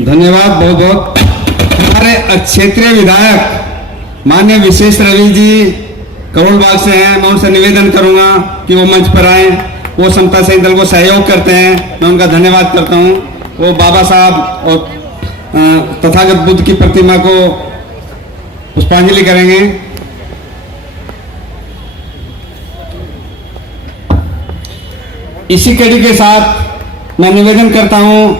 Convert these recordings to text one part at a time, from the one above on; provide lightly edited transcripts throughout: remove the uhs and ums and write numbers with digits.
धन्यवाद बहुत बहुत। हमारे क्षेत्रीय विधायक माननीय विशेष रवि जी करोल बाग से हैं। मैं उनसे निवेदन करूंगा कि वो मंच पर आए। वो समता सैनिक दल को सहयोग करते हैं, मैं उनका धन्यवाद करता हूं। वो बाबा साहब और तथागत बुद्ध की प्रतिमा को पुष्पांजलि करेंगे। इसी कड़ी के साथ मैं निवेदन करता हूं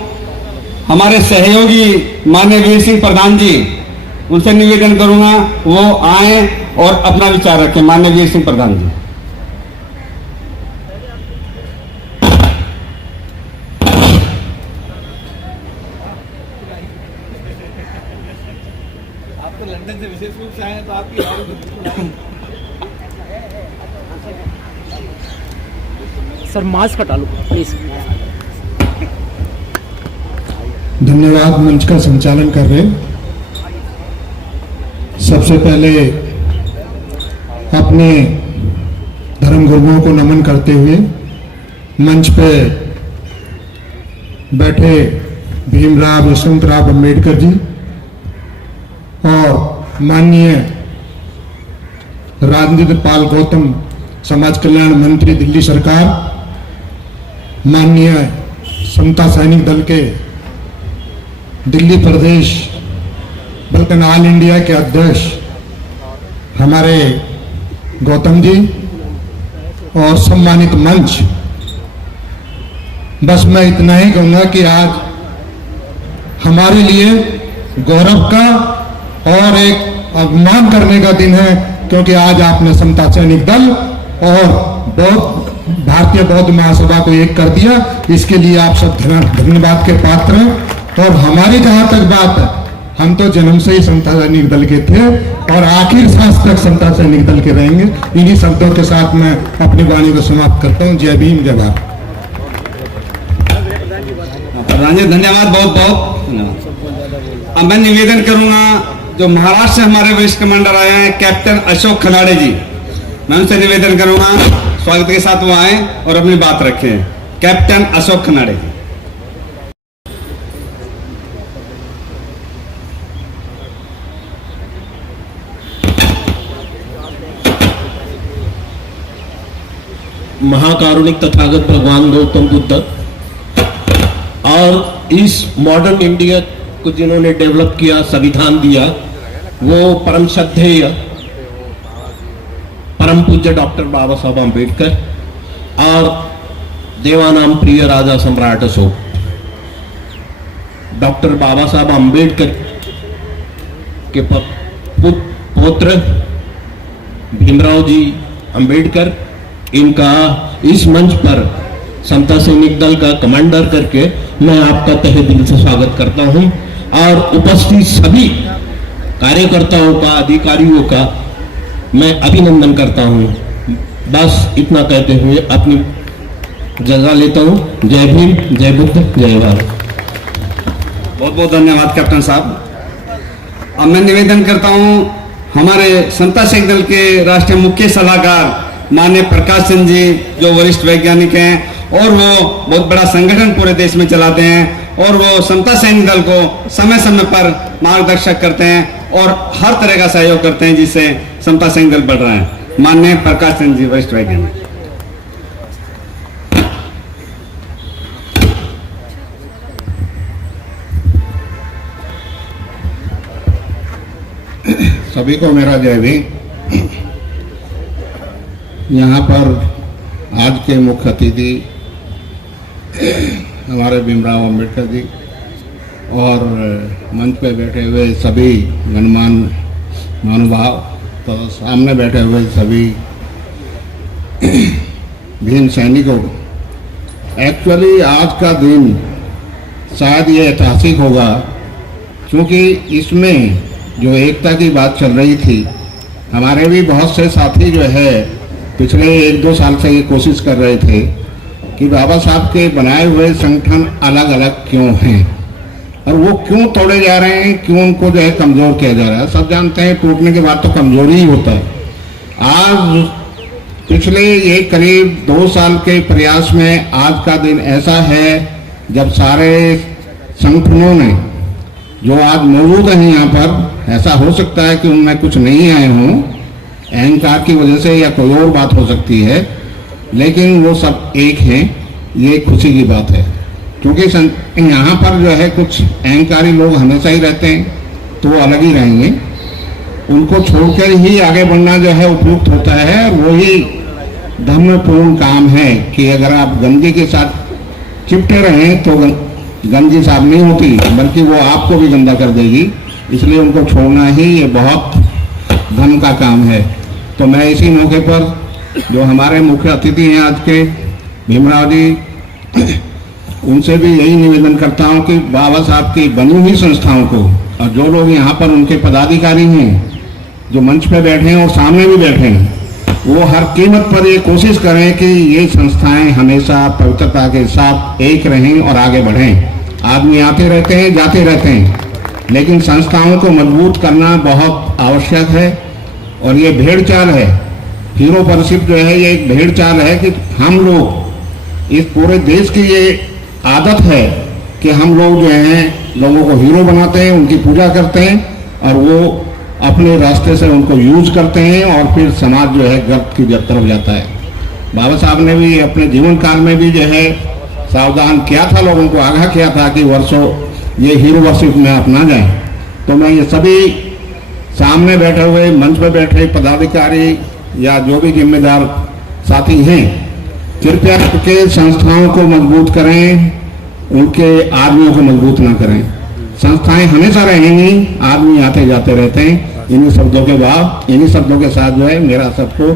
हमारे सहयोगी माननीय वीर सिंह प्रधान जी, उनसे निवेदन करूंगा वो आए और अपना विचार रखें। माननीय वीर सिंह प्रधान जी। आप तो लंदन से विशेष रूप से आए हैं, तो आपकी सर मास्क हटा लो प्लीज। धन्यवाद मंच का संचालन कर रहे। सबसे पहले अपने धर्म गुरुओं को नमन करते हुए मंच पे बैठे भीमराव यशवंतराव अम्बेडकर जी और माननीय राजेंद्र पाल गौतम समाज कल्याण मंत्री दिल्ली सरकार, माननीय समता सैनिक दल के दिल्ली प्रदेश बल्कि ऑल इंडिया के अध्यक्ष हमारे गौतम जी और सम्मानित मंच, बस मैं इतना ही कहूंगा कि आज हमारे लिए गौरव का और एक अभिमान करने का दिन है, क्योंकि आज आपने समता सैनिक दल और भारतीय बौद्ध महासभा को एक कर दिया। इसके लिए आप सब धन्यवाद के पात्र हैं। और हमारी जहां तक बात है, हम तो जन्म से ही समता सैनिक दल के थे और आखिर सांस तक समता सैनिक दल के रहेंगे। इन्हीं शब्दों के साथ मैं अपनी वाणी को समाप्त करता हूं। जय भीम, जय भारत। प्रधान जी धन्यवाद, बहुत बहुत धन्यवाद। अब मैं निवेदन करूंगा जो महाराष्ट्र से हमारे वरिष्ठ कमांडर आए हैं कैप्टन अशोक खनाड़े जी, मैं उनसे निवेदन करूंगा स्वागत के साथ वो आए और अपनी बात रखें। कैप्टन अशोक खनाड़े जी। महाकारुणिक तथागत भगवान गौतम बुद्ध और इस मॉडर्न इंडिया को जिन्होंने डेवलप किया, संविधान दिया, वो परम श्रद्धेय परम पूज्य डॉक्टर बाबा साहब अम्बेडकर और देवानाम प्रिय राजा सम्राट अशोक। डॉक्टर बाबा साहब अम्बेडकर के पुत्र भीमराव जी अम्बेडकर, इनका इस मंच पर समता सैनिक दल का कमांडर करके मैं आपका तहे दिल से स्वागत करता हूं और उपस्थित सभी कार्यकर्ताओं का, अधिकारियों का मैं अभिनंदन करता हूं। बस इतना कहते हुए अपनी जगह लेता हूं। जय भीम, जय बुद्ध, जय भारत। बहुत बहुत धन्यवाद कैप्टन साहब। अब मैं निवेदन करता हूं हमारे समता सैनिक दल के राष्ट्रीय मुख्य सलाहकार माननीय प्रकाश चंद जी, जो वरिष्ठ वैज्ञानिक हैं और वो बहुत बड़ा संगठन पूरे देश में चलाते हैं और वो समता सैनिक दल को समय समय पर मार्गदर्शक करते हैं और हर तरह का सहयोग करते हैं जिससे समता सैनिक दल बढ़ रहा है। माननीय प्रकाश चंद जी, वरिष्ठ वैज्ञानिक। सभी को मेरा जय भीम। यहाँ पर आज के मुख्य अतिथि हमारे भीमराव अम्बेडकर जी और मंच पे बैठे हुए सभी गणमान्य महानुभाव, तो सामने बैठे हुए सभी भीम सैनिकों, एक्चुअली आज का दिन शायद ये ऐतिहासिक होगा, क्योंकि इसमें जो एकता की बात चल रही थी, हमारे भी बहुत से साथी जो है पिछले 1-2 साल से ये कोशिश कर रहे थे कि बाबा साहब के बनाए हुए संगठन अलग अलग क्यों हैं और वो क्यों तोड़े जा रहे हैं, क्यों उनको जो है कमज़ोर किया जा रहा है। सब जानते हैं टूटने के बाद तो कमज़ोरी ही होता है। आज पिछले ये करीब 2 साल के प्रयास में आज का दिन ऐसा है जब सारे संगठनों ने जो आज मौजूद हैं यहाँ पर, ऐसा हो सकता है कि उनमें कुछ नहीं आए हों अहंकार की वजह से या कोई और बात हो सकती है, लेकिन वो सब एक हैं। ये खुशी की बात है, क्योंकि यहाँ पर जो है कुछ अहंकारी लोग हमेशा ही रहते हैं, तो वो अलग ही रहेंगे। उनको छोड़कर ही आगे बढ़ना जो है उपयुक्त होता है। वही धर्मपूर्ण काम है कि अगर आप गंदगी के साथ चिपटे रहें तो गंदगी साफ नहीं होती, बल्कि वो आपको भी गंदा कर देगी। इसलिए उनको छोड़ना ही ये बहुत धर्म का काम है। तो मैं इसी मौके पर जो हमारे मुख्य अतिथि हैं आज के भीमराव जी, उनसे भी यही निवेदन करता हूं कि बाबा साहब की बनी हुई संस्थाओं को, और जो लोग यहाँ पर उनके पदाधिकारी हैं, जो मंच पे बैठे हैं और सामने भी बैठे हैं, वो हर कीमत पर ये कोशिश करें कि ये संस्थाएं हमेशा पवित्रता के साथ एक रहें और आगे बढ़ें। आदमी आते रहते हैं, जाते रहते हैं, लेकिन संस्थाओं को मजबूत करना बहुत आवश्यक है। और ये भेड़ चाल है, हीरो वर्शिप जो है ये एक भेड़ चाल है कि हम लोग, इस पूरे देश की ये आदत है कि हम लोग जो हैं लोगों को हीरो बनाते हैं, उनकी पूजा करते हैं और वो अपने रास्ते से उनको यूज करते हैं और फिर समाज जो है गर्त की तरफ जाता है। बाबा साहब ने भी अपने जीवन काल में भी जो है सावधान किया था, लोगों को आगाह किया था कि वर्षों ये हीरो वर्शिप में अपना जाए। तो मैं ये सभी सामने बैठे हुए, मंच पर बैठे पदाधिकारी या जो भी जिम्मेदार साथी हैं, कृपया के संस्थाओं को मजबूत करें, उनके आदमियों को मजबूत ना करें। संस्थाएं हमेशा रहेंगी, आदमी आते जाते रहते हैं। इन्हीं शब्दों के साथ जो है मेरा सबको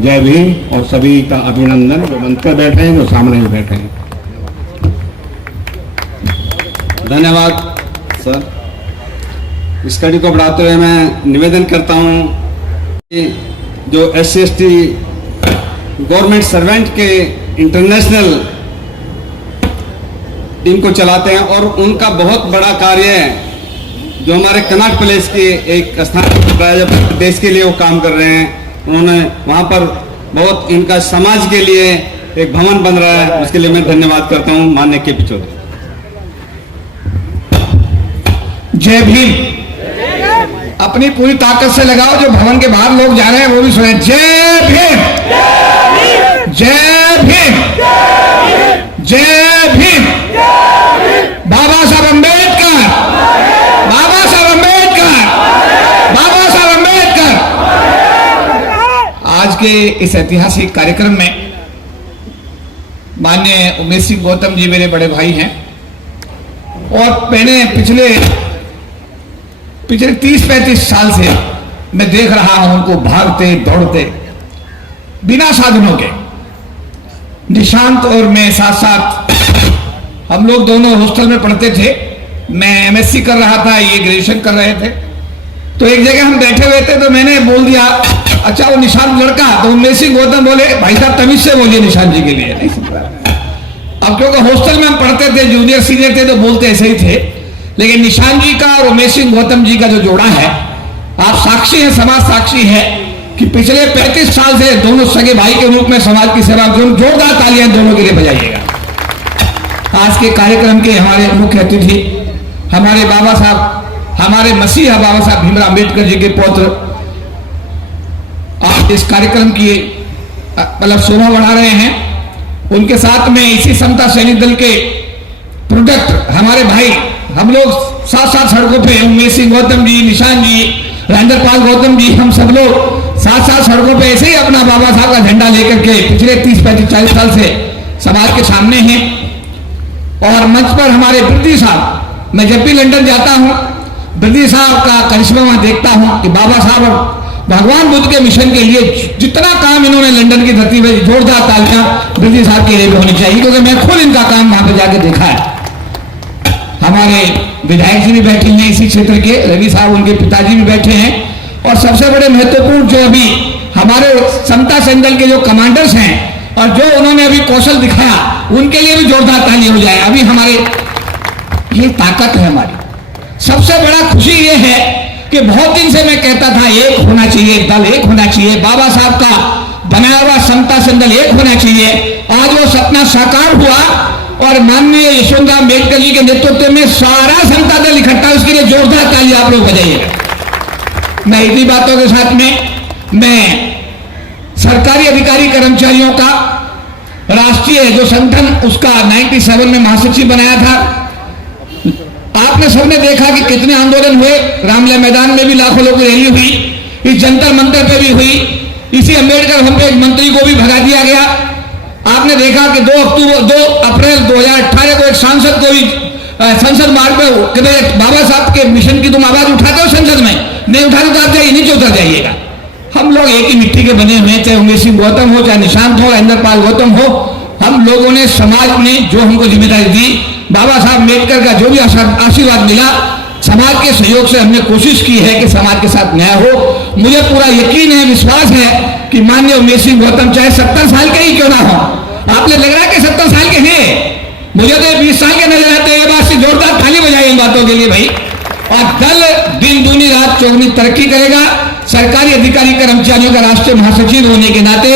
जय भीम और सभी का अभिनंदन, जो मंच पर बैठे हैं, जो सामने भी बैठे हैं। धन्यवाद सर। इस कड़ी को बढ़ाते हुए मैं निवेदन करता हूं कि जो SC/ST गवर्नमेंट सर्वेंट के इंटरनेशनल टीम को चलाते हैं और उनका बहुत बड़ा कार्य है, जो हमारे कनॉट प्लेस के एक स्थान देश के लिए वो काम कर रहे हैं। उन्होंने वहाँ पर बहुत इनका समाज के लिए एक भवन बन रहा है, उसके लिए मैं धन्यवाद करता हूँ माननीय KP चौधरी। जय भीम। अपनी पूरी ताकत से लगाओ, जो भवन के बाहर लोग जा रहे हैं वो भी सुने। जय भीम, जय भीम, जय भीम। बाबा साहब अम्बेडकर, बाबा साहब अम्बेडकर, बाबा साहब अम्बेडकर। आज के इस ऐतिहासिक कार्यक्रम में माननीय उमेश सिंह गौतम जी मेरे बड़े भाई हैं और मैंने पिछले 30-35 साल से मैं देख रहा हूं उनको भागते दौड़ते बिना साधनों के। निशांत और मैं साथ साथ हम लोग दोनों हॉस्टल में पढ़ते थे। मैं MSc कर रहा था, ये ग्रेजुएशन कर रहे थे। तो एक जगह हम बैठे हुए थे तो मैंने बोल दिया, अच्छा वो निशांत लड़का, तो उमेश सिंह गौतम बोले, भाई साहब तमीज से बोलिए निशांत जी के लिए। नहीं समझ रहा। अब क्योंकि हॉस्टल में हम पढ़ते थे, जूनियर सीनियर थे, तो बोलते ऐसे ही थे। लेकिन निशांत जी का और उमेश सिंह गौतम जी का जो जोड़ा है, आप साक्षी हैं, समाज साक्षी है कि पिछले 35 साल से दोनों सगे भाई के रूप में समाज की सेवा। जोरदार तालियां दोनों के लिए बजाइएगा। आज के कार्यक्रम के हमारे मुख्य अतिथि हमारे बाबा साहब, हमारे मसीहा बाबा साहब भीमराव अम्बेडकर जी के पौत्र, आप इस कार्यक्रम की मतलब शोभा बढ़ा रहे हैं। उनके साथ में इसी समता सैनिक दल के प्रोडक्ट हमारे भाई, हम लोग साथ साथ सड़कों पे, उमेश सिंह गौतम जी, निशांत जी, राजेंद्र पाल गौतम जी, हम सब लोग साथ साथ सड़कों पे ऐसे ही अपना बाबा साहब का झंडा लेकर के पिछले 30-35-40 साल से समाज के सामने हैं। और मंच पर हमारे वृद्धि साहब, मैं जब भी लंदन जाता हूं वृद्धि साहब का करिश्मा वहां देखता हूं कि बाबा साहब और भगवान बुद्ध के मिशन के लिए जितना काम इन्होंने लंदन की धरती पर, जोरदार तालियां वृद्धि साहब के लिए भी होनी चाहिए, क्योंकि मैं खुद इनका काम वहां पर जाके देखा है। हमारे विधायक जी भी बैठे हैं इसी क्षेत्र के, रवि साहब उनके पिताजी भी बैठे हैं। और सबसे बड़े महत्वपूर्ण जो अभी हमारे समता सैनिक दल के जो कमांडर्स हैं और जो उन्होंने अभी कौशल दिखाया, उनके लिए भी जोरदार ताली हो जाए। अभी हमारे ये ताकत है हमारी। सबसे बड़ा खुशी ये है कि बहुत दिन से मैं कहता था एक होना चाहिए, दल एक होना चाहिए, बाबा साहब का बनाया हुआ समता सैनिक दल एक होना चाहिए। आज वो सपना साकार हुआ और माननीय यशवंत राव अम्बेडकर जी के नेतृत्व में सारा जनता दल इकट्ठा, उसके लिए जोरदार ताली आप लोग बजाइएगा। मैं इन्हीं बातों के साथ में मैं सरकारी अधिकारी कर्मचारियों का राष्ट्रीय जो संगठन उसका 97 में महासचिव बनाया था। आपने सबने देखा कि कितने आंदोलन हुए, रामलीला मैदान में भी लाखों लोगों की रैली हुई, इस जंतर मंतर पे भी हुई, इसी अम्बेडकर होम पे एक मंत्री को भी भगा दिया गया। आपने देखा कि 2 अप्रैल 2018 को एक सांसद को भी संसद मार्ग पे बाबा साहब के मिशन की तुम आवाज उठाते हो संसद में, नहीं उठाते तो आप जाइए, नीचे उतर जाइएगा। हम लोग एक ही मिट्टी के बने हुए हैं, चाहे उमेश सिंह गौतम हो, चाहे निशांत हो, इंद्रपाल गौतम हो। हम लोगों ने समाज ने जो हमको जिम्मेदारी दी, बाबा साहब अम्बेडकर का जो भी आशीर्वाद मिला, समाज के सहयोग से हमने कोशिश की है कि समाज के साथ न्याय हो। मुझे पूरा यकीन है, विश्वास है कि माननीय उमेश सिंह गौतम चाहे 70 साल के ही क्यों ना हो, आपने लग रहा है कि 70 साल के हैं, मुझे तो 20 साल के नजर आते हैं। ये बात से जोरदार ताली बजाइए इन बातों के लिए भाई। और दल दिन दूनी रात चौगुनी तरक्की करेगा। सरकारी अधिकारी कर्मचारियों का राष्ट्रीय महासचिव होने के नाते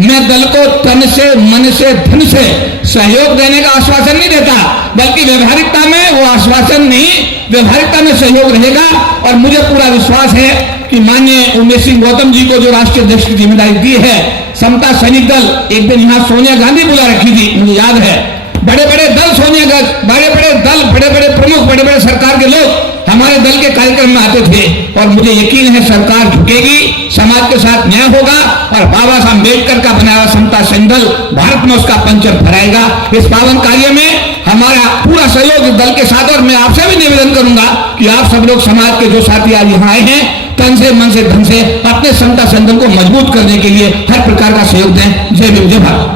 मैं दल को तन से, मन से, धन से सहयोग देने का आश्वासन नहीं देता, बल्कि व्यवहारिकता में वो आश्वासन नहीं, व्यवहारिकता में सहयोग रहेगा। और मुझे पूरा विश्वास है कि माननीय उमेश सिंह गौतम जी को जो राष्ट्रीय अध्यक्ष की जिम्मेदारी दी है, समता सैनिक दल, एक दिन यहाँ सोनिया गांधी बुला रखी थी, मुझे याद है। बड़े बड़े दल सोनिया गांधी, बड़े बड़े दल, बड़े बड़े प्रमुख, बड़े बड़े सरकार के लोग हमारे दल के कार्यक्रम में आते थे। और मुझे यकीन है सरकार झुकेगी, समाज के साथ न्याय होगा और बाबा साहब अम्बेडकर का बनाया हुआ समता सैनिक दल भारत में उसका पंचर फहराएगा। इस पावन कार्य में हमारा पूरा सहयोग इस दल के साथ। और मैं आपसे भी निवेदन करूंगा कि आप सब लोग समाज के जो साथी आज यहाँ आए हैं, तन से, मन से, धन से अपने समता सैनिक दल को मजबूत करने के लिए हर प्रकार का सहयोग दें। जय भीम, जय भारत।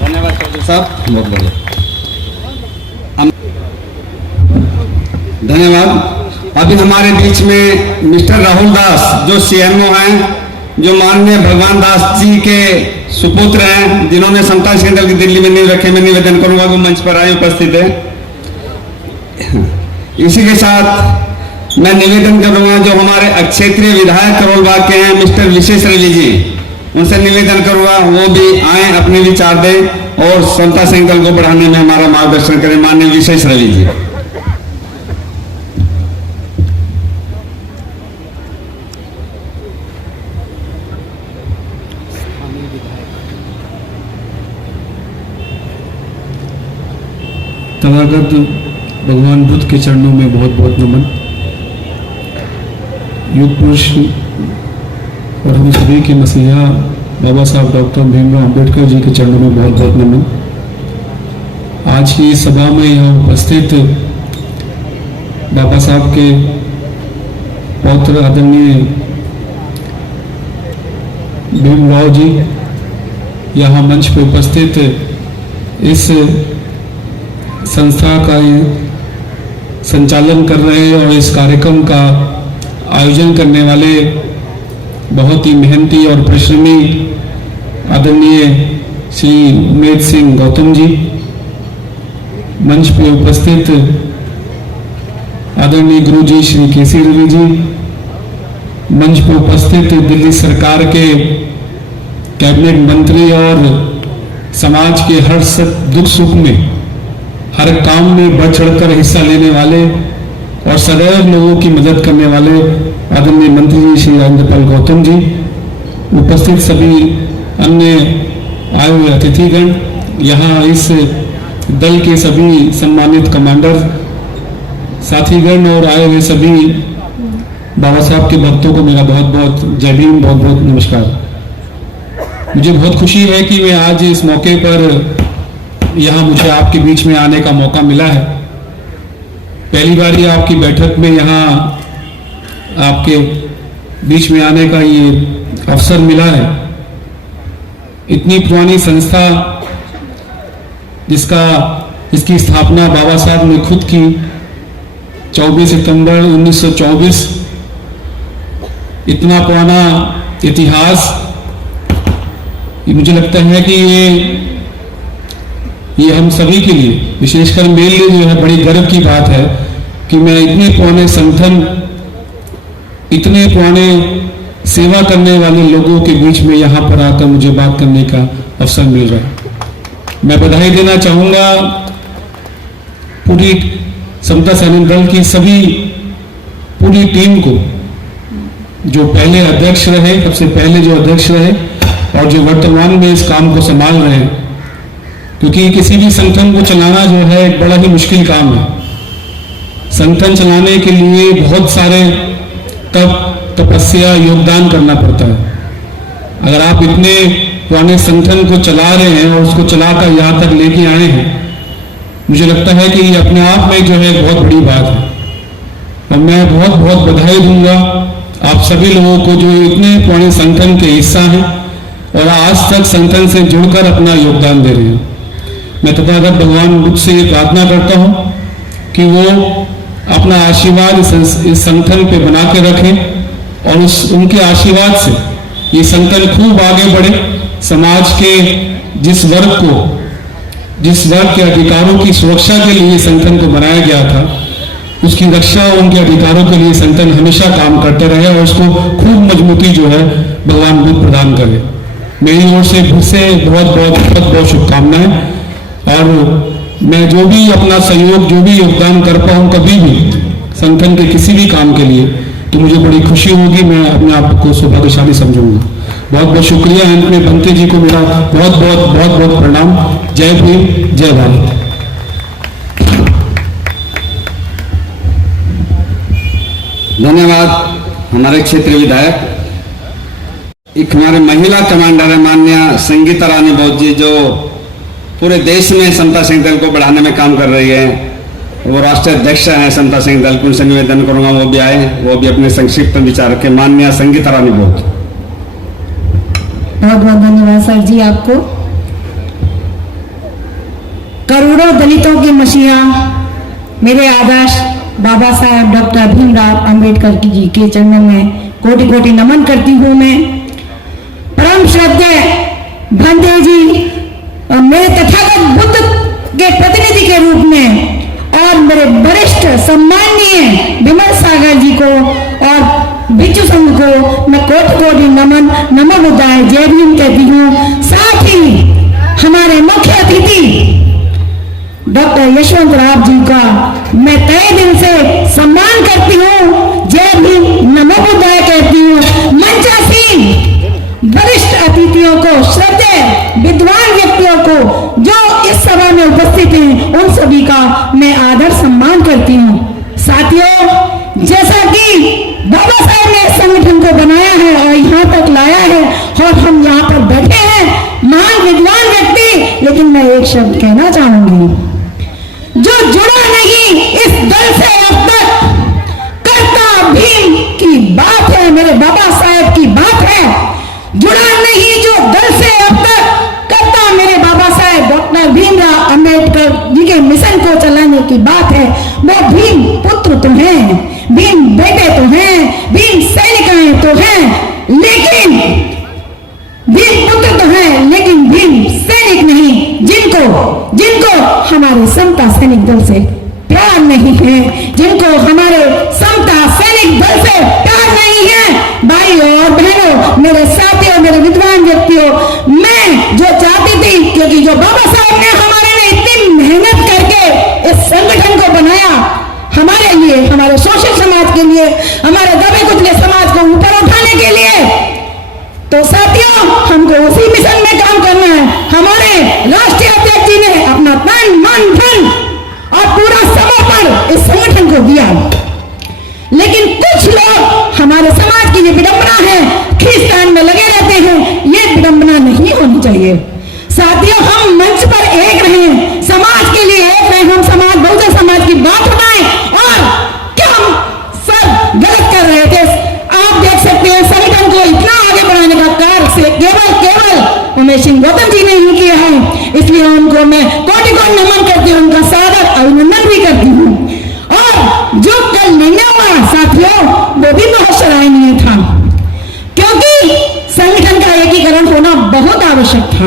धन्यवाद चौधरी साहब, बहुत बढ़िया, धन्यवाद। अभी हमारे बीच में मिस्टर राहुल दास जो सीएमओ हैं, जो माननीय भगवान दास जी के सुपुत्र हैं, जिन्होंने समता सैनिक दल की दिल्ली में नींव रखे, मैं निवेदन करूंगा वो मंच पर आए, उपस्थित है। इसी के साथ मैं निवेदन करूंगा जो हमारे क्षेत्रीय विधायक करोलबाग के हैं मिस्टर विशेष रवि जी, उनसे निवेदन करूंगा वो भी आए, अपने विचार दें और समता सैनिक दल को बढ़ाने में हमारा मार्गदर्शन करें। माननीय विशेष रवि जी। तथागत भगवान बुद्ध के चरणों में बहुत बहुत नमन। युग पुरुष और हम सभी के मसीहा बाबा साहब डॉक्टर भीमराव अंबेडकर जी के चरणों में बहुत बहुत नमन। आज की सभा में यहाँ उपस्थित बाबा साहब के पौत्र आदरणीय भीमराव जी, यहाँ मंच पर उपस्थित इस संस्था का संचालन कर रहे और इस कार्यक्रम का आयोजन करने वाले बहुत ही मेहनती और परिश्रमी आदरणीय श्री उमेश सिंह गौतम जी, मंच पे उपस्थित आदरणीय गुरु जी श्री केसी रवि जी, मंच पे उपस्थित दिल्ली सरकार के कैबिनेट मंत्री और समाज के हर दुख सुख में, हर काम में बढ़ चढ़कर हिस्सा लेने वाले और सदैव लोगों की मदद करने वाले आदरणीय मंत्री जी श्री इंद्रपाल गौतम जी, उपस्थित सभी अन्य आए हुए अतिथिगण, यहाँ इस दल के सभी सम्मानित कमांडर साथीगण और आए हुए सभी बाबा साहब के भक्तों को मेरा बहुत बहुत जय भीम, बहुत बहुत नमस्कार। मुझे बहुत खुशी है कि मैं आज इस मौके पर यहाँ मुझे आपके बीच में आने का मौका मिला है। पहली बार ही आपकी बैठक में यहाँ आपके बीच में आने का ये अवसर मिला है। इतनी पुरानी संस्था जिसकी स्थापना बाबा साहब ने खुद की 24 सितंबर 1924, इतना पुराना इतिहास, मुझे लगता है कि ये हम सभी के लिए, विशेषकर मेरे लिए जो है बड़ी गर्व की बात है कि मैं इतने पुराने संगठन, इतने पुराने सेवा करने वाले लोगों के बीच में यहाँ पर आकर मुझे बात करने का अवसर मिल रहा है। मैं बधाई देना चाहूंगा पूरी समता सैनिक दल की सभी पूरी टीम को, जो पहले अध्यक्ष रहे, सबसे पहले जो अध्यक्ष रहे और जो वर्तमान में इस काम को संभाल रहे हैं, क्योंकि किसी भी संगठन को चलाना जो है एक बड़ा ही मुश्किल काम है। संगठन चलाने के लिए बहुत सारे तपस्या योगदान करना पड़ता है। अगर आप इतने पुराने संगठन को चला रहे हैं और उसको चलाकर यहाँ तक लेके आए हैं, मुझे लगता है कि ये अपने आप में जो है बहुत बड़ी बात है। और मैं बहुत बहुत बधाई दूंगा आप सभी लोगों को जो इतने पुराने संगठन के हिस्सा हैं और आज तक संगठन से जुड़कर अपना योगदान दे रहे हैं। मैं तथागत भगवान बुद्ध से ये प्रार्थना करता हूँ कि वो अपना आशीर्वाद इस संगठन पे बना के रखें और उनके आशीर्वाद से ये संगठन खूब आगे बढ़े। समाज के जिस वर्ग के अधिकारों की सुरक्षा के लिए संगठन को बनाया गया था, उसकी रक्षा और उनके अधिकारों के लिए संगठन हमेशा काम करते रहे और उसको खूब मजबूती जो है भगवान बुद्ध प्रदान करे। मेरी ओर से फिर से बहुत शुभकामनाएं। और मैं जो भी अपना सहयोग, जो भी योगदान कर पाऊँ कभी भी संगठन के किसी भी काम के लिए, तो मुझे बड़ी खुशी होगी। मैं अपने आप को सौभाग्यशाली समझूंगा। बहुत बहुत शुक्रिया। अंत में बंते जी को मेरा बहुत बहुत प्रणाम। जय भीम, जय भारत। धन्यवाद हमारे क्षेत्रीय विधायक। एक हमारे महिला कमांडर है माननीय संगीता रानी बोध जी, जो पूरे देश में समता सैनिक दल को बढ़ाने में काम कर रही है। वो राष्ट्रीय अध्यक्ष हैं समता सैनिक दल को। उनसे निवेदन करूंगा वो भी आए, वो भी अपने संक्षिप्त विचार रखें। माननीय संगीता रानी बोध। बहुत बहुत धन्यवाद सर जी आपको। करोड़ों दलितों के मसीहा मेरे आदर्श बाबा साहब डॉक्टर भीमराव अंबेडकर जी के चरणों में कोटि कोटि नमन करती हूँ। मैं परम श्रद्धेय भंते जी और मेरे तथागत बुद्ध के प्रतिनिधि के रूप में और मेरे वरिष्ठ सम्माननीय विमल सागर जी को और बिच्छू संघ को मैं कोटि कोटि नमन नमो बुद्धाय जय भीम कहती हूँ। साथ ही हमारे मुख्य अतिथि डॉक्टर यशवंत राव जी का मैं तहे दिल से सम्मान करती हूँ। जय भीम नमो बुद्धाय कहती हूँ। मंचासीन वरिष्ठ अतिथियों को, श्रद्धेय विद्वान व्यक्तियों को जो इस सभा में उपस्थित हैं, उन सभी का मैं आदर सम्मान करती हूँ। साथियों, जैसा कि बाबा साहब ने इस संगठन को बनाया है और यहाँ तक लाया है और हम यहाँ पर बैठे हैं, महान विद्वान व्यक्ति, लेकिन मैं एक शब्द कहना चाहूंगी, जो जुड़ा नहीं इस दल से अब तक, करता भीम की बात है, मेरे बाबा साहब की बात है। जुड़ा नहीं जो दल से अब तक, करता मेरे बाबा साहब डॉक्टर भीमराव अंबेडकर जी के मिशन को चलाने की बात है। वो भीम पुत्र तो हैं, भीम बेटे तो हैं, भीम सैनिकाएं तो हैं, लेकिन भीम पुत्र तो हैं, लेकिन भीम सैनिक नहीं। जिनको हमारे समता सैनिक दल से प्यार नहीं है, जिनको हमारे समता सैनिक दल से प्यार नहीं है, भाई और बहनों, मेरे साथियों, मेरे विद्वान व्यक्तियों, मैं जो चाहती थी, क्योंकि जो बाबा साहब ने हमारे लिए इतनी मेहनत करके इस संगठन को बनाया, हमारे लिए, हमारे शोषित समाज के लिए, हमारे दबे कुचले समाज को ऊपर उठाने के लिए, तो साथियों हमको उसी मिशन में काम करना है। हमारे राष्ट्रीय अध्यक्ष जी ने अपना तन मन धन और पूरा समर्पण इस संगठन को दिया, लेकिन कुछ लोग हमारे समाज की ये विडंबना है, खींचतान में लगे रहते हैं। ये विडंबना नहीं होनी चाहिए। साथियों, हम मंच पर एक रहें, समाज के लिए एक रहें, हम समाज, बहुजन समाज की बात उठाएं। और क्या हम सब गलत कर रहे थे? आप देख सकते हैं संगठन को इतना आगे बढ़ाने का कार्य से केवल उमेश सिंह गौतम जी ने ही किया है, इसलिए उनको मैं कोटि कोटि नमन करती हूँ, उनका सादर अभिनंदन भी करती हूँ। और जो कल निर्णय हुआ साथियों, वो भी बहुत सराहनीय था, क्योंकि संगठन का एकीकरण होना बहुत आवश्यक था।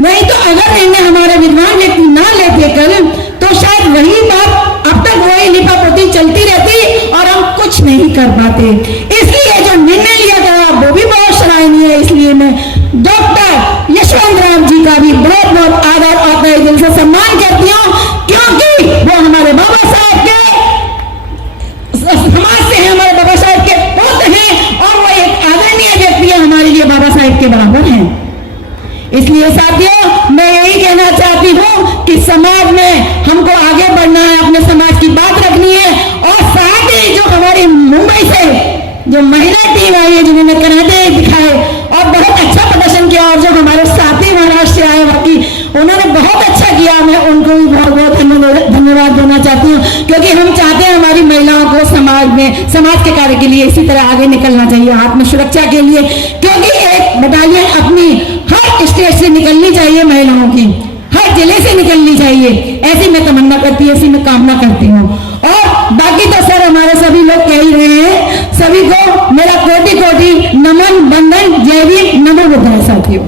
नहीं तो अगर निर्णय हमारे विद्वान व्यक्ति ना लेते कल, तो शायद वही बात अब तक वही लिपापोती चलती रहती और हम कुछ नहीं कर पाते। इसलिए जो निर्णय लिया गया वो भी बहुत सराहनीय है। इसलिए मैं डॉक्टर यशवंत राव जी का भी बहुत बहुत बहुत आदर और तहे दिल से सम्मान करती हूँ, क्योंकि वो हमारे बाबा साहब के समाज से हैं, हमारे बाबा साहब के पुत्र हैं और वो एक आदरणीय व्यक्ति है, हमारे लिए बाबा साहब के बराबर हैं। इसलिए साथियों, मैं यही कहना चाहती हूँ कि समाज में हमको आगे बढ़ना है, अपने समाज की बात रखनी है। और साथ ही जो हमारी मुंबई से जो महिला टीम आई है, जिन्होंने कराटे दिखाए और बहुत अच्छा प्रदर्शन किया, और जो हमारे साथी महाराष्ट्र से आए बाकी उन्होंने बहुत अच्छा किया, मैं उनको भी बहुत बहुत धन्यवाद देना चाहती हूँ, क्योंकि हम चाहते हैं हमारी महिलाओं को समाज में, समाज के कार्य के लिए इसी तरह आगे निकलना चाहिए, आत्म सुरक्षा के लिए, क्योंकि एक बटालियन अपनी हर स्टेट से निकलनी चाहिए, महिलाओं की हर जिले से निकलनी चाहिए, ऐसी मैं तमन्ना करती हूँ, ऐसी मैं कामना करती हूँ। और बाकी तो सर हमारे सभी लोग कह ही रहे हैं, सभी को मेरा कोटि कोटि नमन, वंदन, जय भीम, नमो बुद्धाय साथियों।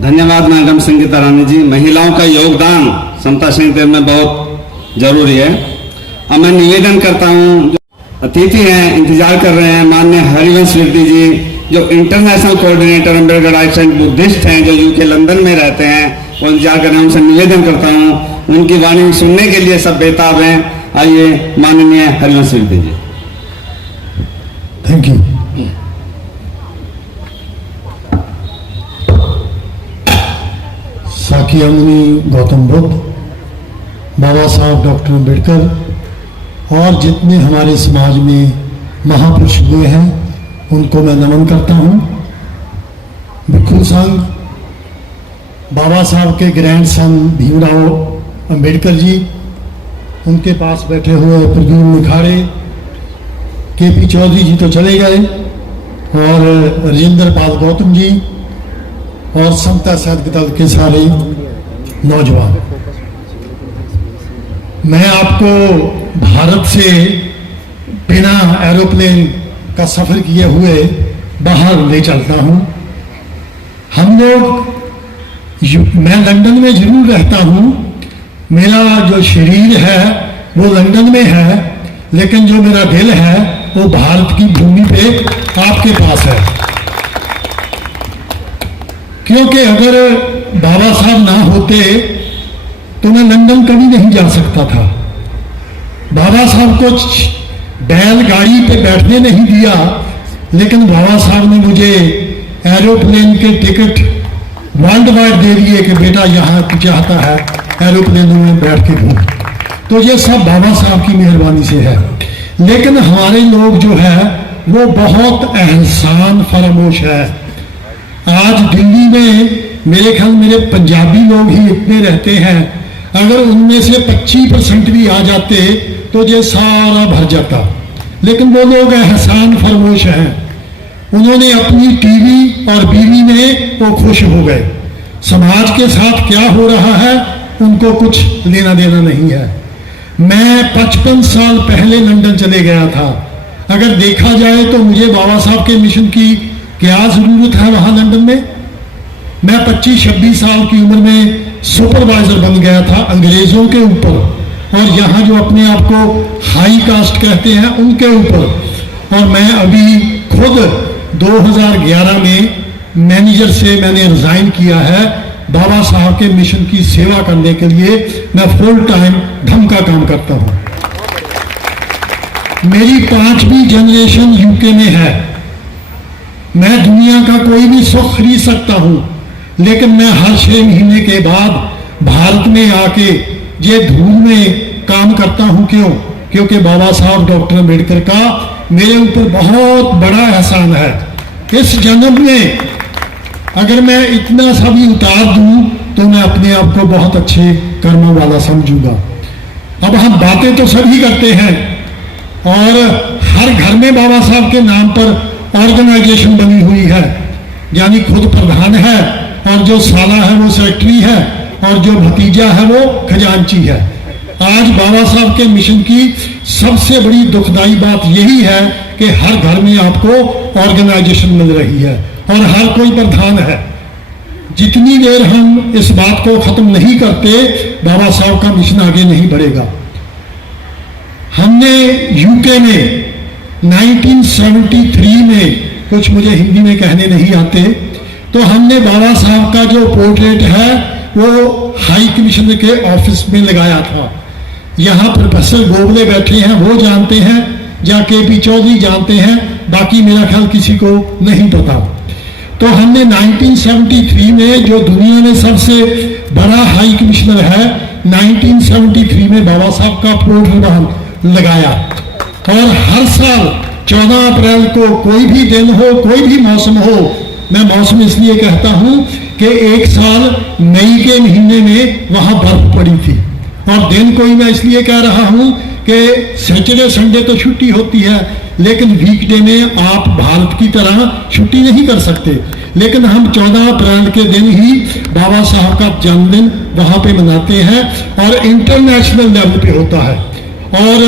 धन्यवाद मैडम संगीता रानी जी। महिलाओं का योगदान समता संगठन में बहुत जरूरी है। अब मैं निवेदन करता हूँ, जो अतिथि हैं इंतजार कर रहे हैं, माननीय हरिवंश रेड्डी जी, जो international coordinator Ambedkar rights and Buddhist हैं, जो यूके लंदन में रहते हैं, वो इंतजार कर रहे हैं। उनसे निवेदन करता हूँ, उनकी वाणी सुनने के लिए सब बेताब हैं। आइए माननीय हरिवंश रेड्डी जी। Thank you. साकिया मुनि गौतम बुद्ध, बाबा साहब डॉक्टर अम्बेडकर और जितने हमारे समाज में महापुरुष हुए हैं, उनको मैं नमन करता हूँ। भिक्खु संघ, बाबा साहब के ग्रैंडसन भीमराव अंबेडकर जी, उनके पास बैठे हुए प्रवीण निखाड़े, केपी चौधरी जी तो चले गए, और राजेंद्र पाल गौतम जी, और समता साधक दल के सारे नौजवान। मैं आपको भारत से बिना एरोप्लेन का सफर किए हुए बाहर ले चलता हूं। हम लोग, मैं लंदन में जरूर रहता हूं, मेरा जो शरीर है वो लंदन में है, लेकिन जो मेरा दिल है वो भारत की भूमि पे आपके पास है। क्योंकि अगर बाबा साहब ना होते तो मैं लंदन कभी नहीं जा सकता था। बाबा साहब को बैलगाड़ी पे बैठने नहीं दिया, लेकिन बाबा साहब ने मुझे एरोप्लेन के टिकट वर्ल्ड वाइड दे दिए कि बेटा यहाँ चाहता है एरोप्लेन में बैठ के घूम। तो ये सब बाबा साहब की मेहरबानी से है। लेकिन हमारे लोग जो है वो बहुत एहसान फरामोश है। आज दिल्ली में मेरे ख्याल मेरे पंजाबी लोग ही इतने रहते हैं, अगर उनमें से 25% भी आ जाते तो ये सारा भर जाता। लेकिन वो लोग एहसान फरामोश हैं, उन्होंने अपनी टीवी और बीवी में वो खुश हो गए। समाज के साथ क्या हो रहा है उनको कुछ लेना देना नहीं है। मैं 55 साल पहले लंदन चले गया था। अगर देखा जाए तो मुझे बाबा साहब के मिशन की क्या जरूरत है वहां लंदन में। मैं 25-26 साल की उम्र में सुपरवाइजर बन गया था अंग्रेजों के ऊपर, और यहाँ जो अपने आप को हाई कास्ट कहते हैं उनके ऊपर। और मैं अभी खुद 2011 में मैनेजर से मैंने रिजाइन किया है। बाबा साहब के मिशन की सेवा करने के लिए मैं फुल टाइम धम का काम करता हूं। मेरी 5वीं जनरेशन यूके में है। मैं दुनिया का कोई भी सुख खरीद सकता हूं, लेकिन मैं हर 6 महीने के बाद भारत में आके ये धूल में काम करता हूं। क्यों? क्योंकि बाबा साहब डॉक्टर अम्बेडकर का मेरे ऊपर बहुत बड़ा एहसान है। इस जन्म में अगर मैं इतना सा भी उतार दूं तो मैं अपने आप को बहुत अच्छे कर्मों वाला समझूंगा। अब हम बातें तो सभी करते हैं, और हर घर में बाबा साहब के नाम पर ऑर्गेनाइजेशन बनी हुई है, यानी खुद प्रधान है, और जो साला है वो सेक्रेटरी है, और जो भतीजा है वो खजांची है। आज बाबा साहब के मिशन की सबसे बड़ी दुखदाई बात यही है कि हर घर में आपको ऑर्गेनाइजेशन मिल रही है और हर कोई प्रधान है। जितनी देर हम इस बात को खत्म नहीं करते, बाबा साहब का मिशन आगे नहीं बढ़ेगा। हमने यूके में 1973 में, कुछ मुझे हिंदी में कहने नहीं आते, तो हमने बाबा साहब का जो पोर्ट्रेट है वो हाई कमिश्नर के ऑफिस में लगाया था। यहाँ प्रोफेसर गोबले बैठे हैं, वो जानते हैं, या के.पी. चौधरी जानते हैं, बाकी मेरा ख्याल किसी को नहीं पता। तो हमने 1973 में, जो दुनिया में सबसे बड़ा हाई कमिश्नर है, 1973 में बाबा साहब का पोर्ट्रेट लगाया। और हर साल 14 अप्रैल को, कोई भी दिन हो, कोई भी मौसम हो, मैं मौसम इसलिए कहता हूं कि एक साल मई के महीने में वहां बर्फ पड़ी थी, और दिन कोई मैं इसलिए कह रहा हूं कि सैटरडे संडे तो छुट्टी होती है, लेकिन वीकडे में आप भारत की तरह छुट्टी नहीं कर सकते। लेकिन हम 14 अप्रैल के दिन ही बाबा साहब का जन्मदिन वहां पे मनाते हैं, और इंटरनेशनल लेवल पे होता है। और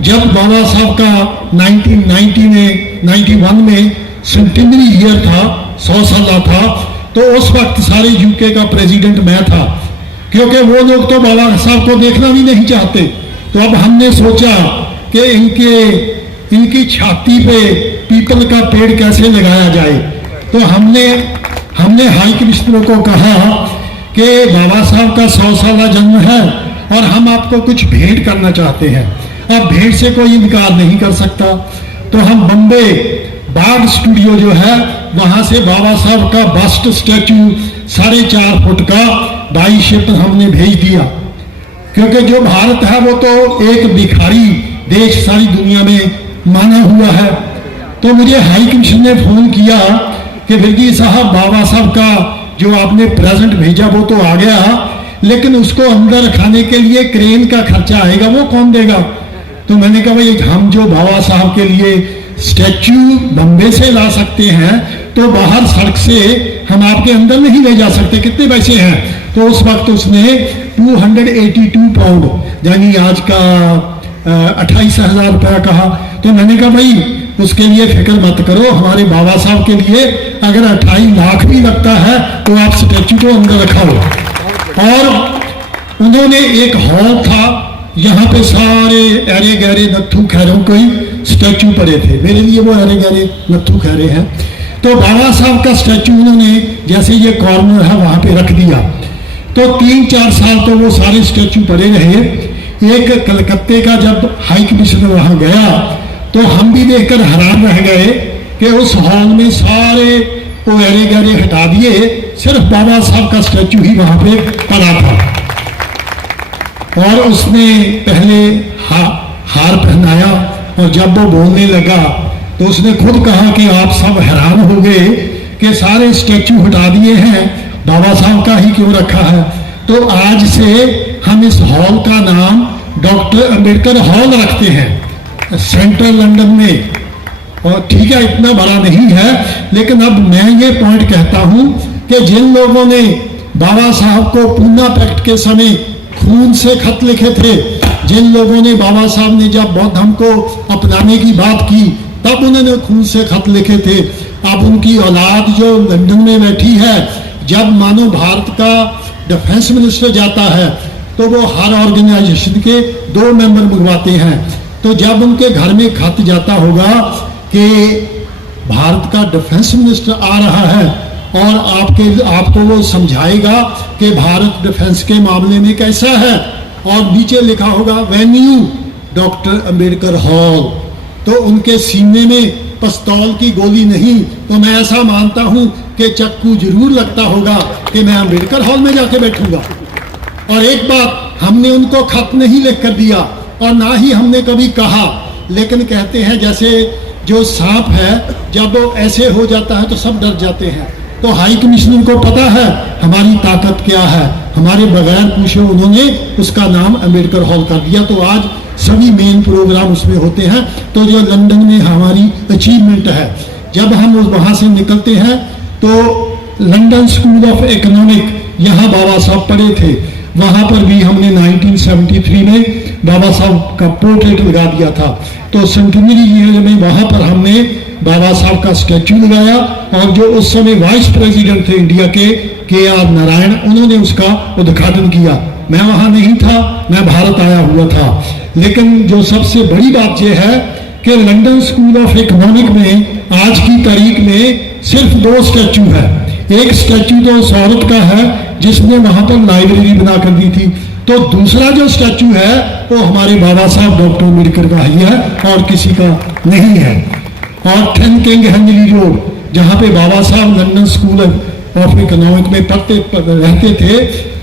जब बाबा साहब का 1991 में सेंटेनरी ईयर था, 100 साल था, तो उस वक्त सारे यूके का प्रेसिडेंट मैं था, क्योंकि वो लोग तो बाबा साहब को देखना भी नहीं चाहते। तो अब हमने सोचा कि इनकी छाती पे पीपल का पेड़ कैसे लगाया जाए। तो हमने हाई कमिश्नरों को कहा कि बाबा साहब का 100 साल जन्म है और हम आपको कुछ भेंट करना चाहते हैं। अब भेंट से कोई इनकार नहीं कर सकता। तो हम बम्बे बाग स्टूडियो जो है, वहां से बाबा साहब का बस्ट स्टैचू 4.5 फुट का बाई शिप हमने भेज दिया, क्योंकि जो भारत है वो तो एक भिखारी देश सारी दुनिया में माना हुआ है। तो मुझे हाई कमिश्नर ने फोन किया कि विरगी साहब, बाबा साहब का जो आपने प्रेजेंट भेजा वो तो आ गया, लेकिन उसको अंदर रखाने के लिए क्रेन का खर्चा आएगा, वो कौन देगा? तो मैंने कहा भाई, हम जो बाबा साहब के लिए स्टैचू बम्बे से ला सकते हैं, तो बाहर सड़क से हम आपके अंदर नहीं ले जा सकते, कितने पैसे हैं? तो उस वक्त उसने 282 पाउंड, यानी आज का 28,000 रुपया कहा। तो मैंने कहा भाई, उसके लिए फिक्र मत करो, हमारे बाबा साहब के लिए अगर 28 लाख भी लगता है तो आप स्टैचू को अंदर रखाओ। और उन्होंने एक हॉल था, यहाँ पे सारे अरे गहरे नत्थू खैरों को ही स्टैचू पड़े थे, मेरे लिए वो अरे गहरे नत्थू खैरे हैं। तो बाबा साहब का स्टैचू उन्होंने जैसे ये कॉर्नर है वहां पे रख दिया। तो 3-4 साल तो वो सारे स्टैचू पड़े रहे। एक कलकत्ते का जब हाई कमिश्नर वहां गया तो हम भी देखकर हैरान रह गए कि उस हॉल में सारे वो अरे गहरे हटा दिए, सिर्फ बाबा साहब का स्टैचू ही वहां पे पड़ा था। और उसने पहले हार पहनाया, और जब वो बोलने लगा तो उसने खुद कहा कि आप सब हैरान हो गए कि सारे स्टैचू हटा दिए हैं, बाबा साहब का ही क्यों रखा है। तो आज से हम इस हॉल का नाम डॉक्टर अंबेडकर हॉल रखते हैं सेंट्रल लंदन में। और ठीक है, इतना बड़ा नहीं है, लेकिन अब मैं ये पॉइंट कहता हूं कि जिन लोगों ने बाबा साहब को पूना पैक्ट के समय खून से खत लिखे थे, जिन लोगों ने बाबा साहब ने जब बौद्ध धर्म को अपनाने की बात की तब उन्होंने खून से खत लिखे थे, अब उनकी औलाद जो लंदन में बैठी है, जब मानो भारत का डिफेंस मिनिस्टर जाता है तो वो हर ऑर्गेनाइजेशन के 2 मेंबर मंगवाते हैं। तो जब उनके घर में खत जाता होगा कि भारत का डिफेंस मिनिस्टर आ रहा है और आपको वो समझाएगा कि भारत डिफेंस के मामले में कैसा है, और नीचे लिखा होगा वेन्यू डॉक्टर अंबेडकर हॉल, तो उनके सीने में पिस्तौल की गोली नहीं, तो मैं ऐसा मानता हूं कि चक्कू जरूर लगता होगा कि मैं अंबेडकर हॉल में जाके बैठूंगा। और एक बात, हमने उनको खत नहीं लिख कर दिया और ना ही हमने कभी कहा, लेकिन कहते हैं जैसे जो सांप है जब वो ऐसे हो जाता है तो सब डर जाते हैं। तो हाई कमिश्नर को पता है हमारी ताकत क्या है, हमारे बगैर पूछे उन्होंने उसका नाम अंबेडकर हॉल कर दिया। तो आज सभी मेन प्रोग्राम उसमें होते हैं। तो जो लंदन में हमारी अचीवमेंट है, जब हम वहां से निकलते हैं तो लंदन स्कूल ऑफ इकोनॉमिक, यहाँ बाबा साहब पढ़े थे, वहां पर भी हमने 1973 में बाबा साहब का पोर्ट्रेट लगा दिया था। तो सेंटेनरी ईयर में वहां पर हमने बाबा साहब का स्टैचू लगाया, और जो उस समय वाइस प्रेसिडेंट थे इंडिया के आर नारायण, उन्होंने उसका उद्घाटन किया। मैं वहां नहीं था, मैं भारत आया हुआ था। लेकिन जो सबसे बड़ी बात यह है कि लंदन स्कूल ऑफ इकोनॉमिक में आज की तारीख में सिर्फ 2 स्टैचू है। एक स्टैचू तो उस औरत का है जिसने वहां पर लाइब्रेरी बना कर दी थी, तो दूसरा जो स्टैचू है वो हमारे बाबा साहब डॉक्टर अम्बेडकर का ही है और किसी का नहीं है। और 10 किंग हेनरी रोड, जहां पे बाबा साहब लंदन स्कूल ऑफ इकोनॉमिक में रहते थे,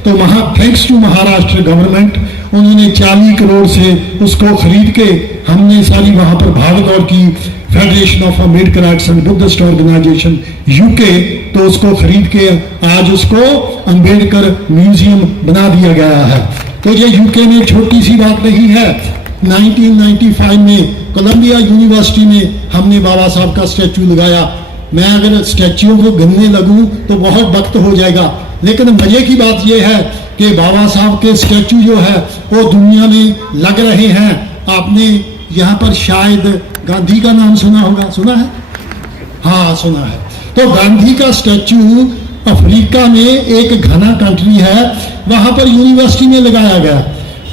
तो वहां थैंक्स टू महाराष्ट्र गवर्नमेंट उन्होंने 40 करोड़ से उसको खरीद के, हमने सारी वहां पर भाग दौड़ की, Federation of Ambedkarites and Buddhist Organisation UK, तो उसको खरीद के आज उसको अम्बेडकर म्यूजियम बना दिया गया है। तो ये यूके में छोटी सी बात नहीं है। 1995 में कोलंबिया यूनिवर्सिटी में हमने बाबा साहब का स्टैचू लगाया। मैं अगर स्टैच्यूओं को गिनने लगूं तो बहुत वक्त हो जाएगा, लेकिन मजे की बात यह है कि बाबा साहब के स्टैचू जो है वो दुनिया में लग रहे हैं। आपने यहाँ पर शायद गांधी का नाम सुना होगा, सुना है? हाँ सुना है। तो गांधी का स्टैचू अफ्रीका में एक घना कंट्री है, वहां पर यूनिवर्सिटी में लगाया गया।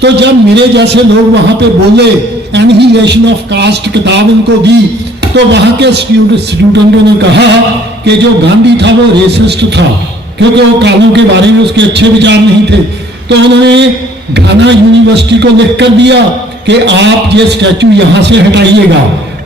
तो जब मेरे जैसे लोग वहां पे बोले, एनहिलेशन ऑफ कास्ट किताब उनको दी, तो वहां के स्टूडेंटों ने कहा कि जो गांधी था वो रेसिस्ट था, क्योंकि वो कालों के बारे में उसके अच्छे विचार नहीं थे। तो उन्होंने घाना यूनिवर्सिटी को लिख कर दिया कि आप ये स्टैचू यहाँ से हटाइएगा।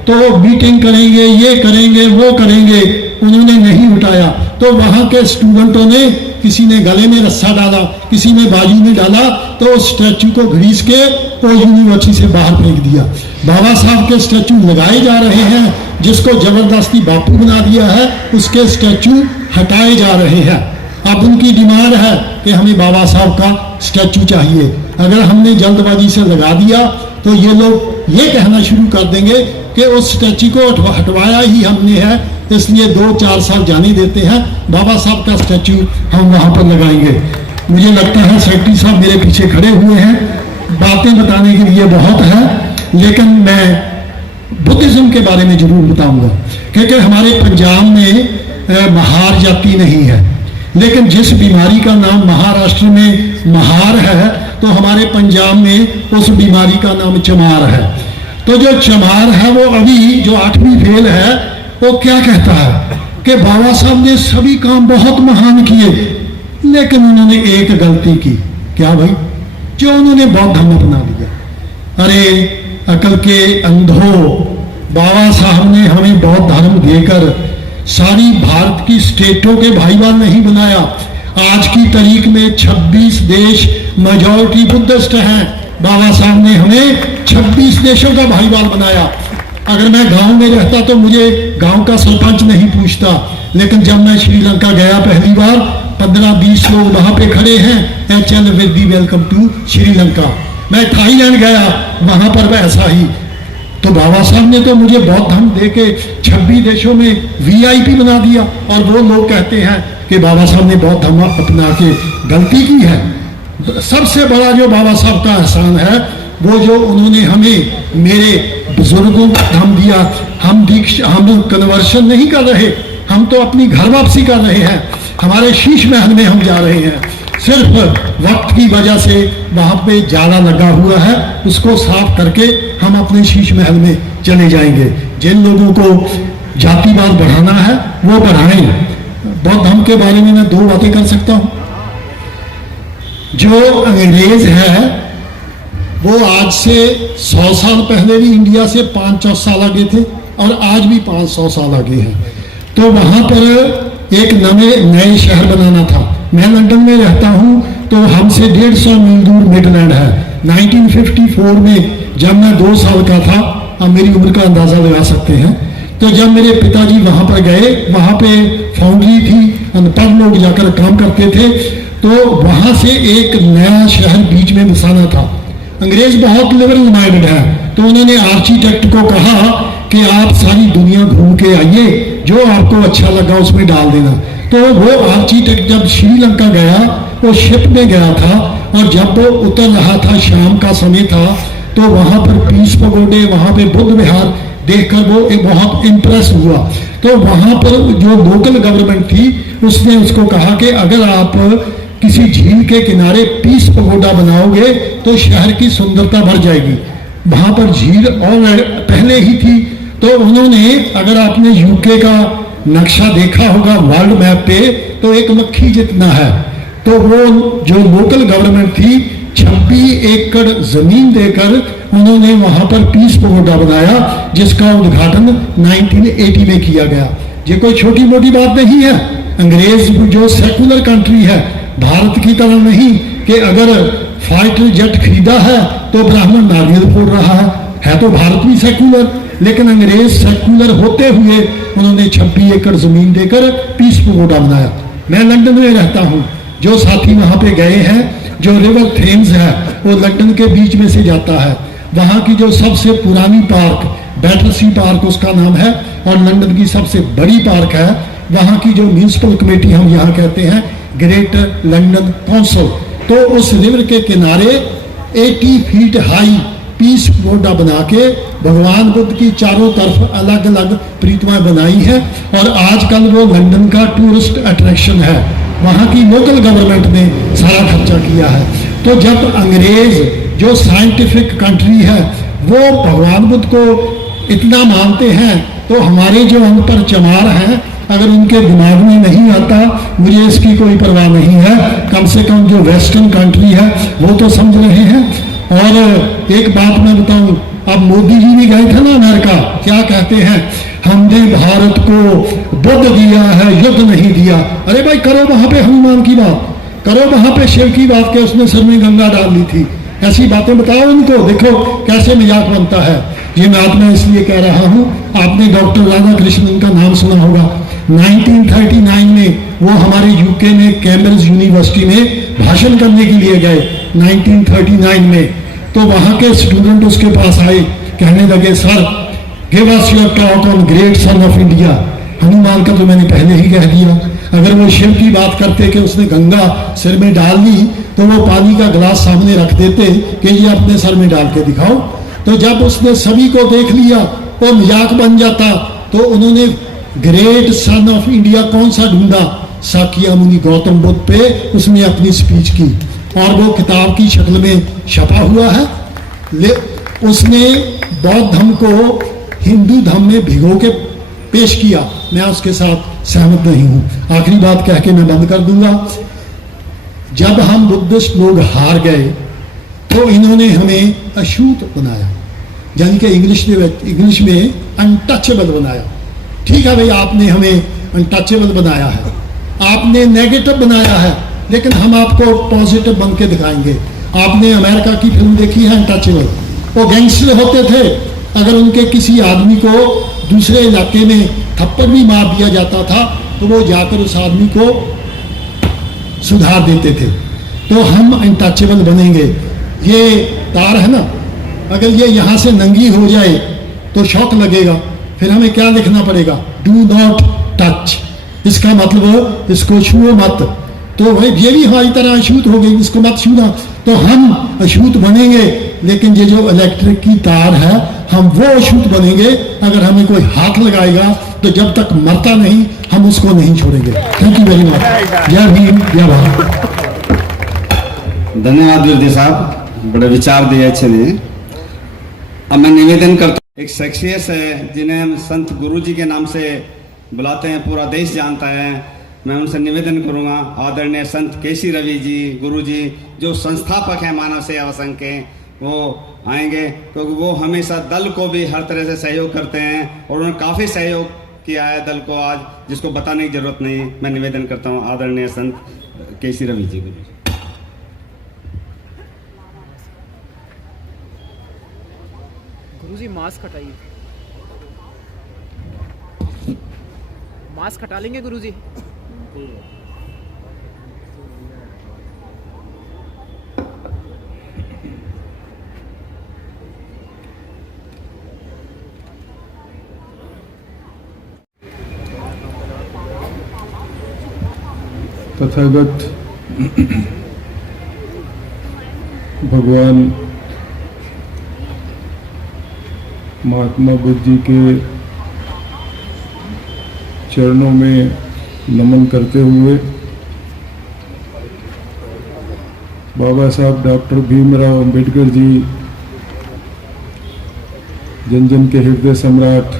तो वो मीटिंग करेंगे, ये करेंगे, वो करेंगे, उन्होंने नहीं हटाया। तो वहां के स्टूडेंटों ने, किसी ने गले में रस्सा डाला, किसी ने बाजू में डाला, तो उस स्टैचू को घसीट के वो यूनिवर्सिटी से बाहर फेंक दिया। बाबा साहब के स्टैचू लगाए जा रहे हैं, जिसको जबरदस्ती बापू बना दिया है, उसके स्टैचू हटाए जा रहे हैं। अब उनकी डिमांड है कि हमें बाबा साहब का स्टैचू चाहिए। अगर हमने जल्दबाजी से लगा दिया तो ये लोग ये कहना शुरू कर देंगे कि उस स्टैचू को हटवाया ही हमने है, इसलिए 2-4 साल जाने देते हैं, बाबा साहब का स्टैचू हम वहां पर लगाएंगे। मुझे लगता है सेक्रेटरी साहब मेरे पीछे खड़े हुए हैं, बातें बताने के लिए बहुत है, लेकिन मैं बुद्धिज्म के बारे में जरूर बताऊंगा, क्योंकि हमारे पंजाब में महार जाति नहीं है, लेकिन जिस बीमारी का नाम महाराष्ट्र में महार है, तो हमारे पंजाब में उस बीमारी का नाम चमार है। तो जो चमार है वो अभी जो 8वीं फेल है, वो क्या कहता है कि बाबा साहब ने सभी काम बहुत महान किए, लेकिन उन्होंने एक गलती की। क्या भाई? जो उन्होंने बौद्ध धर्म अपना लिया। अरे अकल के अंधो, बाबा साहब ने हमें बौद्ध धर्म देकर सारी भारत की स्टेटों के भाईवाल नहीं बनाया। आज की तारीख में 26 देश मेजॉरिटी बुद्धिस्ट हैं। बाबा साहब ने हमें 26 देशों का भाईवाल बनाया। अगर मैं गांव में रहता तो मुझे गांव का सरपंच नहीं पूछता, लेकिन जब मैं श्रीलंका गया पहली बार, 15-20 लोग वहां पे खड़े हैं, HL वेदी वेलकम टू श्रीलंका। मैं थाईलैंड गया, वहां पर ऐसा ही। तो बाबा साहब ने तो मुझे बौद्ध धर्म दे के 26 देशों में VIP बना दिया, और वो लोग कहते हैं कि बाबा साहब ने बौद्ध धर्म अपना के गलती की है। सबसे बड़ा जो बाबा साहब का एहसान है, वो जो उन्होंने हमें, मेरे बुजुर्गों को धर्म दिया। हम कन्वर्शन नहीं कर रहे, हम तो अपनी घर वापसी कर रहे हैं। हमारे शीश महल में हम जा रहे हैं, सिर्फ वक्त की वजह से वहां पे जाला लगा हुआ है, उसको साफ करके हम अपने शीश महल में चले जाएंगे। जिन लोगों को जातिवाद बढ़ाना है वो बढ़ाएं। बौद्ध धर्म के बारे में मैं 2 बातें कर सकता हूं। जो अंग्रेज है वो आज से 100 साल पहले भी इंडिया से 500 साल आगे थे, और आज भी 500 साल आगे हैं। तो वहां पर एक नए शहर बनाना था। मैं लंदन में रहता हूं, तो हमसे 150 मील दूर मिडलैंड है। 1954 में जब मैं 2 साल का था, आप मेरी उम्र का अंदाजा लगा सकते हैं, तो जब मेरे पिताजी वहां पर गए, वहां पे फाउंड्री थी, अनपढ़ लोग जाकर काम करते थे, तो वहां से एक नया शहर बीच में बसाना था। अंग्रेज बहुत लिबरल माइंडेड है, तो उन्होंने आर्किटेक्ट को कहा कि आप सारी दुनिया घूम के आइए, जो आपको अच्छा लगा उसमें डाल देना। तो वो आर्किटेक्ट जब श्रीलंका गया, वो शिप में गया था, और जब वो उतर रहा था, शाम का समय था, तो वहां पर पीस पगोडे, वहां पे बुद्ध विहार देखकर वो बहुत इम्प्रेस हुआ। तो वहां पर जो लोकल गवर्नमेंट थी, उसने उसको कहा कि अगर आप किसी झील के किनारे पीस पगोडा बनाओगे तो शहर की सुंदरता बढ़ जाएगी। वहां पर झील और पहले ही थी, तो उन्होंने, अगर आपने यूके का नक्शा देखा होगा वर्ल्ड मैप पे तो एक मक्खी जितना है। तो वो जो लोकल गवर्नमेंट थी 26 एकड़ जमीन देकर उन्होंने वहां पर पीस पगोडा बनाया, जिसका उद्घाटन 1980 में किया गया। ये कोई छोटी मोटी बात नहीं है। अंग्रेज जो सेकुलर कंट्री है, भारत की तरह नहीं कि अगर फाइटर जेट खरीदा है तो ब्राह्मण नारियल फोड़ रहा है तो भारत भी सेकुलर। लेकिन अंग्रेज सेकुलर होते हुए उन्होंने 26 एकड़ जमीन देकर पीस पगोडा बनाया। मैं लंदन में रहता हूँ, जो साथी वहां पे गए हैं, जो रिवर थेम्स है वो लंदन के बीच में से जाता है। वहां की जो सबसे पुरानी पार्क बैटरसी पार्क उसका नाम है, और लंदन की सबसे बड़ी पार्क है। वहां की जो म्यूनिसिपल कमेटी हम यहाँ कहते हैं ग्रेटर लंदन काउंसिल, तो उस रिवर के किनारे 80 फीट हाई पीस पगोडा बना के भगवान बुद्ध की चारों तरफ अलग अलग प्रतिमाएं बनाई है, और आजकल वो लंदन का टूरिस्ट अट्रैक्शन है। वहाँ की लोकल गवर्नमेंट ने सारा खर्चा किया है। तो जब अंग्रेज जो साइंटिफिक कंट्री है वो भगवान बुद्ध को इतना मानते हैं, तो हमारे जो अनपढ़ चमार हैं, अगर उनके दिमाग में नहीं आता, मुझे इसकी कोई परवाह नहीं है। कम से कम जो वेस्टर्न कंट्री है वो तो समझ रहे हैं। और एक बात मैं बताऊं, अब मोदी जी भी गए थे ना अमेरिका, क्या कहते हैं, हमने भारत को बुद्ध दिया है, युद्ध नहीं दिया। अरे भाई करो वहां पे हनुमान की बात, करो वहां पे शिव की बात के उसने सिर में गंगा डाल दी थी। ऐसी बातें बताओ उनको, देखो कैसे मजाक बनता है। ये बात मैं इसलिए कह रहा हूँ, आपने डॉक्टर राधा कृष्णन का नाम सुना होगा। 1939 में वो हमारे यूके में कैम्ब्रिज यूनिवर्सिटी में भाषण करने के लिए गए 1939 में। तो वहां के स्टूडेंट उसके पास आए, कहने लगे sir give us your talk on great son of India. Hanuman का तो मैंने पहले ही कह दिया। अगर वो शिव की बात करते कि उसने गंगा सिर में डाल ली, तो वो पानी का गिलास सामने रख देते कि ये अपने सर में डाल के दिखाओ। तो जब उसने सभी को देख लिया वो मजाक बन जाता, तो उन्होंने ग्रेट सन ऑफ इंडिया कौन सा ढूंढा, साकिया मुनि गौतम बुद्ध पे उसने अपनी स्पीच की, और वो किताब की शक्ल में छपा हुआ है। उसने बौद्ध धर्म को हिंदू धर्म में भिगो के पेश किया। मैं उसके साथ सहमत नहीं हूं। आखिरी बात कह के मैं बंद कर दूंगा। जब हम बुद्धिस्ट लोग हार गए तो इन्होंने हमें अछूत बनाया, यानी कि इंग्लिश में अनटचेबल बनाया। ठीक है भाई, आपने हमें अनटचेबल बनाया है, आपने नेगेटिव बनाया है, लेकिन हम आपको पॉजिटिव बन के दिखाएंगे। आपने अमेरिका की फिल्म देखी है अनटचेबल, वो गैंगस्टर होते थे। अगर उनके किसी आदमी को दूसरे इलाके में थप्पड़ भी मार दिया जाता था तो वो जाकर उस आदमी को सुधार देते थे। तो हम अनटचेबल बनेंगे। ये तार है ना, अगर ये यहाँ से नंगी हो जाए तो शौक लगेगा, फिर हमें क्या लिखना पड़ेगा, डू नॉट टच। इसका मतलब इसको छुओ मत। तो भाई ये भी हमारी तरह अछूत हो गई, इसको मत छूना। तो हम अछूत बनेंगे, लेकिन ये जो इलेक्ट्रिक की तार है हम वो अछूत बनेंगे। अगर हमें कोई हाथ लगाएगा तो जब तक मरता नहीं हम उसको नहीं छोड़ेंगे। Thank you very much. जय भीम, जय भारत। धन्यवाद विरोधी साहब, बड़े विचार दिए अच्छे दिए। अब मैं निवेदन करता हूँ, एक शख्सियत है जिन्हें हम संत गुरु जी के नाम से बुलाते हैं, पूरा देश जानता है। मैं उनसे निवेदन करूंगा, आदरणीय संत केसी रवि जी गुरु जी जो संस्थापक हैं मानव सेवा संघ के, वो आएंगे, क्योंकि वो हमेशा दल को भी हर तरह से सहयोग करते हैं और उन्होंने काफ़ी सहयोग किया है दल को आज, जिसको बताने की जरूरत नहीं। मैं निवेदन करता हूँ आदरणीय संत केसी रवि जी गुरु जी। गुरुजी मास्क हटाइए, मास्क हटा लेंगे गुरुजी। तथागत भगवान महात्मा बुद्ध जी के चरणों में नमन करते हुए बाबा साहब डॉक्टर भीमराव अंबेडकर जी जन जन के हृदय सम्राट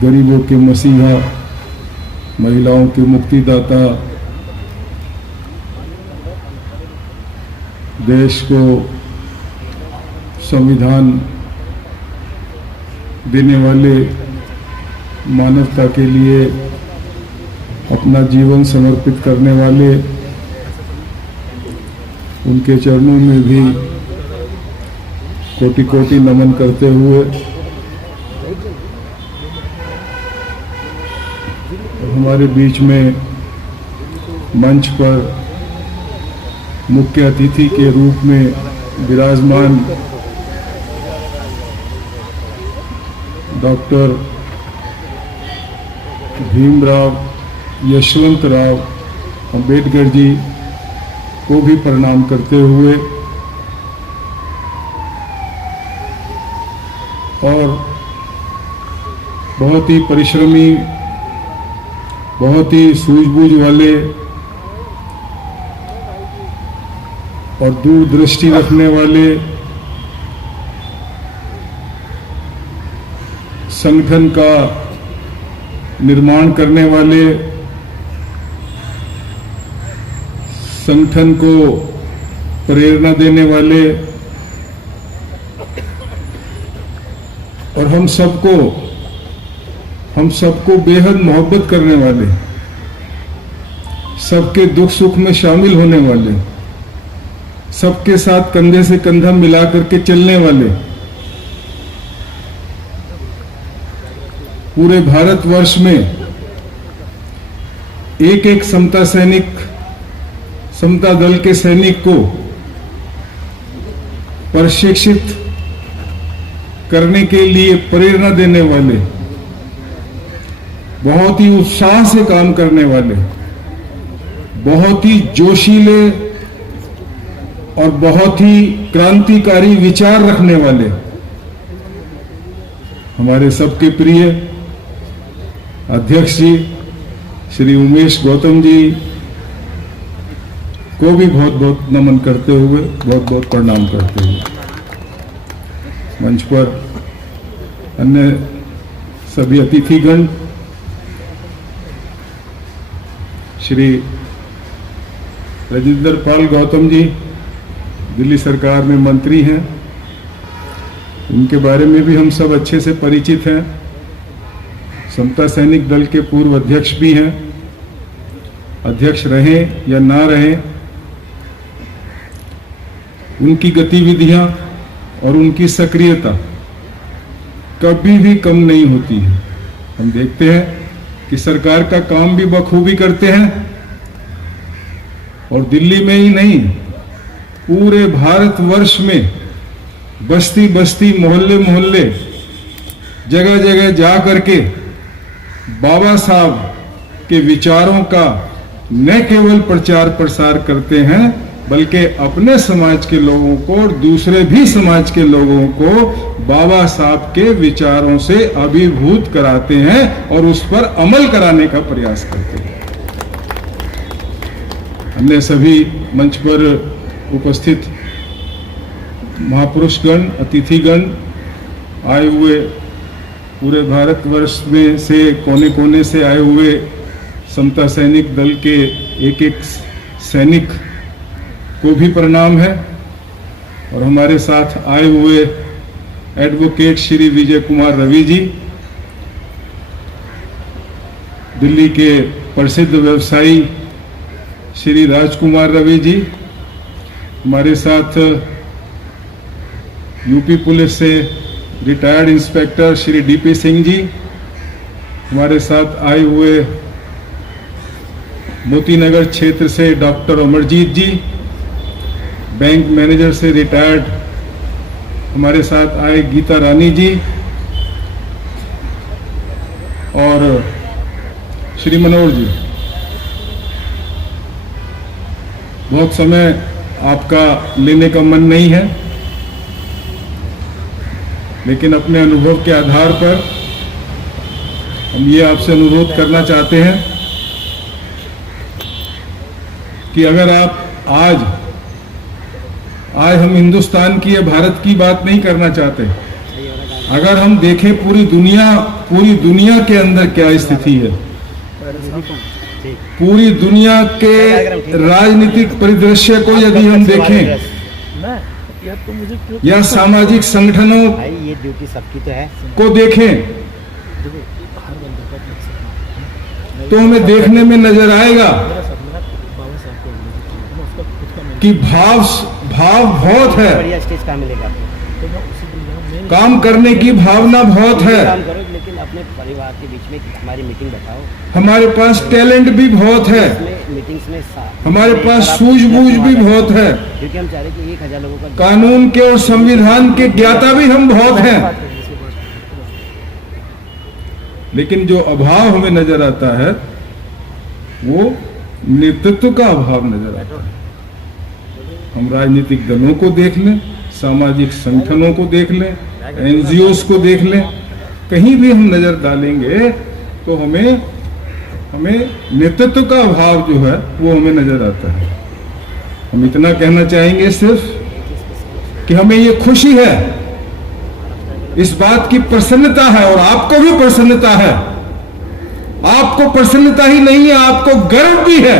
गरीबों के मसीहा, महिलाओं के मुक्तिदाता, देश को संविधान देने वाले, मानवता के लिए अपना जीवन समर्पित करने वाले, उनके चरणों में भी कोटि कोटि नमन करते हुए हमारे बीच में मंच पर मुख्य अतिथि के रूप में विराजमान डॉक्टर भीमराव यशवंतराव अंबेडकर जी को भी प्रणाम करते हुए और बहुत ही परिश्रमी, बहुत ही सूझबूझ वाले और दूरदृष्टि रखने वाले संगठन का निर्माण करने वाले, संगठन को प्रेरणा देने वाले और हम सबको बेहद मोहब्बत करने वाले, सबके दुख सुख में शामिल होने वाले, सबके साथ कंधे से कंधा मिला करके चलने वाले, पूरे भारतवर्ष में एक एक समता सैनिक, समता दल के सैनिक को प्रशिक्षित करने के लिए प्रेरणा देने वाले, बहुत ही उत्साह से काम करने वाले, बहुत ही जोशीले और बहुत ही क्रांतिकारी विचार रखने वाले हमारे सबके प्रिय अध्यक्ष जी श्री उमेश गौतम जी को भी बहुत बहुत नमन करते हुए, बहुत बहुत प्रणाम करते हुए मंच पर अन्य सभी अतिथिगण, श्री राजेंद्र पाल गौतम जी दिल्ली सरकार में मंत्री हैं, उनके बारे में भी हम सब अच्छे से परिचित हैं। समता सैनिक दल के पूर्व अध्यक्ष भी हैं, अध्यक्ष रहे या ना रहे, उनकी गतिविधियां और उनकी सक्रियता कभी भी कम नहीं होती है। हम देखते हैं कि सरकार का काम भी बखूबी करते हैं और दिल्ली में ही नहीं, पूरे भारतवर्ष में बस्ती बस्ती, मोहल्ले मोहल्ले, जगह जगह जा करके बाबा साहब के विचारों का न केवल प्रचार प्रसार करते हैं, बल्कि अपने समाज के लोगों को और दूसरे भी समाज के लोगों को बाबा साहब के विचारों से अभिभूत कराते हैं और उस पर अमल कराने का प्रयास करते हैं। हमने सभी मंच पर उपस्थित महापुरुषगण, अतिथिगण, आए हुए पूरे भारतवर्ष में से कोने कोने से आए हुए समता सैनिक दल के एक एक सैनिक को भी प्रणाम है और हमारे साथ आए हुए एडवोकेट श्री विजय कुमार रवि जी, दिल्ली के प्रसिद्ध व्यवसायी श्री राजकुमार रवि जी, हमारे साथ यूपी पुलिस से retired inspector Shri DP Singh ji, हमारे साथ आए हुए मोतीनगर क्षेत्र से doctor Amarjeet ji, bank manager से रिटायर्ड हमारे साथ आए गीता रानी जी और श्री मनोहर जी। बहुत समय आपका लेने का मन नहीं है, लेकिन अपने अनुभव के आधार पर हम ये आपसे अनुरोध करना चाहते हैं कि अगर आप आज हम हिंदुस्तान की या भारत की बात नहीं करना चाहते, अगर हम देखें पूरी दुनिया के अंदर क्या स्थिति है, पूरी दुनिया के राजनीतिक परिदृश्य को यदि हम देखें या सामाजिक संगठनों ये ड्यूटी सबकी तो है को देखें तो हमें देखने में नजर आएगा कि भाव बहुत है, बढ़िया स्टेज कहाँ मिलेगा? काम करने की भावना बहुत है, काम करो लेकिन अपने परिवार के बीच में हमारी मीटिंग बैठाओ। हमारे पास टैलेंट भी बहुत है, मीटिंग्स में हमारे पास सूझबूझ भी बहुत है, क्योंकि हम चाह रहे कि 1000 लोगों का कानून के और संविधान के ज्ञाता भी हम बहुत हैं, लेकिन जो अभाव हमें नजर आता है वो नेतृत्व का अभाव नजर आता है। हम राजनीतिक दलों को देख लें, सामाजिक संगठनों को देख लें, एनजीओस को देख लें, कहीं भी हम नजर डालेंगे तो हमें नेतृत्व का अभाव जो है वो हमें नजर आता है। हम इतना कहना चाहेंगे सिर्फ कि हमें ये खुशी है, इस बात की प्रसन्नता है और आपको भी प्रसन्नता है। आपको प्रसन्नता ही नहीं है, आपको गर्व भी है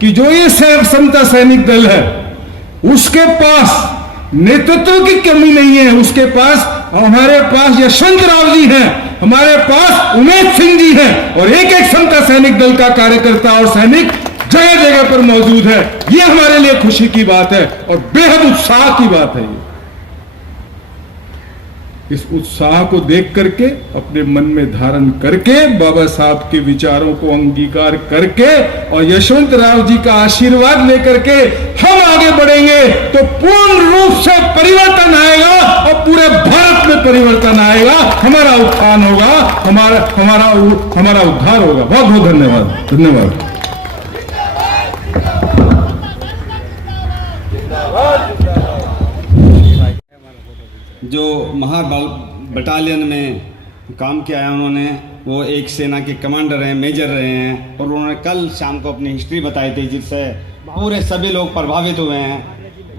कि जो ये समता सैनिक दल है उसके पास नेतृत्व की कमी नहीं है, उसके पास हमारे पास यशवंत राव जी हैं, हमारे पास उमेश सिंह जी हैं और एक एक समता सैनिक दल का कार्यकर्ता और सैनिक जगह जगह पर मौजूद है। ये हमारे लिए खुशी की बात है और बेहद उत्साह की बात है। ये इस उत्साह को देख करके अपने मन में धारण करके बाबा साहब के विचारों को अंगीकार करके और यशवंत राव जी का आशीर्वाद लेकर के हम आगे बढ़ेंगे तो पूर्ण रूप से परिवर्तन आएगा और पूरे भारत में परिवर्तन आएगा, हमारा उत्थान होगा, हमारा उद्धार होगा। बहुत बहुत धन्यवाद। धन्यवाद। जो महाबल बटालियन में काम किया है उन्होंने, वो एक सेना के कमांडर हैं, मेजर रहे हैं और उन्होंने कल शाम को अपनी हिस्ट्री बताई थी जिससे पूरे सभी लोग प्रभावित हुए हैं।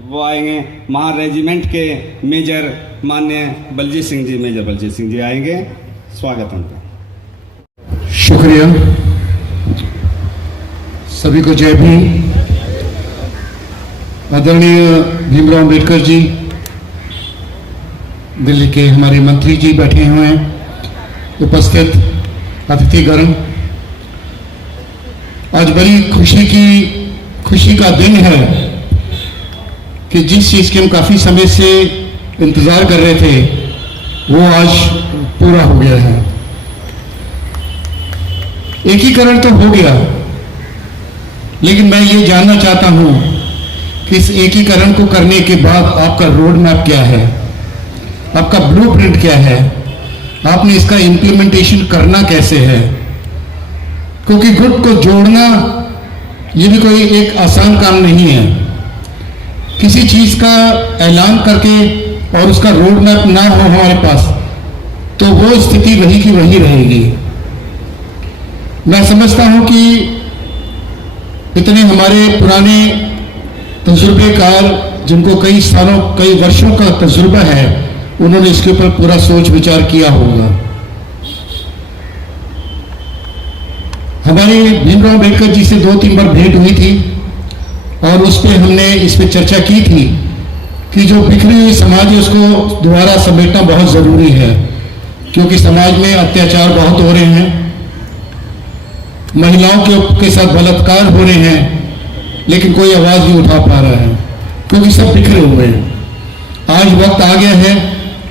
वो आएंगे महा रेजिमेंट के मेजर माननीय बलजीत सिंह जी, मेजर बलजीत सिंह जी आएंगे। स्वागत है उनका। शुक्रिया। सभी को जय भीम। आदरणीय भीमराव अम्बेडकर जी, दिल्ली के हमारे मंत्री जी बैठे हुए हैं, उपस्थित अतिथिगण, आज बड़ी खुशी का दिन है कि जिस चीज के हम काफी समय से इंतजार कर रहे थे वो आज पूरा हो गया है। एकीकरण तो हो गया, लेकिन मैं ये जानना चाहता हूं कि इस एकीकरण को करने के बाद आपका रोड मैप क्या है, आपका ब्लूप्रिंट क्या है, आपने इसका इंप्लीमेंटेशन करना कैसे है। क्योंकि गुट को जोड़ना ये भी कोई एक आसान काम नहीं है। किसी चीज का ऐलान करके और उसका रोड मैप ना हो हमारे पास तो वो स्थिति वही की वही रहेगी। मैं समझता हूं कि इतने हमारे पुराने तजुर्बेकार जिनको कई सालों कई वर्षों का तजुर्बा है, उन्होंने इसके ऊपर पूरा सोच विचार किया होगा। हमारे भीमराव अम्बेडकर जी से 2-3 बार भेंट हुई थी और उस पर हमने इस पर चर्चा की थी कि जो बिखरी हुई समाज है उसको दोबारा समेटना बहुत जरूरी है, क्योंकि समाज में अत्याचार बहुत हो रहे हैं, महिलाओं के साथ बलात्कार हो रहे हैं, लेकिन कोई आवाज नहीं उठा पा रहा है क्योंकि सब बिखरे हुए हैं। आज वक्त आ गया है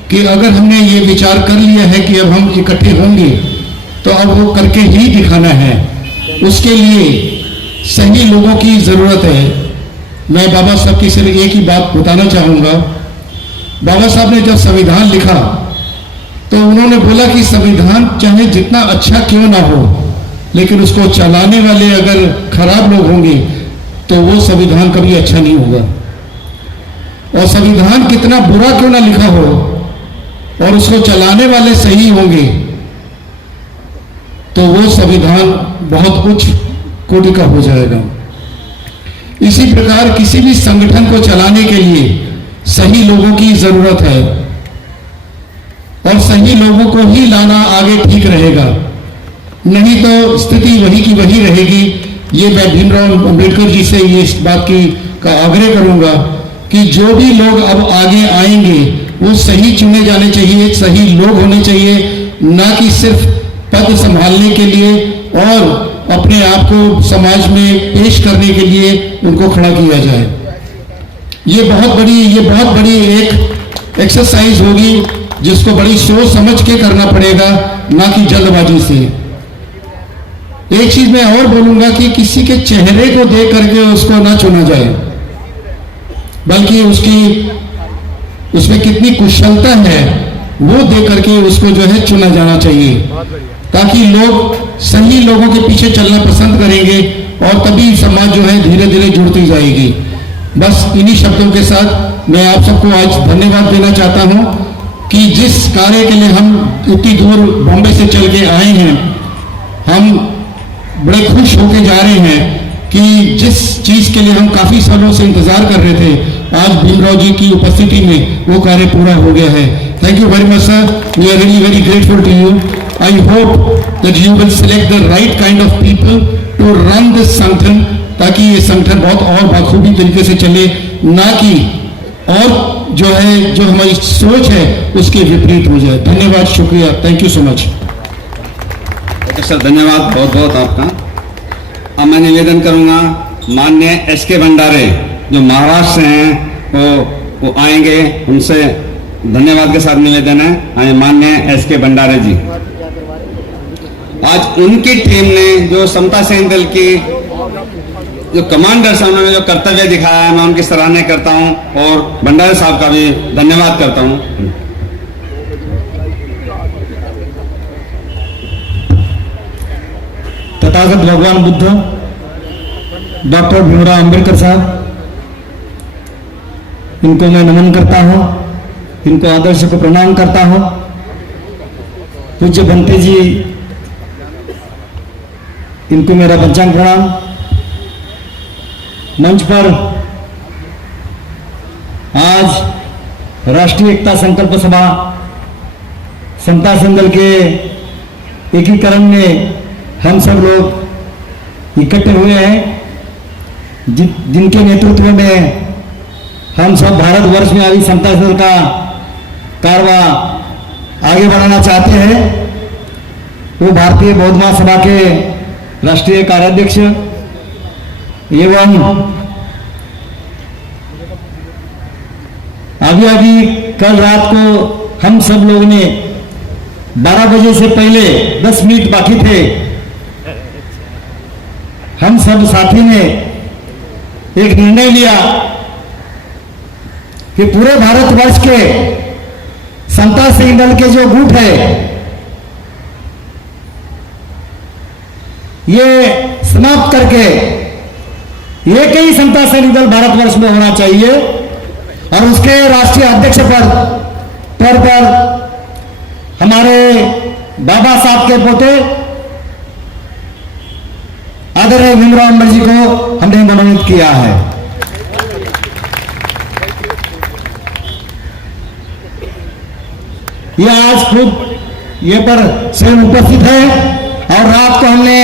कि अगर हमने ये विचार कर लिया है कि अब हम इकट्ठे होंगे तो अब वो करके ही दिखाना है। उसके लिए सही लोगों की जरूरत है। मैं बाबा साहब की सिर्फ एक ही बात बताना चाहूंगा। बाबा साहब ने जब संविधान लिखा तो उन्होंने बोला कि संविधान चाहे जितना अच्छा क्यों ना हो, लेकिन उसको चलाने वाले अगर खराब लोग होंगे तो वो संविधान कभी अच्छा नहीं होगा। और संविधान कितना बुरा क्यों ना लिखा हो और उसको चलाने वाले सही होंगे तो वो संविधान बहुत उच्च कोटि का हो जाएगा। इसी प्रकार किसी भी संगठन को चलाने के लिए सही लोगों की जरूरत है। और सही लोगों को ही लाना आगे ठीक रहेगा, नहीं तो स्थिति वही की वही रहेगी। ये मैं भीमराव अंबेडकर जी से ये इस बात का आग्रह करूंगा कि जो भी लोग अब आगे आएंगे वो सही चुने जाने चाहिए, सही लोग होने चाहिए, ना कि सिर्फ पद संभालने के लिए और अपने आप को समाज में पेश करने के लिए उनको खड़ा किया जाए। ये बहुत बड़ी एक एक्सरसाइज होगी जिसको बड़ी सोच समझ के करना पड़ेगा, ना कि जल्दबाजी से। एक चीज मैं और बोलूंगा कि किसी के चेहरे को देख करके उसको ना चुना जाए, बल्कि उसमें कितनी कुशलता है वो देख करके उसको जो है चुना जाना चाहिए, ताकि लोग सही लोगों के पीछे चलना पसंद करेंगे और तभी समाज जो है धीरे धीरे जुड़ती जाएगी। बस इन्हीं शब्दों के साथ मैं आप सबको आज धन्यवाद देना चाहता हूं कि जिस कार्य के लिए हम इतनी दूर बॉम्बे से चल के आए हैं, हम बड़े खुश होके जा रहे हैं कि जिस चीज के लिए हम काफी सालों से इंतजार कर रहे थे, आज भीमराव जी की उपस्थिति में वो कार्य पूरा हो गया है। Thank you very much sir, we are really very grateful to you. I hope that you will select the right kind of people to run this संगठन, ताकि ये संगठन बहुत और बखूबी तरीके से चले, ना कि और जो हमारी सोच है उसके विपरीत हो जाए। धन्यवाद, शुक्रिया, thank you so much. Okay sir, धन्यवाद बहुत बहुत आपका। अब मैं निवेदन करूंगा माननीय एसके भंडारे जो महाराष्ट्र से हैं वो आएंगे, उनसे धन्यवाद के साथ निवेदन है। माननीय एसके भंडारे जी, आज उनकी टीम ने जो समता सैनिक दल की जो कमांडर्स हैं उन्होंने जो कर्तव्य दिखाया है, मैं उनकी सराहना करता हूं और भंडारे साहब का भी धन्यवाद करता हूं। तथागत भगवान बुद्ध डॉक्टर भीमराव अंबेडकर साहब, इनको मैं नमन करता हूं, इनको आदर्श को प्रणाम करता हूं। पूज्य बंते जी, इनको मेरा पंचांग प्रणाम। मंच पर आज राष्ट्रीय एकता संकल्प सभा समता सैनिक दल के एकीकरण में हम सब लोग इकट्ठे हुए हैं, जिनके नेतृत्व में हम सब भारतवर्ष में अभी समता सैनिक दल का कारवां आगे बढ़ाना चाहते हैं। वो भारतीय बौद्ध महासभा के राष्ट्रीय कार्याध्यक्ष एवं अभी कल रात को हम सब लोग ने 12 बजे से पहले 10 मिनट बाकी थे, हम सब साथी ने एक निर्णय लिया कि पूरे भारतवर्ष के समता सैनिक दल के जो गुट है ये समाप्त करके एक ही समता सैनिक दल भारतवर्ष में होना चाहिए और उसके राष्ट्रीय अध्यक्ष पद पर हमारे बाबा साहब के पोते आदरणीय भीमराव अम्बेडकर जी को हमने मनोनीत किया है। ये आज खुद ये पर स्वयं उपस्थित है और रात को हमने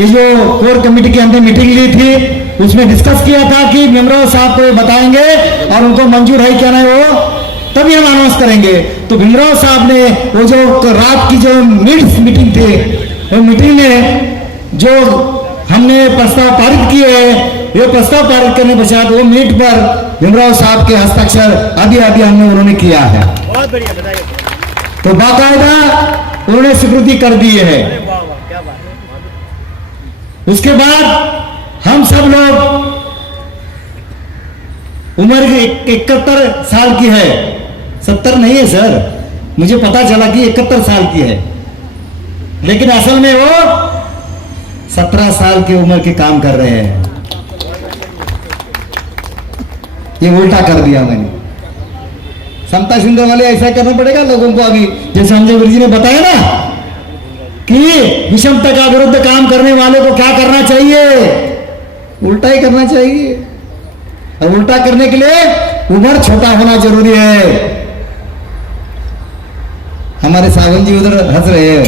ये जो कोर कमेटी की हमने मीटिंग ली थी उसमें डिस्कस किया था कि भीमराव साहब को बताएंगे और उनको मंजूर है क्या नहीं वो तभी हम अनाउंस करेंगे। तो भीमराव साहब ने वो जो रात की जो मीटिंग थी वो मीटिंग में जो हमने प्रस्ताव पारित किए हैं, ये प्रस्ताव पारित करने पश्चात वो मीट पर भीमराव साहब के हस्ताक्षर आदि हमने उन्होंने किया है। बहुत बढ़िया, बताइए। तो बाकायदा उन्होंने स्वीकृति कर दी है। उसके बाद हम सब लोग उम्र 71 साल की है, 70 नहीं है सर, मुझे पता चला कि 71 साल की है, लेकिन असल में वो 17 साल की उम्र के काम कर रहे हैं। ये उल्टा कर दिया मैंने। समता सैनिक दल वाले ऐसा करना पड़ेगा लोगों को। अभी जैसे हमने गुरु जी ने बताया ना कि विषमता का विरुद्ध काम करने वाले को क्या करना चाहिए, उल्टा ही करना चाहिए। और उल्टा करने के लिए उम्र छोटा होना जरूरी है। हमारे सावन जी उधर हंस रहे हैं,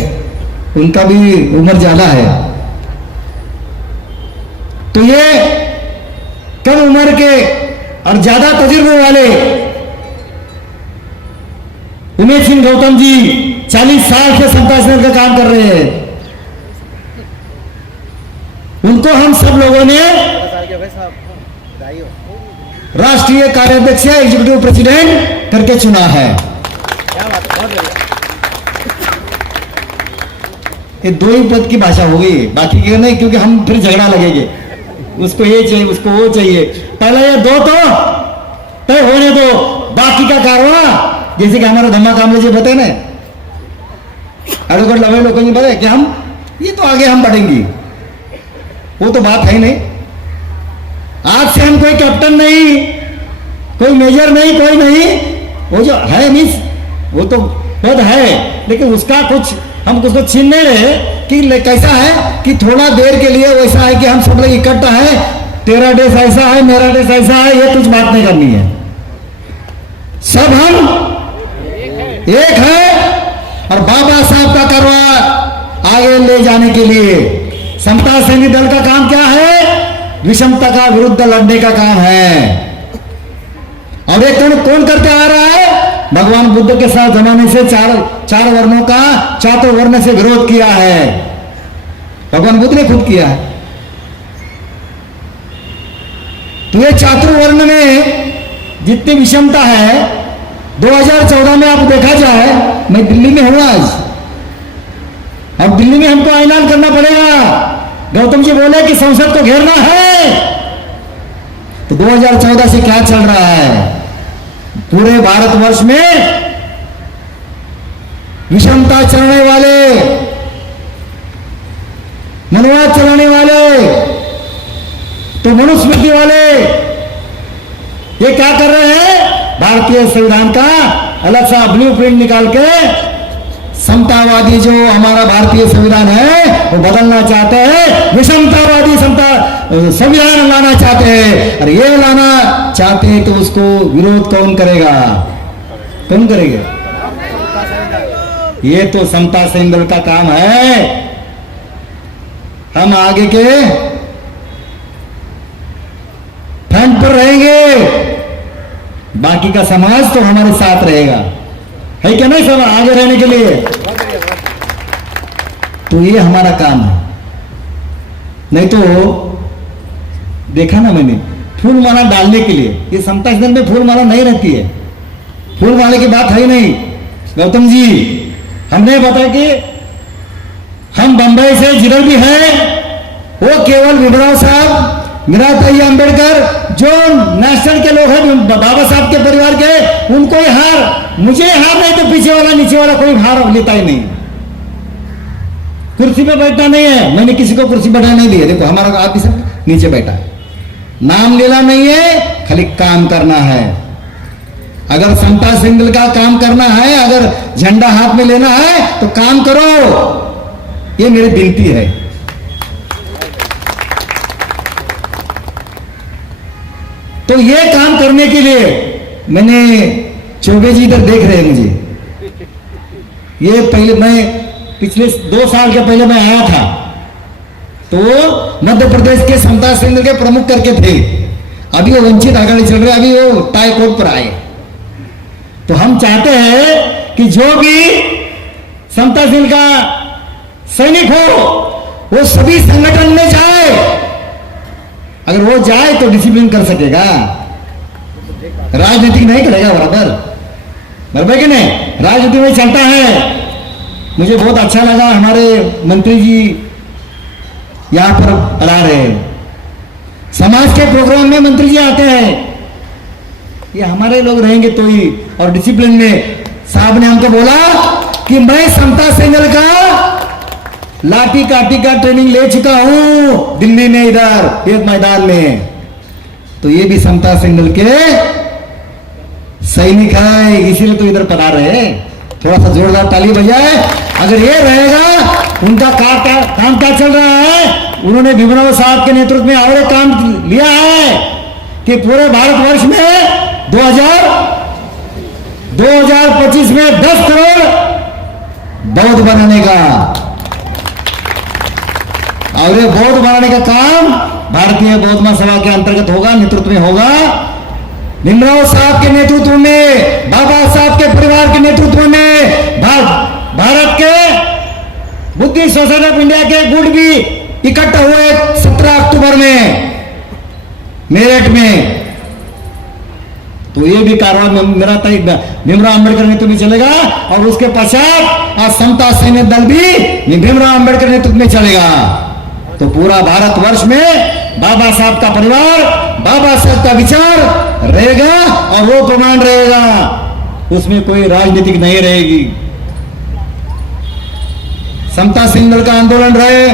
उनका भी उम्र ज्यादा है। तो ये कम उम्र के और ज्यादा तजुर्बे वाले उमेश सिंह गौतम जी 40 साल से समता सेना का काम कर रहे हैं। उनको हम सब लोगों ने राष्ट्रीय कार्याध्यक्ष एग्जीक्यूटिव प्रेसिडेंट करके चुना है। ये दो ही पद की भाषा हो गई, बाकी के नहीं, क्योंकि हम फिर झगड़ा लगेंगे, उसको ये चाहिए उसको वो चाहिए। पहले ये दो तो तय होने दो, बाकी का कारवा जैसे कि हमारा धम्मा कामले जी बताए ना, एडवोकेट लवे लोगों ने बताया कि हम ये तो आगे हम बढ़ेंगे, वो तो बात है नहीं। आज से हम कोई कैप्टन नहीं, कोई मेजर नहीं, कोई नहीं, वो जो है मिस वो तो पद है, लेकिन उसका कुछ हम उसको छीन नहीं रहे कि कैसा है कि थोड़ा देर के लिए वैसा है कि हम सब लोग इकट्ठा है, तेरा देश ऐसा है मेरा देश ऐसा है, ये कुछ बात नहीं करनी है। सब हम एक है और बाबा साहब का करवा आगे ले जाने के लिए समता सैनिक दल का काम क्या है? विषमता का विरुद्ध लड़ने का काम है। और ये कौन करते आ रहा है? भगवान बुद्ध के साथ जमाने से चार वर्णों का चातुर वर्ण से विरोध किया है, भगवान बुद्ध ने खुद किया है। तो ये चातुर वर्ण में जितनी विषमता है, 2014 में आप देखा जाए, मैं दिल्ली में हूं आज, अब दिल्ली में हमको ऐलान करना पड़ेगा। गौतम जी बोले कि संसद को घेरना है, तो 2014 से क्या चल रहा है? पूरे भारतवर्ष में विषमता चलाने वाले, मनवाद चलाने वाले, तो मनुस्मृति वाले ये क्या कर रहे हैं? भारतीय संविधान का अलग सा ब्लूप्रिंट निकाल के समतावादी जो हमारा भारतीय संविधान है वो बदलना चाहते हैं, विषमतावादी संविधान लाना चाहते हैं। और ये लाना चाहते हैं तो उसको विरोध कौन करेगा? कौन करेगा? ये तो समता सैनिक दल का काम है। हम आगे के फ्रंट पर रहेंगे, बाकी का समाज तो हमारे साथ रहेगा, है क्या नहीं? सब आगे रहने के लिए तो ये हमारा काम है। नहीं तो देखा ना मैंने, फूल माला डालने के लिए, ये समता सैनिक दल में फूल माला नहीं रहती है, फूल माले की बात है ही नहीं। गौतम जी हमने बताया कि हम बंबई से जिरल भी हैं, वो केवल भीमराव साहब, मीराबाई अंबेडकर जो नेशनल के लोग हैं, बाबा साहब के परिवार के, उनको ही हार, मुझे हार नहीं तो पीछे वाला नीचे वाला कोई हार लेता ही नहीं। कुर्सी पे बैठना नहीं है, मैंने किसी को कुर्सी बैठा नहीं दिया। देखो हमारा आदमी सब नीचे बैठा है, नाम लेना नहीं है, खाली काम करना है। अगर समता सैनिक दल का काम करना है, अगर झंडा हाथ में लेना है तो काम करो, ये मेरी विनती है। तो ये काम करने के लिए मैंने, चौबे जी इधर देख रहे हैं मुझे, ये पहले मैं पिछले 2 साल के पहले मैं आया था, तो मध्य प्रदेश के समता सैनिक दल के प्रमुख करके थे, अभी वो वंचित आगे चल रहे, अभी वो टाई कोर्ट पर आए। तो हम चाहते हैं कि जो भी समता सैनिक का सैनिक हो वो सभी संगठन में जाए, अगर वो जाए तो डिसिप्लिन कर सकेगा, राजनीति नहीं करेगा, बराबर कि नहीं? राजनीति में चलता है। मुझे बहुत अच्छा लगा, हमारे मंत्री जी यहां पर बुला रहे हैं, समाज के प्रोग्राम में मंत्री जी आते हैं, ये हमारे लोग रहेंगे तो ही। और डिसिप्लिन में साहब ने हमको बोला कि मैं समता सैनिक दल का लाठी काठी का ट्रेनिंग ले चुका हूं दिल्ली में, इधर एक मैदान में, तो ये भी समता सैनिक दल के सैनिक है, इसीलिए तो इधर पधार रहे। थोड़ा सा जोरदार ताली बजाए। अगर ये रहेगा, उनका काम क्या चल रहा है, उन्होंने भीमराव साहब के नेतृत्व में और एक काम लिया है कि पूरे भारतवर्ष में 2025 में 10 करोड़ बौद्ध बनाने का। और ये बौद्ध बनाने का काम भारतीय बौद्ध महासभा के अंतर्गत होगा, नेतृत्व में होगा। भीमराव साहब के नेतृत्व में, बाबा साहब के परिवार के नेतृत्व में भारत के बुद्धिस्ट सोसाइटी ऑफ इंडिया के गुट भी इकट्ठा हुए 17 अक्टूबर में मेरठ में। तो ये भी कारवां मेरा भीमराव अंबेडकर नेतृत्व में चलेगा और उसके पश्चात आज समता सैनिक दल भी भीमराव अंबेडकर नेतृत्व में चलेगा। तो पूरा भारतवर्ष में बाबा साहब का परिवार, बाबा साहब का विचार रहेगा और वो प्रमाण रहेगा, उसमें कोई राजनीतिक नहीं रहेगी। समता सैनिक दल का आंदोलन रहे,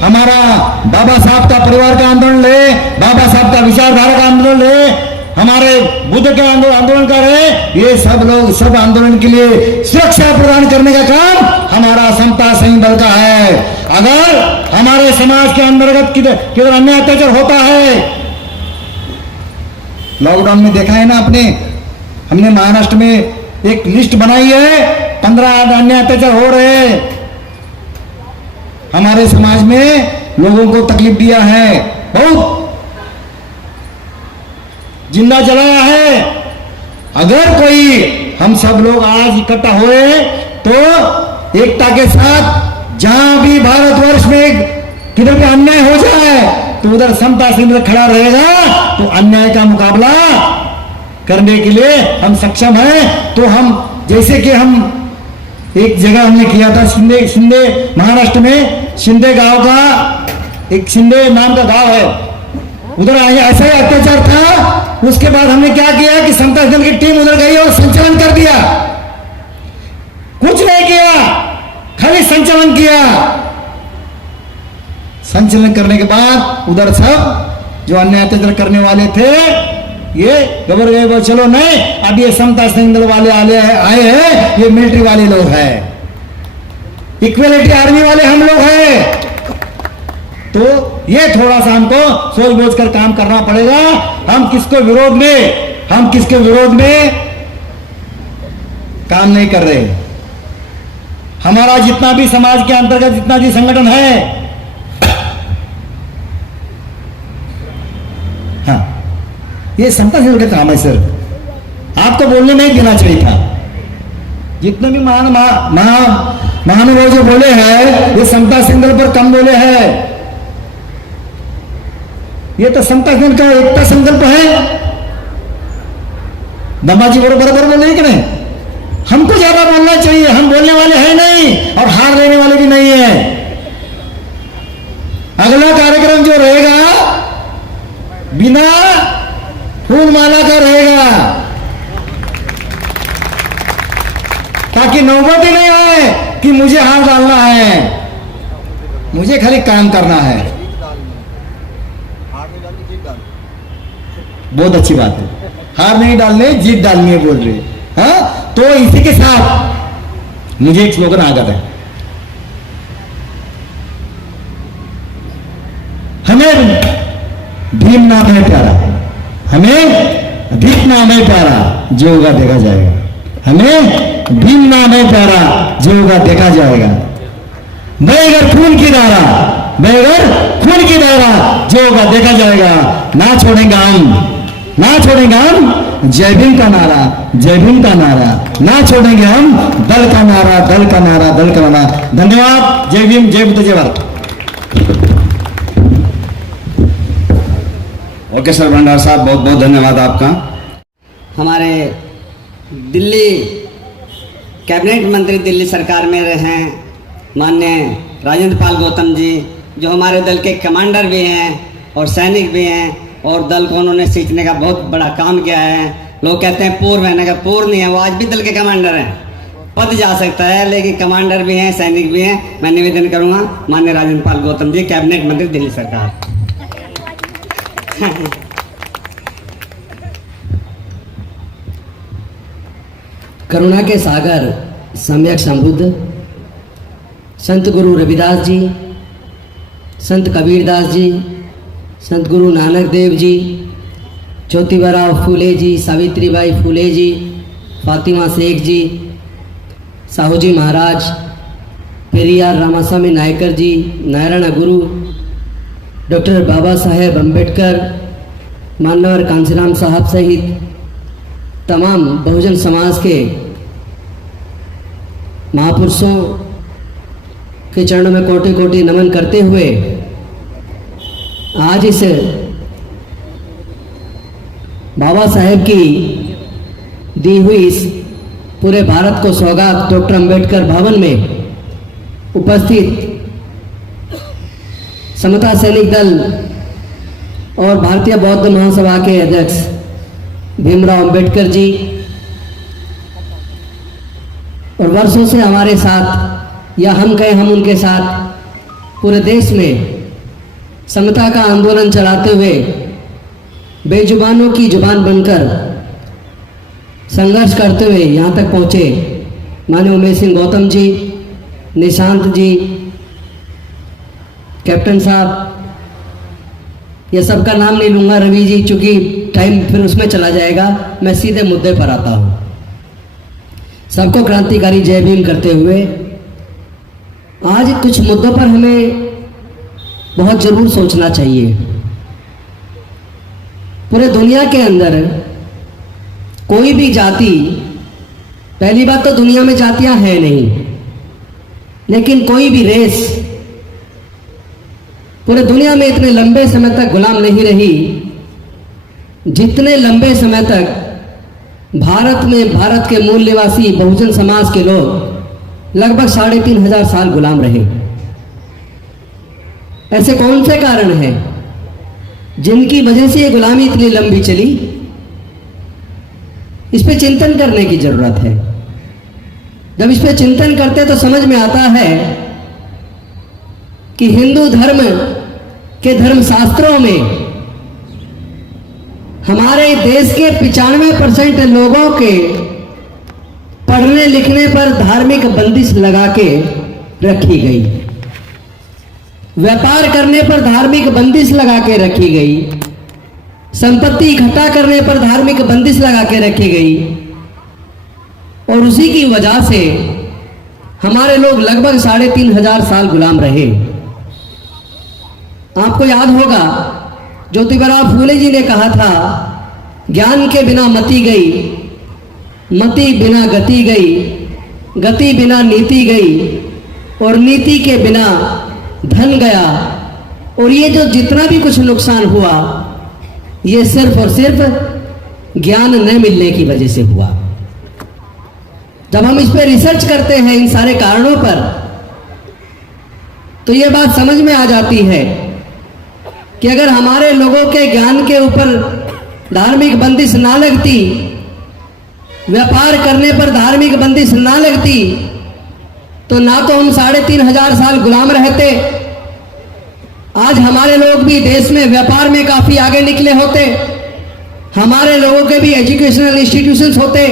हमारा बाबा साहब का परिवार का आंदोलन रहे, बाबा साहब का विचारधारा का आंदोलन रहे, हमारे बुद्ध के आंदोलन कर रहे, ये सब लोग सब आंदोलन के लिए सुरक्षा प्रदान करने का काम हमारा समता सैनिक दल का है। अगर हमारे समाज के अंतर्गत किधर अन्याय अत्याचार होता है, लॉकडाउन में देखा है ना हमने महाराष्ट्र में एक लिस्ट बनाई है, 15 अन्याय अत्याचार हो रहे हैं, हमारे समाज में लोगों को तकलीफ दिया है, बहुत जिंदा जलाया है। अगर कोई हम सब लोग आज इकट्ठा हुए तो एकता के साथ जहां भी भारतवर्ष में किधर भी अन्याय हो जाए तो उधर समता से खड़ा रहेगा, तो अन्याय का मुकाबला करने के लिए हम सक्षम हैं। तो हम जैसे कि हम एक जगह हमने किया था शिंदे महाराष्ट्र में, शिंदे गांव का एक शिंदे नाम का गांव है, उधर ऐसा ही अत्याचार था। उसके बाद हमने क्या किया कि समता दल की टीम उधर गई और संचालन कर दिया, कुछ नहीं किया, खाली संचालन किया। संचालन करने के बाद उधर सब जो अन्याय अत्याचार करने वाले थे ये घबर गए, वो चलो नहीं, अब ये समता सैनिक दल वाले आए हैं, ये मिलिट्री वाले लोग हैं, इक्वलिटी आर्मी वाले हम लोग हैं। तो ये थोड़ा सा हमको सोच बोझ कर काम करना पड़ेगा। हम किसके विरोध में काम नहीं कर रहे। हमारा जितना भी समाज के अंतर्गत जितना भी संगठन है, हाँ, ये समता सैनिक का काम है सर, आपको बोलने नहीं देना चाहिए था। जितने भी महानुभाव जो बोले हैं ये समता सैनिक दल पर कम बोले हैं। ये तो समता सैनिक का एकता संकल्प है। दम्बाजी बराबर बोल रहे कि नहीं? हमको ज्यादा बोलना चाहिए, हम बोलने वाले हैं नहीं और हार लेने वाले भी नहीं है। अगला कार्यक्रम जो रहेगा बिना फूल माला का रहेगा, ताकि नौबत ही नहीं आए कि मुझे हार डालना है, मुझे खाली काम करना है। बहुत अच्छी बात है, हार नहीं डालने जीत डालनी है बोल रहे। हाँ, तो इसी के साथ मुझे एक स्लोगन आ जाता है, हमें भीम नाम है प्यारा, हमें भीम नाम है प्यारा, जो होगा देखा जाएगा। हमें भीम नाम है प्यारा, जो होगा देखा जाएगा। बहेगा खून की धारा, जो होगा देखा जाएगा। ना छोड़ेंगे हम जय भीम का नारा, ना छोड़ेंगे हम दल का नारा। धन्यवाद। जय भीम, जय बुद्ध, जय भारत। ओके सर भंडार साहब, बहुत बहुत धन्यवाद आपका। हमारे दिल्ली कैबिनेट मंत्री दिल्ली सरकार में रहे हैं माननीय राजेंद्र पाल गौतम जी, जो हमारे दल के कमांडर भी हैं और सैनिक भी हैं, और दल को उन्होंने सींचने का बहुत बड़ा काम किया है। लोग कहते हैं पूर्व है, ना पूर्व नहीं है, वो आज भी दल के कमांडर हैं। पद जा सकता है लेकिन कमांडर भी हैं, सैनिक भी हैं। मैं निवेदन करूंगा माननीय राजेंद्र पाल गौतम जी, कैबिनेट मंत्री दिल्ली सरकार। करुणा के सागर सम्यक संबुद्ध संत गुरु रविदास जी, संत कबीरदास जी, संत गुरु नानक देव जी, ज्योतिबा फूले जी, सावित्रीबाई फूले जी, फातिमा शेख जी, साहू जी महाराज, पेरियार रामास्वामी नायकर जी, नारायण गुरु, डॉक्टर बाबा साहेब अम्बेडकर, मान्यवर कांशीराम साहब सहित तमाम बहुजन समाज के महापुरुषों के चरणों में कोटि कोटि नमन करते हुए आज इस बाबा साहेब की दी हुई इस पूरे भारत को सौगात डॉक्टर अंबेडकर भवन में उपस्थित समता सैनिक दल और भारतीय बौद्ध महासभा के अध्यक्ष भीमराव अंबेडकर जी और वर्षों से हमारे साथ या हम कहें हम उनके साथ पूरे देश में समता का आंदोलन चलाते हुए बेजुबानों की जुबान बनकर संघर्ष करते हुए यहाँ तक पहुँचे माननीय उमेश सिंह गौतम जी, निशांत जी, कैप्टन साहब, ये सबका नाम नहीं लूँगा, रवि जी, चूँकि टाइम फिर उसमें चला जाएगा, मैं सीधे मुद्दे पर आता हूँ। सबको क्रांतिकारी जय भीम करते हुए आज कुछ मुद्दों पर हमें बहुत जरूर सोचना चाहिए। पूरे दुनिया के अंदर कोई भी जाति, पहली बात तो दुनिया में जातियां हैं नहीं, लेकिन कोई भी रेस पूरे दुनिया में इतने लंबे समय तक गुलाम नहीं रही जितने लंबे समय तक भारत में भारत के मूल निवासी बहुजन समाज के लोग लगभग 3500 साल गुलाम रहे। ऐसे कौन से कारण हैं जिनकी वजह से ये गुलामी इतनी लंबी चली? इस पे चिंतन करने की जरूरत है। जब इस पे चिंतन करते तो समझ में आता है कि हिंदू धर्म के धर्मशास्त्रों में हमारे देश के 95% लोगों के पढ़ने लिखने पर धार्मिक बंदिश लगा के रखी गई, व्यापार करने पर धार्मिक बंदिश लगा के रखी गई, संपत्ति इकट्ठा करने पर धार्मिक बंदिश लगा के रखी गई, और उसी की वजह से हमारे लोग लगभग 3500 साल गुलाम रहे। आपको याद होगा ज्योतिबा फूले जी ने कहा था, ज्ञान के बिना मति गई, मति बिना गति गई, गति बिना नीति गई, और नीति के बिना धन गया, और ये जो जितना भी कुछ नुकसान हुआ ये सिर्फ और सिर्फ ज्ञान न मिलने की वजह से हुआ। जब हम इस पे रिसर्च करते हैं इन सारे कारणों पर, तो ये बात समझ में आ जाती है कि अगर हमारे लोगों के ज्ञान के ऊपर धार्मिक बंदिश ना लगती, व्यापार करने पर धार्मिक बंदिश ना लगती, तो ना तो हम 3500 साल गुलाम रहते, आज हमारे लोग भी देश में व्यापार में काफी आगे निकले होते, हमारे लोगों के भी एजुकेशनल इंस्टीट्यूशंस होते,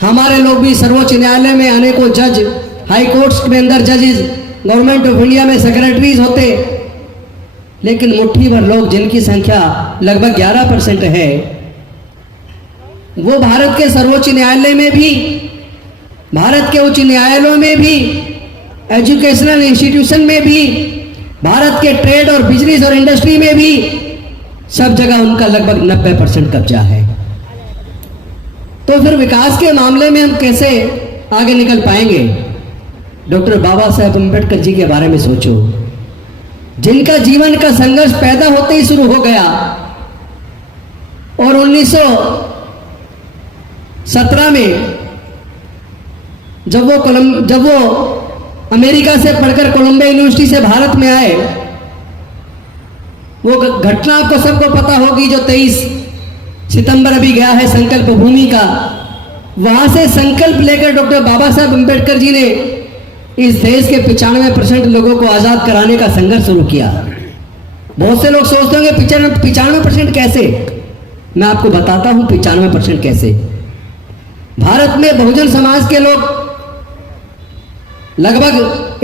हमारे लोग भी सर्वोच्च न्यायालय में अनेकों जज, हाई कोर्ट्स के अंदर जजेस, गवर्नमेंट ऑफ इंडिया में सेक्रेटरीज होते। लेकिन मुट्ठी भर लोग जिनकी संख्या लगभग 11% है, वो भारत के सर्वोच्च न्यायालय में भी, भारत के उच्च न्यायालयों में भी, एजुकेशनल इंस्टीट्यूशन में भी, भारत के ट्रेड और बिजनेस और इंडस्ट्री में भी, सब जगह उनका लगभग 90% कब्जा है। तो फिर विकास के मामले में हम कैसे आगे निकल पाएंगे? डॉक्टर बाबा साहेब अम्बेडकर जी के बारे में सोचो, जिनका जीवन का संघर्ष पैदा होते ही शुरू हो गया, और 1917 में जब वो अमेरिका से पढ़कर कोलंबिया यूनिवर्सिटी से भारत में आए, वो घटना आपको सबको पता होगी जो 23 सितंबर अभी गया है संकल्प भूमि का। वहां से संकल्प लेकर डॉक्टर बाबा साहेब अम्बेडकर जी ने इस देश के 95% लोगों को आजाद कराने का संघर्ष शुरू किया। बहुत से लोग सोचते होंगे 95% कैसे? मैं आपको बताता हूं 95% कैसे। भारत में बहुजन समाज के लोग लगभग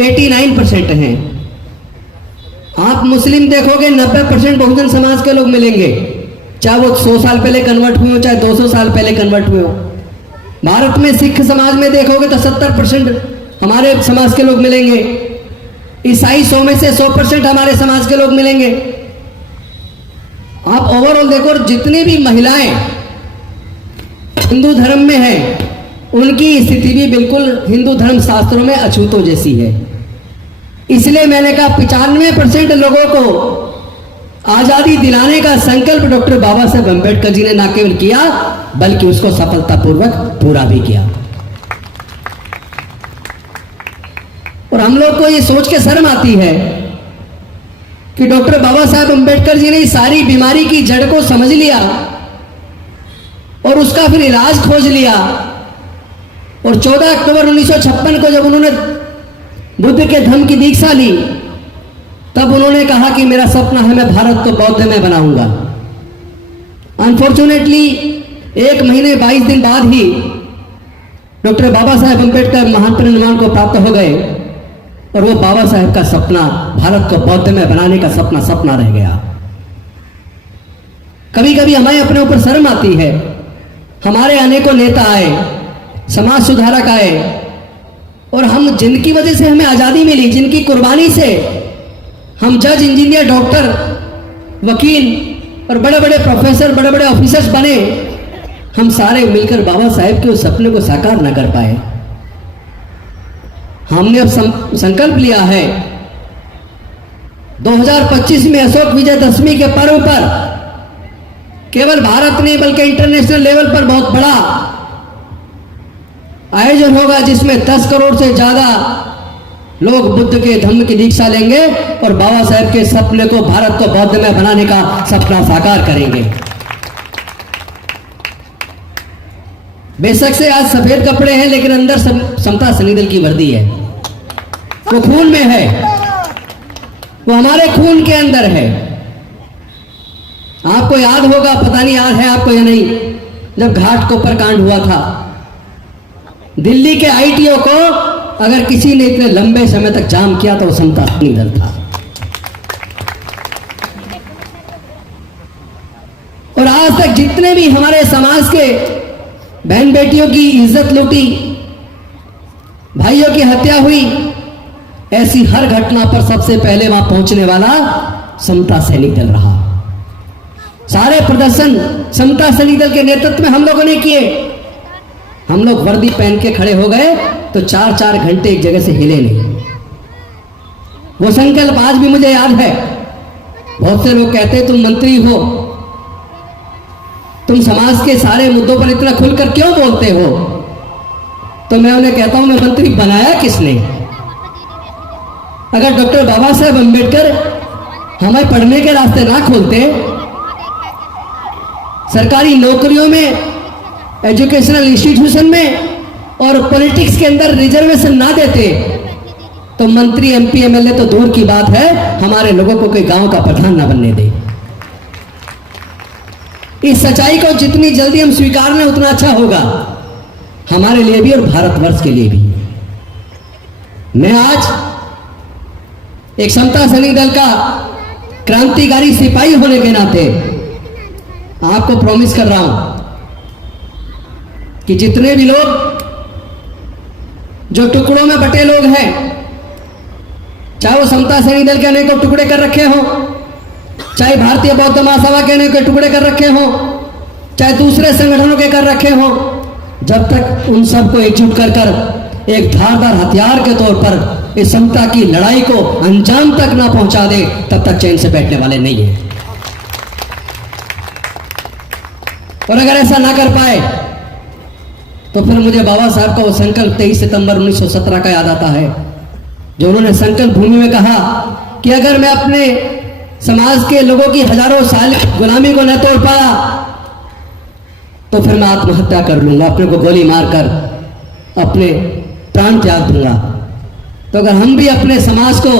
89% हैं। आप मुस्लिम देखोगे 90% बहुजन समाज के लोग मिलेंगे, चाहे वो 100 साल पहले कन्वर्ट हुए हो, चाहे 200 साल पहले कन्वर्ट हुए हो। भारत में सिख समाज में देखोगे तो 70% हमारे समाज के लोग मिलेंगे, ईसाई 100 में से 100% हमारे समाज के लोग मिलेंगे। आप ओवरऑल देखो, और जितनी भी महिलाएं हिंदू धर्म में हैं उनकी स्थिति भी बिल्कुल हिंदू धर्म शास्त्रों में अछूतों जैसी है। इसलिए मैंने कहा 95% लोगों को आजादी दिलाने का संकल्प डॉक्टर बाबा साहेब अम्बेडकर जी ने न केवल किया बल्कि उसको सफलतापूर्वक पूरा भी किया। और हम लोग को ये सोच के शर्म आती है कि डॉक्टर बाबा साहेब अम्बेडकर जी ने इस सारी बीमारी की जड़ को समझ लिया और उसका फिर इलाज खोज लिया। और 14 अक्टूबर 1956 को जब उन्होंने बुद्ध के धम्म की दीक्षा ली, तब उन्होंने कहा कि मेरा सपना है मैं भारत को बौद्ध में बनाऊंगा। अनफॉर्चुनेटली 1 महीने 22 दिन बाद ही डॉक्टर बाबा साहेब अम्बेडकर महान परिनिर्वाण को प्राप्त हो गए और वो बाबा साहेब का सपना भारत को बौद्ध में बनाने का सपना रह गया। कभी कभी हमें अपने ऊपर शर्म आती है। हमारे अनेकों नेता आए, समाज सुधारक आए, और हम जिनकी वजह से हमें आजादी मिली, जिनकी कुर्बानी से हम जज, इंजीनियर, डॉक्टर, वकील और बड़े बड़े प्रोफेसर, बड़े बड़े ऑफिसर्स बने, हम सारे मिलकर बाबा साहेब के उस सपने को साकार न कर पाए। हमने अब संकल्प लिया है 2025 में अशोक विजयदशमी के पर्व पर केवल भारत नहीं बल्कि इंटरनेशनल लेवल पर बहुत बड़ा आयोजन होगा, जिसमें 10 करोड़ से ज्यादा लोग बुद्ध के धम्म की दीक्षा लेंगे और बाबा साहेब के सपने को, भारत को बौद्ध में बनाने का सपना साकार करेंगे। बेशक से आज सफेद कपड़े हैं, लेकिन अंदर समता सनीदल की वर्दी है। वो खून में है, वो हमारे खून के अंदर है। आपको याद होगा, पता नहीं याद है आपको या नहीं, जब घाटकोपर कांड हुआ था, दिल्ली के आईटीओ को अगर किसी ने इतने लंबे समय तक जाम किया तो वो समता सनीदल था। और आज तक जितने भी हमारे समाज के बहन बेटियों की इज्जत लूटी, भाइयों की हत्या हुई, ऐसी हर घटना पर सबसे पहले वहां पहुंचने वाला समता सैनिक दल रहा। सारे प्रदर्शन समता सैनिक दल के नेतृत्व में हम लोगों ने किए। हम लोग वर्दी पहन के खड़े हो गए तो 4-4 घंटे एक जगह से हिले नहीं। वो संकल्प आज भी मुझे याद है। बहुत से लोग कहते तुम मंत्री हो, तुम समाज के सारे मुद्दों पर इतना खुलकर क्यों बोलते हो? तो मैं उन्हें कहता हूं, मैं मंत्री बनाया किसने? अगर डॉक्टर बाबा साहेब अम्बेडकर हमें पढ़ने के रास्ते ना खोलते, सरकारी नौकरियों में, एजुकेशनल इंस्टीट्यूशन में और पॉलिटिक्स के अंदर रिजर्वेशन ना देते, तो मंत्री, एमपी, एमएलए तो दूर की बात है, हमारे लोगों को कोई गांव का प्रधान ना बनने दे। इस सच्चाई को जितनी जल्दी हम स्वीकार लें उतना अच्छा होगा हमारे लिए भी और भारतवर्ष के लिए भी। मैं आज एक समता सैनिक दल का क्रांतिकारी सिपाही होने के नाते आपको प्रॉमिस कर रहा हूं कि जितने भी लोग जो टुकड़ों में बटे लोग हैं, चाहे वो समता सैनिक दल के अनेकों टुकड़े कर रखे हों, चाहे भारतीय बौद्ध महासभा के अनेकों टुकड़े कर रखे हों, चाहे दूसरे संगठनों के कर रखे हों, जब तक उन सबको एकजुट कर कर एक धारदार हथियार के तौर पर इस समता की लड़ाई को अंजाम तक ना पहुंचा दे, तब तक चैन से बैठने वाले नहीं है। और अगर ऐसा ना कर पाए तो फिर मुझे बाबा साहब का वो संकल्प 23 सितंबर 1917 का याद आता है, जो उन्होंने संकल्प भूमि में कहा कि अगर मैं अपने समाज के लोगों की हजारों साल गुलामी को न तोड़ पाया तो फिर मैं आत्महत्या कर लूंगा, अपने को गोली मारकर अपने प्राण त्याग दूंगा। तो अगर हम भी अपने समाज को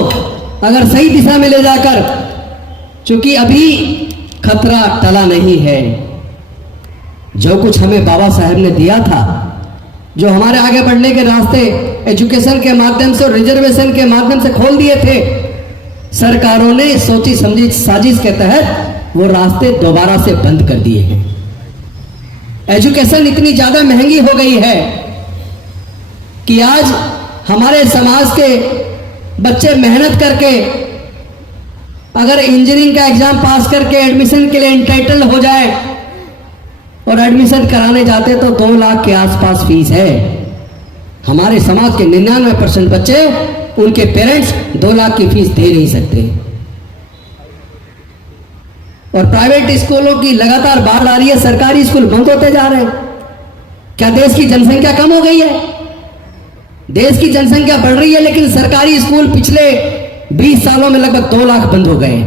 अगर सही दिशा में ले जाकर, चूंकि अभी खतरा टला नहीं है, जो कुछ हमें बाबा साहब ने दिया था, जो हमारे आगे बढ़ने के रास्ते एजुकेशन के माध्यम से और रिजर्वेशन के माध्यम से खोल दिए थे, सरकारों ने सोची समझी साजिश के तहत वो रास्ते दोबारा से बंद कर दिए हैं। एजुकेशन इतनी ज्यादा महंगी हो गई है कि आज हमारे समाज के बच्चे मेहनत करके अगर इंजीनियरिंग का एग्जाम पास करके एडमिशन के लिए इंटाइटल हो जाए और एडमिशन कराने जाते तो 2 लाख के आसपास फीस है। हमारे समाज के 99% बच्चे, उनके पेरेंट्स 2 लाख की फीस दे नहीं सकते। और प्राइवेट स्कूलों की लगातार बाढ़ आ रही है, सरकारी स्कूल बंद होते जा रहे हैं। क्या देश की जनसंख्या कम हो गई है? देश की जनसंख्या बढ़ रही है, लेकिन सरकारी स्कूल पिछले 20 सालों में लगभग 2 लाख बंद हो गए।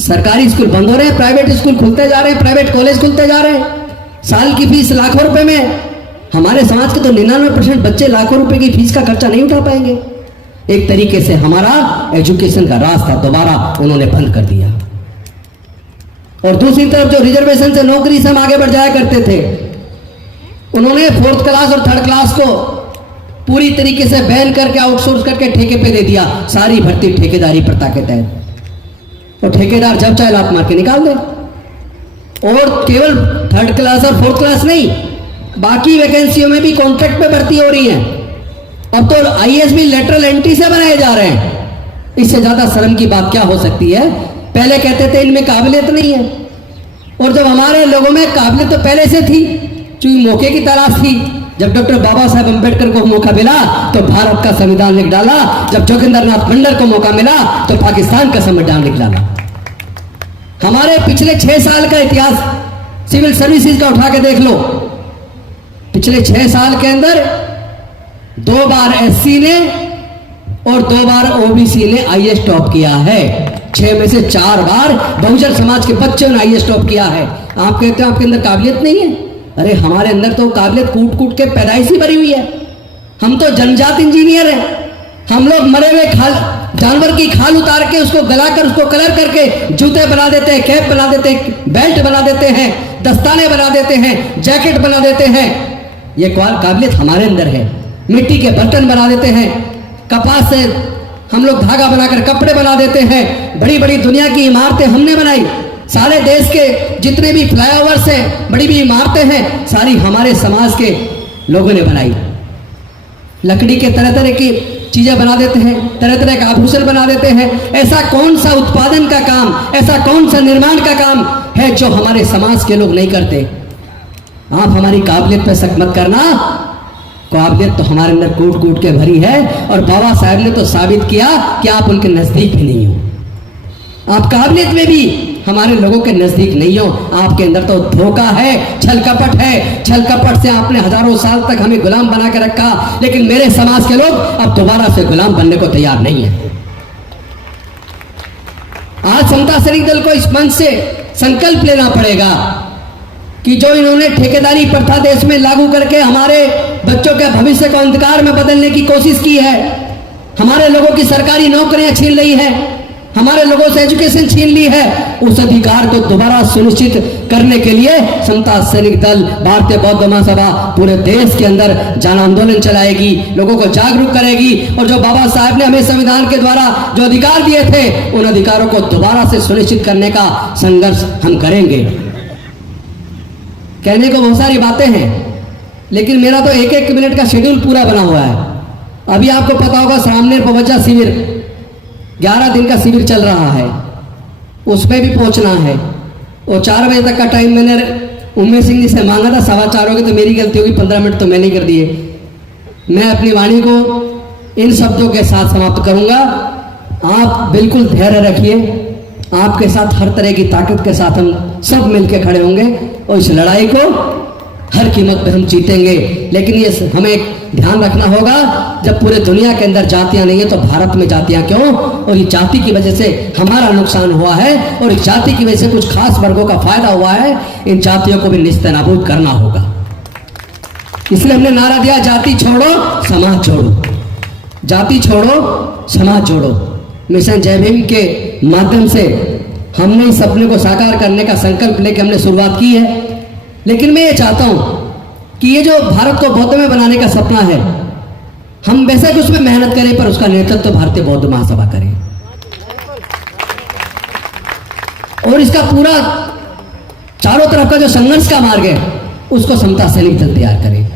सरकारी स्कूल बंद हो रहे हैं, प्राइवेट स्कूल खुलते जा रहे हैं, प्राइवेट कॉलेज खुलते जा रहे हैं। साल की फीस लाखों रुपए में। हमारे समाज के तो 99% बच्चे लाखों रुपए की फीस का खर्चा नहीं उठा पाएंगे। एक तरीके से हमारा एजुकेशन का रास्ता दोबारा उन्होंने बंद कर दिया। और दूसरी तरफ जो रिजर्वेशन से नौकरी से हम आगे बढ़ जाया करते थे, उन्होंने 4th क्लास और 3rd क्लास को पूरी तरीके से बैन करके आउटसोर्स करके ठेके पे दे दिया। सारी भर्ती ठेकेदारी प्रथा के तहत। और ठेकेदार जब चाहे लात मार के निकाल दे। और केवल 3rd क्लास और 4th क्लास नहीं, बाकी वैकेंसियों में भी कॉन्ट्रैक्ट पे भर्ती हो रही है। अब तो आईएएस भी लेटरल एंट्री से बनाए जा रहे हैं। इससे ज्यादा शर्म की बात क्या हो सकती है? पहले कहते थे इनमें काबिलियत नहीं है, और जब हमारे लोगों में काबिलियत तो पहले से थी, चूंकि मौके की तलाश थी। जब डॉक्टर बाबा साहब अम्बेडकर को मौका मिला तो भारत का संविधान लिख डाला। जब जोगिंदरनाथ मंडल को मौका मिला तो पाकिस्तान का संविधान लिख डाला। हमारे पिछले 6 साल का इतिहास सिविल सर्विसेज का उठा के देख लो। पिछले 6 साल के अंदर 2 बार एससी ने और 2 बार ओबीसी ने आईएएस टॉप किया है। 6 में से 4 बार बहुजन समाज के बच्चों ने आईएएस टॉप किया है। आप कहते हो आपके अंदर काबिलियत नहीं है? अरे हमारे अंदर तो काबिलियत कूट कूट के पैदाइश ही भरी हुई है। हम तो जन्मजात इंजीनियर हैं। हम लोग मरे हुए जानवर की खाल उतार के उसको गलाकर उसको कलर करके जूते बना देते हैं, कैप बना देते हैं, बेल्ट बना देते हैं, दस्ताने बना देते हैं, जैकेट बना देते हैं। ये काबिलियत हमारे अंदर है। मिट्टी के बर्तन बना देते हैं, कपास से हम लोग धागा बनाकर कपड़े बना देते हैं। बड़ी बड़ी दुनिया की इमारतें हमने बनाई। सारे देश के जितने भी फ्लाईओवर्स हैं, बड़ी बड़ी इमारतें हैं, सारी हमारे समाज के लोगों ने बनाई। लकड़ी के तरह तरह की चीजें बना देते हैं, तरह तरह के आभूषण बना देते हैं। ऐसा कौन सा उत्पादन का काम, ऐसा कौन सा निर्माण का काम है जो हमारे समाज के लोग नहीं करते? आप हमारी काबिलियत पे शक मत करना। काबिलियत तो हमारे अंदर कूट कूट के भरी है, और बाबा साहब ने तो साबित किया कि आप उनके नजदीक भी नहीं हो। आप काबिलियत में भी हमारे लोगों के नजदीक नहीं हो। आपके अंदर तो धोखा है, छल कपट है। छल कपट से आपने हजारों साल तक हमें गुलाम बना के रखा, लेकिन मेरे समाज के लोग अब दोबारा से गुलाम बनने को तैयार नहीं है। आज समता सैनिक दल को इस मंच से संकल्प लेना पड़ेगा कि जो इन्होंने ठेकेदारी प्रथा देश में लागू करके हमारे बच्चों के भविष्य को अंधकार में बदलने की कोशिश की है, हमारे लोगों की सरकारी नौकरियां छीन ली है, हमारे लोगों से एजुकेशन छीन ली है, उस अधिकार को दोबारा सुनिश्चित करने के लिए समता सैनिक दल भारतीय बौद्ध महासभा पूरे देश के अंदर जन आंदोलन चलाएगी, लोगों को जागरूक करेगी। और जो बाबा साहब ने हमें संविधान के द्वारा जो अधिकार दिए थे, उन अधिकारों को दोबारा से सुनिश्चित करने का संघर्ष हम करेंगे। कहने को बहुत सारी बातें हैं, लेकिन मेरा तो 1-1 मिनट का शेड्यूल पूरा बना हुआ है। अभी आपको पता होगा सामने पवज्जा शिविर 11 दिन का शिविर चल रहा है, उसमें भी पहुंचना है। और 4 बजे तक का टाइम मैंने उमेश सिंह जी से मांगा था, 4:15 हो गए तो मेरी गलती होगी, 15 मिनट तो मैंने कर दिए। मैं अपनी वाणी को इन शब्दों के साथ समाप्त करूंगा। आप बिल्कुल धैर्य रखिए, आपके साथ हर तरह की ताकत के साथ हम सब मिलकर खड़े होंगे और इस लड़ाई को हर कीमत पे हम जीतेंगे। लेकिन ये हमें ध्यान रखना होगा, जब पूरे दुनिया के अंदर जातियां नहीं है तो भारत में जातियां क्यों? और इस जाति की वजह से हमारा नुकसान हुआ है, और इस जाति की वजह से कुछ खास वर्गों का फायदा हुआ है। इन जातियों को भी निस्तेनाबूद करना होगा। इसलिए हमने नारा दिया, जाति छोड़ो समाज जोड़ो, जाति छोड़ो समाज जोड़ो। मिशन जय भीम के माध्यम से हमने इस सपने को साकार करने का संकल्प लेकर हमने शुरुआत की है। लेकिन मैं ये चाहता हूं कि ये जो भारत को बौद्ध में बनाने का सपना है, हम वैसे कुछ में मेहनत करें, पर उसका नेतृत्व तो भारतीय बौद्ध महासभा करे, और इसका पूरा चारों तरफ का जो संघर्ष का मार्ग है उसको समता सैनिक दल तैयार करे।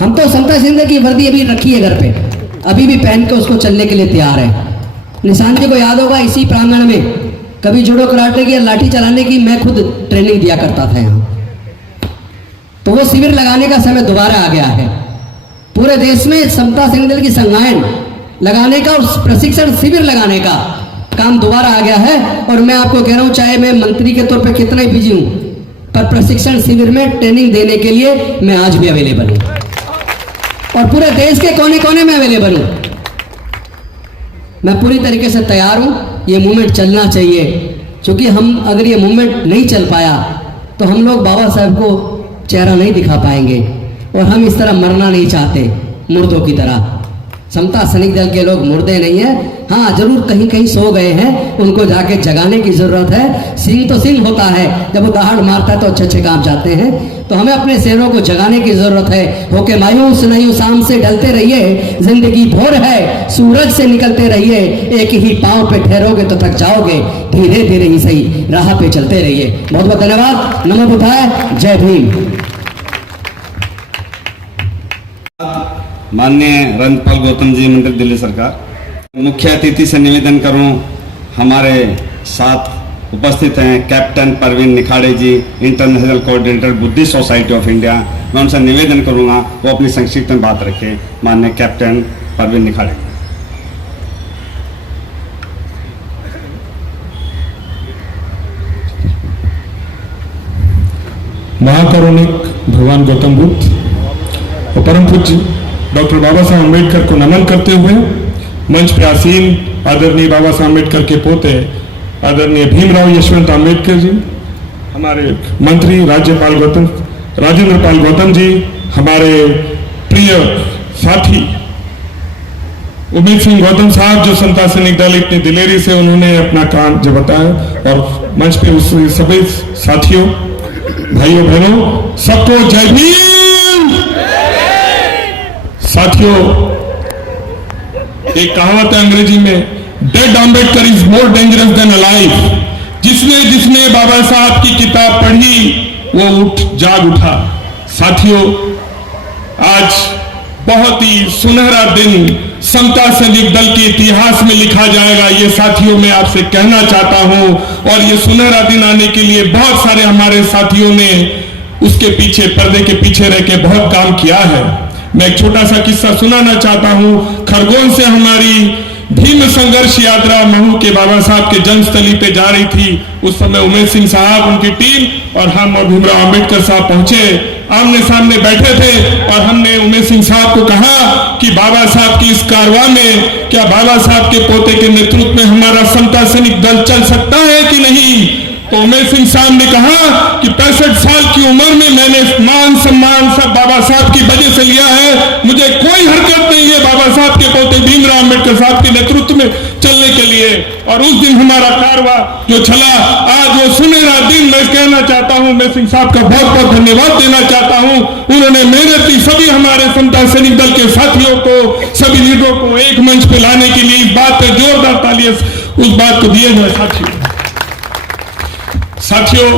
हम तो समता सैनिक की वर्दी अभी रखी है घर पे, अभी भी पहन के उसको चलने के लिए तैयार है। निशान जी को याद होगा इसी प्रांगण में कभी जुडो कराटे की या लाठी चलाने की मैं खुद ट्रेनिंग दिया करता था यहाँ। तो वो शिविर लगाने का समय दोबारा आ गया है। पूरे देश में समता सैनिक दल की संज्ञान लगाने का और प्रशिक्षण शिविर लगाने का काम दोबारा आ गया है। और मैं आपको कह रहा हूं, चाहे मैं मंत्री के तौर पे कितना ही बिजी हूं, पर प्रशिक्षण शिविर में ट्रेनिंग देने के लिए मैं आज भी अवेलेबल हूं और पूरे देश के कोने कोने में अवेलेबल हूं। मैं पूरी तरीके से तैयार हूं। ये मूवमेंट चलना चाहिए, क्योंकि हम अगर ये मूवमेंट नहीं चल पाया तो हम लोग बाबा साहब को चेहरा नहीं दिखा पाएंगे और हम इस तरह मरना नहीं चाहते मुर्दों की तरह। समता सैनिक दल के लोग मुर्दे नहीं है, हाँ जरूर कहीं कहीं सो गए हैं, उनको जाके जगाने की जरूरत है। सिंह तो सिंह होता है, जब वो दहाड़ मारता है तो अच्छे अच्छे काम जाते हैं। तो हमें अपने शेरों को जगाने की जरूरत है। होके मायूस नहीं, शाम से डलते रहिए, जिंदगी भोर है, सूरज से निकलते रहिए, एक ही पांव पे ठहरोगे तो थक जाओगे, धीरे धीरे ही सही राह पे चलते रहिए। बहुत बहुत धन्यवाद। नमो बुद्धाय, जय भीम। माननीय राजनपाल गौतम जी, मंत्री दिल्ली सरकार। मुख्य अतिथि से निवेदन करूं, हमारे साथ उपस्थित हैं captain Praveen Nikhade ji, international coordinator Buddhist society of India. मैं उनसे निवेदन करूंगा वो अपनी संक्षिप्त में बात रखें। माननीय कैप्टन परवीन निखाड़े। महाकारुणिक भगवान गौतम बुद्ध और परम पूज्य डॉक्टर बाबा साहब अम्बेडकर को नमन करते हुए मंच पर आसीन आदरणीय बाबा साहब अम्बेडकर के पोते आदरणीय भीमराव यशवंत अम्बेडकर जी, हमारे मंत्री राजेंद्र पाल गौतम जी, हमारे प्रिय साथी उमेश सिंह गौतम साहब, जो समता सैनिक दल इतनी दिलेरी से उन्होंने अपना काम जो बताया, और मंच पे उस सभी साथियों, भाइयों बहनों, सबको जय भीम। साथियों, एक कहावत है अंग्रेजी में, dead Ambedkar is more dangerous than alive. जिसने बाबा साहब की किताब पढ़ी वो जाग उठा। साथियों, आज बहुत ही सुनहरा दिन समता सैनिक दल के इतिहास में लिखा जाएगा, ये साथियों मैं आपसे कहना चाहता हूं। और ये सुनहरा दिन आने के लिए बहुत सारे हमारे साथियों ने उसके पीछे, पर्दे के पीछे रह के बहुत काम किया है। मैं एक छोटा सा किस्सा सुनाना चाहता हूं। खरगोन से हमारी भीम संघर्ष यात्रा महू के बाबा साहब के जन्मस्थली पे जा रही थी। उस समय उमेश सिंह साहब, उनकी टीम और हम और भीमराव अम्बेडकर साहब पहुंचे, आमने सामने बैठे थे और हमने उमेश सिंह साहब को कहा कि बाबा साहब की इस कारवां में क्या बाबा साहब के पोते के नेतृत्व में हमारा समता सैनिक दल चल सकता है कि नहीं। तो उमेश सिंह साहब ने कहा कि 65 साल की उम्र में मैंने मान सम्मान सब बाबा साहब की वजह से लिया है, मुझे कोई हरकत नहीं है बाबा साहब के पोते भीमराव अम्बेडकर साहब के नेतृत्व में चलने के लिए। और उस दिन हमारा कारवां जो चला, आज वो सुनहरा दिन मैं कहना चाहता हूं, उमेश सिंह साहब का बहुत बहुत धन्यवाद देना चाहता हूं। उन्होंने मेहनत की, सभी हमारे समता सैनिक दल के साथियों को, सभी लीडरों को एक मंच पे लाने के लिए इस बात पे जोरदार तालियां उस बात को दिए जाए। साथियों,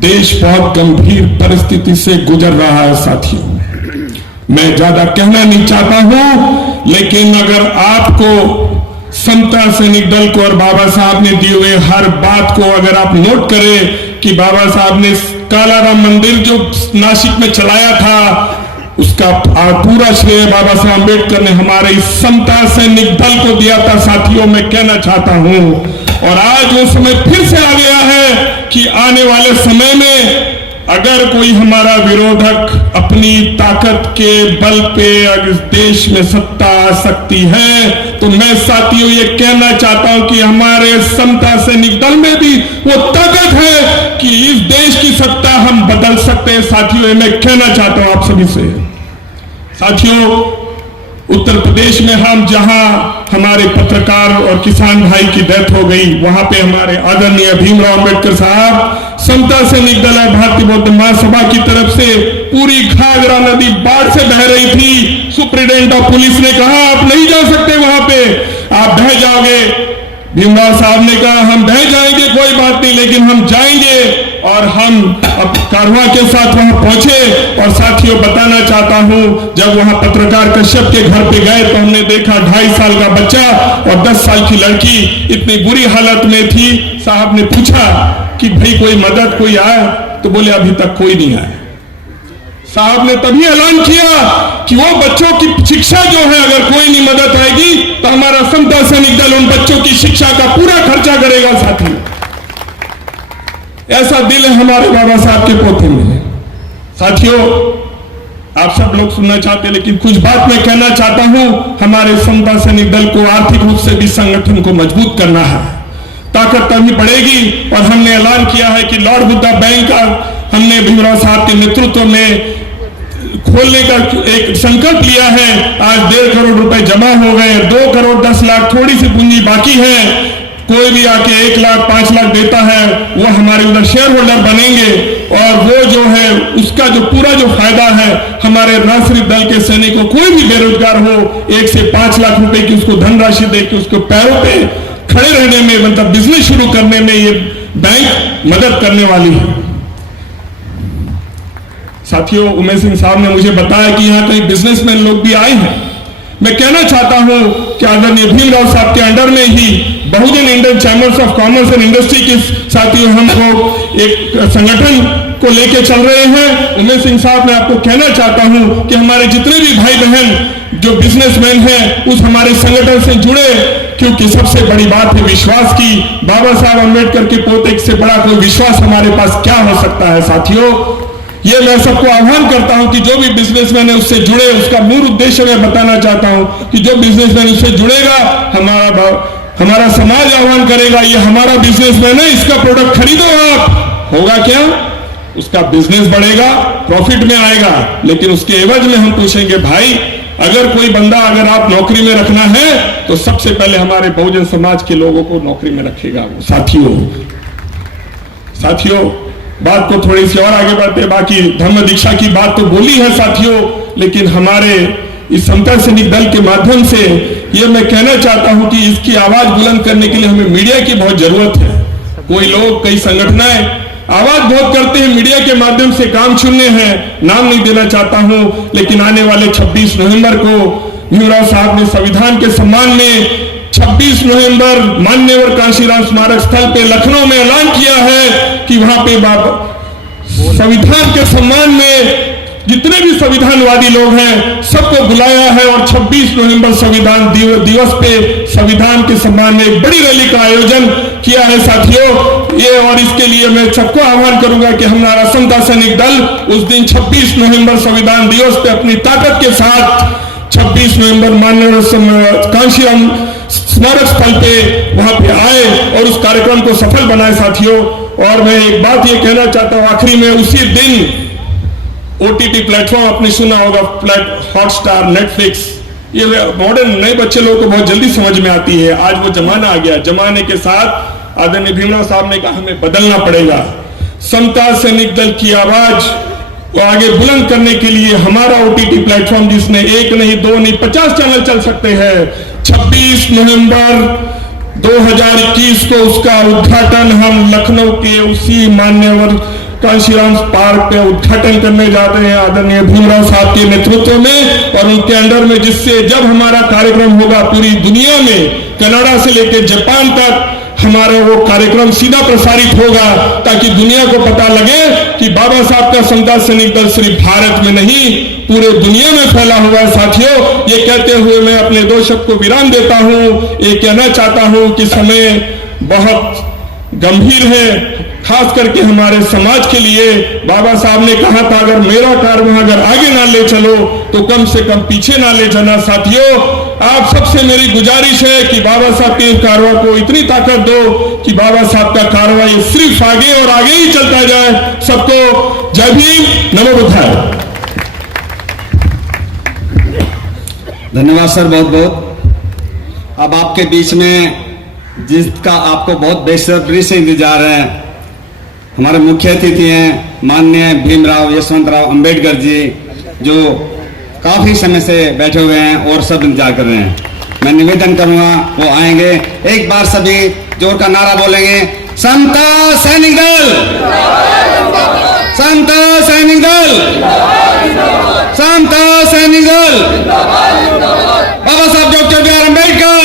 देश बहुत गंभीर परिस्थिति से गुजर रहा है। साथियों, मैं ज्यादा कहना नहीं चाहता हूं, लेकिन अगर आपको समता सैनिक दल को और बाबा साहब ने दिए हुए हर बात को अगर आप नोट करें कि बाबा साहब ने कालाराम मंदिर जो नासिक में चलाया था, उसका पूरा श्रेय बाबा साहब अम्बेडकर ने हमारे इस समता सैनिक दल को दिया था। साथियों, मैं कहना चाहता हूं, और आज वो समय फिर से आ गया है कि आने वाले समय में अगर कोई हमारा विरोधक अपनी ताकत के बल पे अगर इस देश में सत्ता आ सकती है, तो मैं साथियों ये कहना चाहता हूं कि हमारे समता सैनिक दल में भी वो ताकत है कि इस देश की सत्ता हम बदल सकते हैं। साथियों, मैं कहना चाहता हूं आप सभी से। साथियों, उत्तर प्रदेश में हम जहां हमारे पत्रकार और किसान भाई की डेथ हो गई, वहां पे हमारे आदरणीय भीमराव अम्बेडकर साहब, समता सैनिक दल और भारतीय बौद्ध महासभा की तरफ से पूरी घाघरा नदी बाढ़ से बह रही थी। सुप्रिटेंडेंट ऑफ पुलिस ने कहा आप नहीं जा सकते वहां पे, आप बह जाओगे। भीमराव साहब ने कहा हम बह जाएंगे, कोई बात नहीं, लेकिन हम जाएंगे और हम अब कारवां के साथ वहां पहुंचे। और साथियों बताना चाहता हूं, जब वहां पत्रकार कश्यप के घर पे गए तो हमने देखा 2.5 साल का बच्चा और 10 साल की लड़की इतनी बुरी हालत में थी। साहब ने पूछा कि भाई कोई मदद कोई आया? तो बोले अभी तक कोई नहीं आया। साहब ने तभी ऐलान किया कि वो बच्चों की शिक्षा जो है, अगर कोई नहीं मदद आएगी तो हमारा समता सैनिक दल उन बच्चों की शिक्षा का पूरा खर्चा करेगा। साथियों, ऐसा दिल है हमारे बाबा साहब के पोते में। साथियों, आप सब लोग सुनना चाहते हैं, लेकिन कुछ बात मैं कहना चाहता हूं। हमारे समता सैनिक दल को आर्थिक रूप से भी संगठन को मजबूत करना है, ताकत तभी बढ़ेगी। और हमने ऐलान किया है कि लॉर्ड बुद्धा बैंक का हमने भीमराव साहब के नेतृत्व में खोलने का एक संकल्प लिया है। आज 1.5 करोड़ रुपए जमा हो गए, 2 करोड़ 10 लाख थोड़ी सी पूंजी बाकी है। कोई भी आके 1 लाख 5 लाख देता है, वो हमारे उधर शेयर होल्डर बनेंगे और वो जो है उसका जो पूरा जो फायदा है, हमारे राष्ट्रीय दल के सैनिकों, कोई भी बेरोजगार हो, 1 से 5 लाख रुपए की उसको धनराशि दे के उसको पैरों पे खड़े रहने में, मतलब बिजनेस शुरू करने में ये बैंक मदद करने वाली है। साथियों, उमेश सिंह साहब ने मुझे बताया कि यहाँ कई बिजनेसमैन लोग भी आए हैं। मैं कहना चाहता हूं कि आदरणीय भीमराव साहब के अंडर में ही Bahujan Indian Chambers of Commerce and Industry के साथियों हम लोग एक संगठन को लेके चल रहे हैं। उमेश सिंह साहब, मैं आपको कहना चाहता हूं कि हमारे जितने भी भाई बहन जो बिजनेसमैन हैं उस हमारे संगठन से जुड़े, क्योंकि सबसे बड़ी बात है विश्वास की। बाबा साहब अम्बेडकर के पोते से बड़ा कोई विश्वास हमारे पास क्या हो सकता है। साथियों, ये मैं सबको आह्वान करता हूं कि जो भी बिजनेसमैन है उससे जुड़े। उसका मूल उद्देश्य मैं बताना चाहता हूं कि जो बिजनेसमैन उससे जुड़ेगा, हमारा समाज आह्वान करेगा, ये हमारा बिजनेसमैन है, इसका प्रोडक्ट खरीदो आप। होगा क्या? उसका बिजनेस बढ़ेगा, प्रॉफिट में आएगा। लेकिन उसके एवज में हम पूछेंगे, भाई अगर कोई बंदा अगर आप नौकरी में रखना है तो सबसे पहले हमारे बहुजन समाज के लोगों को नौकरी में रखेगा वो। साथियों, बात को थोड़ी सी और आगे बढ़ते, बाकी धर्म दीक्षा की बात तो बोली है साथियों, लेकिन हमारे इस समता सैनिक दल के माध्यम से ये मैं कहना चाहता हूं कि इसकी आवाज बुलंद करने के लिए हमें मीडिया की बहुत जरूरत है। कोई लोग, कई संगठनें आवाज बहुत करते हैं, मीडिया के माध्यम से काम चुनने हैं, नाम नहीं देना चाहता हूं, लेकिन आने वाले 26 नवंबर को भीमराव साहब ने संविधान के सम्मान में 26 नवंबर मान्यवर कांशीराम स्मारक स्थल पे लखनऊ में ऐलान किया है कि वहां पे संविधान के सम्मान में जितने भी संविधानवादी लोग हैं सबको बुलाया है और 26 नवंबर संविधान दिवस पे संविधान के सम्मान में एक बड़ी रैली का आयोजन किया है। साथियों, ये और इसके लिए मैं सबको आह्वान करूंगा कि हमारा समता सैनिक दल उस दिन 26 नवंबर संविधान दिवस पे अपनी ताकत के साथ 26 नवंबर माननीय कांशीराम स्मारक स्थल पे वहां पे आए और उस कार्यक्रम को सफल बनाए। साथियों, और मैं एक बात ये कहना चाहता हूं आखिरी में, उसी दिन OTT प्लेटफॉर्म आपने सुना होगा, हॉटस्टार, नेटफ्लिक्स, ये मॉडर्न नए बच्चे लोगों को बहुत जल्दी समझ में आती है। आज वो जमाना आ गया, जमाने के साथ आदरणीय भीमराव साहब ने कहा हमें बदलना पड़ेगा। समता सैनिक दल की आवाज को आगे बुलंद करने के लिए हमारा OTT प्लेटफॉर्म, जिसमें 1 नहीं 2 नहीं 50 चैनल चल सकते हैं, 26 नवंबर 2021 को उसका उद्घाटन हम लखनऊ के उसी मान्यवर कांशीराम पार्क पे उद्घाटन करने जाते हैं आदरणीय भीमराव साहब के नेतृत्व में और उनके अंडर में, जिससे जब हमारा कार्यक्रम होगा पूरी दुनिया में, कनाडा से लेकर जापान तक हमारा वो कार्यक्रम सीधा प्रसारित होगा, ताकि दुनिया को पता लगे कि बाबा साहब का समता सैनिक दल सिर्फ भारत में नहीं पूरे दुनिया में फैला हुआ है। साथियों, ये कहते हुए मैं अपने 2 शब्द को विराम देता हूं। ये कहना चाहता हूं कि समय बहुत गंभीर है, खास करके हमारे समाज के लिए। बाबा साहब ने कहा था अगर मेरा कारवां अगर आगे ना ले चलो तो कम से कम पीछे ना ले जाना। साथियों, आप सबसे मेरी गुजारिश है कि बाबा साहब के कारवां को इतनी ताकत दो कि बाबा साहब का कारवां सिर्फ आगे और आगे ही चलता जाए। सबको जय भीम, नमो बुद्धाय। धन्यवाद सर, बहुत बहुत। अब आपके बीच में जिसका आपको बहुत बेसब्री से इंतजार है, हमारे मुख्य अतिथि हैं माननीय भीमराव यशवंतराव अंबेडकर जी, जो काफी समय से बैठे हुए हैं और सब इंतजार कर रहे हैं। मैं निवेदन करूंगा वो आएंगे, एक बार सभी जोर का नारा बोलेंगे, समता सैनिक दल। सैनिक दल, समता सैनिक दल, बाबा साहब डॉक्टर बी आर अम्बेडकर,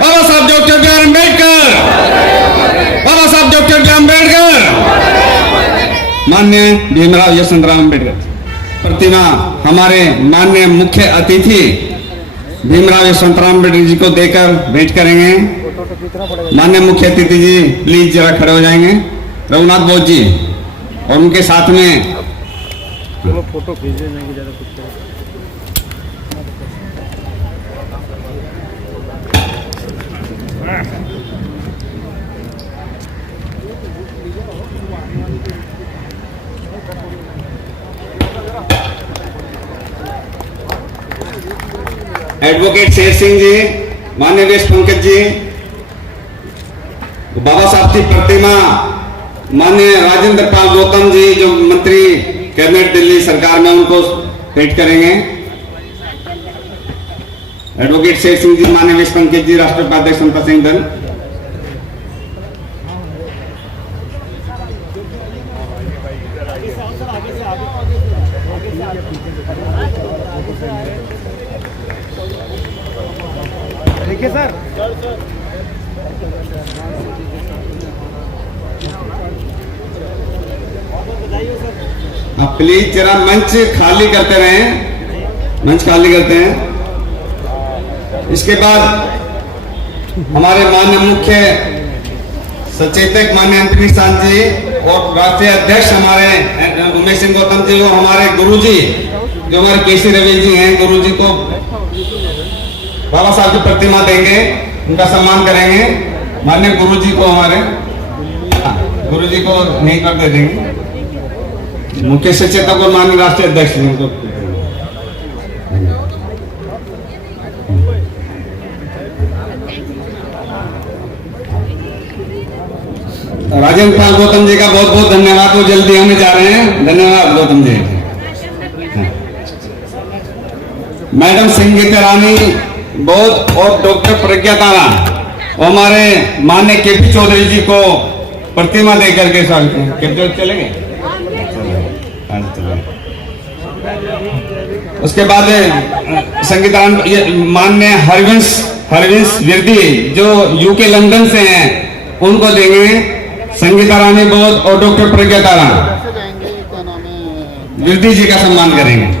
बाबा साहब डॉक्टर बी आर अम्बेडकर, बाबा साहब डॉक्टर बी आर अम्बेडकर। माननीय भीमराव यशवंतराव अम्बेडकर प्रतिमा हमारे माननीय मुख्य अतिथि भीमराव यशवंतराव अम्बेडकर जी को देकर भेंट करेंगे। माननीय मुख्य अतिथि जी प्लीज जरा खड़े हो जाएंगे। रघुनाथ बोस जी और उनके साथ में फोटो खींचे नहीं ज्यादा कुछ एडवोकेट शेर सिंह जी, माननीय वेश पंकज जी, बाबा साहब की प्रतिमा माननीय राजेंद्र पाल गौतम जी जो मंत्री कैबिनेट दिल्ली सरकार में, उनको भेंट करेंगे। एडवोकेट शेर सिंह जी, माननीय वेश पंकज जी, राष्ट्रीय उपाध्यक्ष समता सैनिक दल। देखिए सर, आप प्लीज जरा मंच खाली करते रहें, मंच खाली करते हैं। इसके बाद हमारे माननीय मुख्य सचेतक माननीय अंतरी शांत जी और राष्ट्रीय अध्यक्ष हमारे उमेश सिंह गौतम जी, वो हमारे गुरुजी जो हमारे केसी रवि जी हैं, गुरुजी को बाबा साहब की प्रतिमा देंगे, उनका सम्मान करेंगे। माननीय गुरुजी को, हमारे गुरुजी को नहीं कर दे देंगे। मुख्य सचेतक और माननीय राष्ट्रीय अध्यक्ष जी को राजेंद्र पाल गौतम जी का बहुत बहुत धन्यवाद। वो जल्दी आने जा रहे हैं। धन्यवाद गौतम जी। मैडम संगीता रानी बहुत और डॉक्टर प्रज्ञा तारा और हमारे माननीय केपी चौधरी जी को प्रतिमा देकर के चले गए। उसके बाद संगीता माननीय हरविंश विरदी जो यूके लंदन से हैं, उनको देंगे संगीता रानी बोध और डॉक्टर प्रज्ञा तारा विरदी जी का सम्मान करेंगे।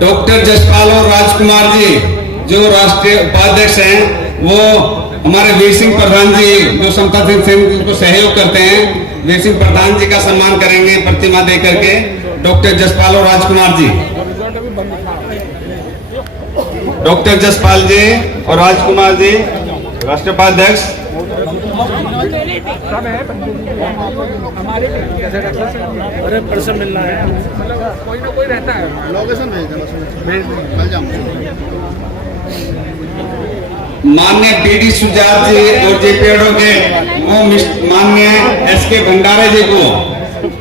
डॉक्टर जसपाल और राजकुमार जी जो राष्ट्रीय उपाध्यक्ष हैं, वो हमारे वीर सिंह प्रधान जी जो समता सैनिक को सहयोग करते हैं, वीर सिंह प्रधान जी का सम्मान करेंगे प्रतिमा दे करके। डॉक्टर जसपाल और राजकुमार जी, डॉक्टर जसपाल जी और राजकुमार जी राष्ट्रीय उपाध्यक्ष। अरे पर्सन मिलना है, कोई ना कोई रहता है, लोकेशन माननीय बीडी सुजात जी और जेपी एडवोकेट, वो माननीय एसके भंडारे जी को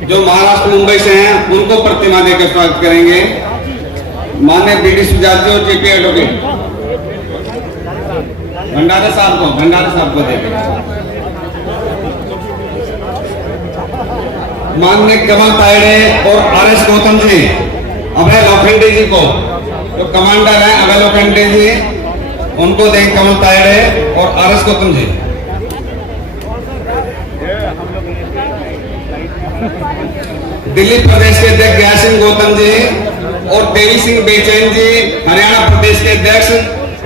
जो महाराष्ट्र मुंबई से हैं, उनको प्रतिमा देकर स्वागत करेंगे। माननीय बीडी सुजात जी और जेपी एडवोकेट भंडारे साहब को देंगे। माननीय कमल तायड़े और आरएस गौतम जी, अभय लोखंडे जी को जो कमांडर हैं, अभय लोखंडे जी, उनको देंगे कमल तायड़े और आरएस गौतम जी। दिल्ली प्रदेश के अध्यक्ष गया सिंह गौतम जी और देवी सिंह बेचैन जी, हरियाणा प्रदेश के अध्यक्ष,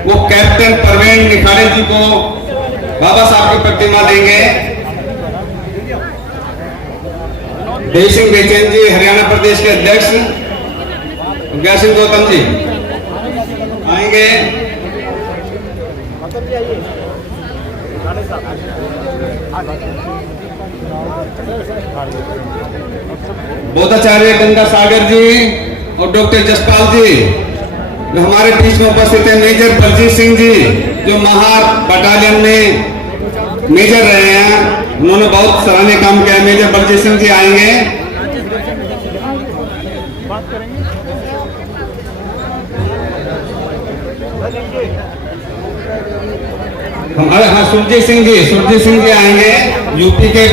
वो कैप्टन परवीन निखाड़े जी को बाबा साहब की प्रतिमा देंगे। देवी सिंह बेचैन जी हरियाणा प्रदेश के अध्यक्ष, गया सिंह गौतम जी आएंगे। बोधाचार्य गंगा सागर जी और डॉक्टर जसपाल जी जो हमारे बीच में उपस्थित है। मेजर बलजीत सिंह जी जो महार बटालियन में मेजर रहे हैं, उन्होंने बहुत सराहनीय काम किया। मेजर बलजीत सिंह जी आएंगे। हमारे सुरजीत सिंह जी आएंगे, यूपी के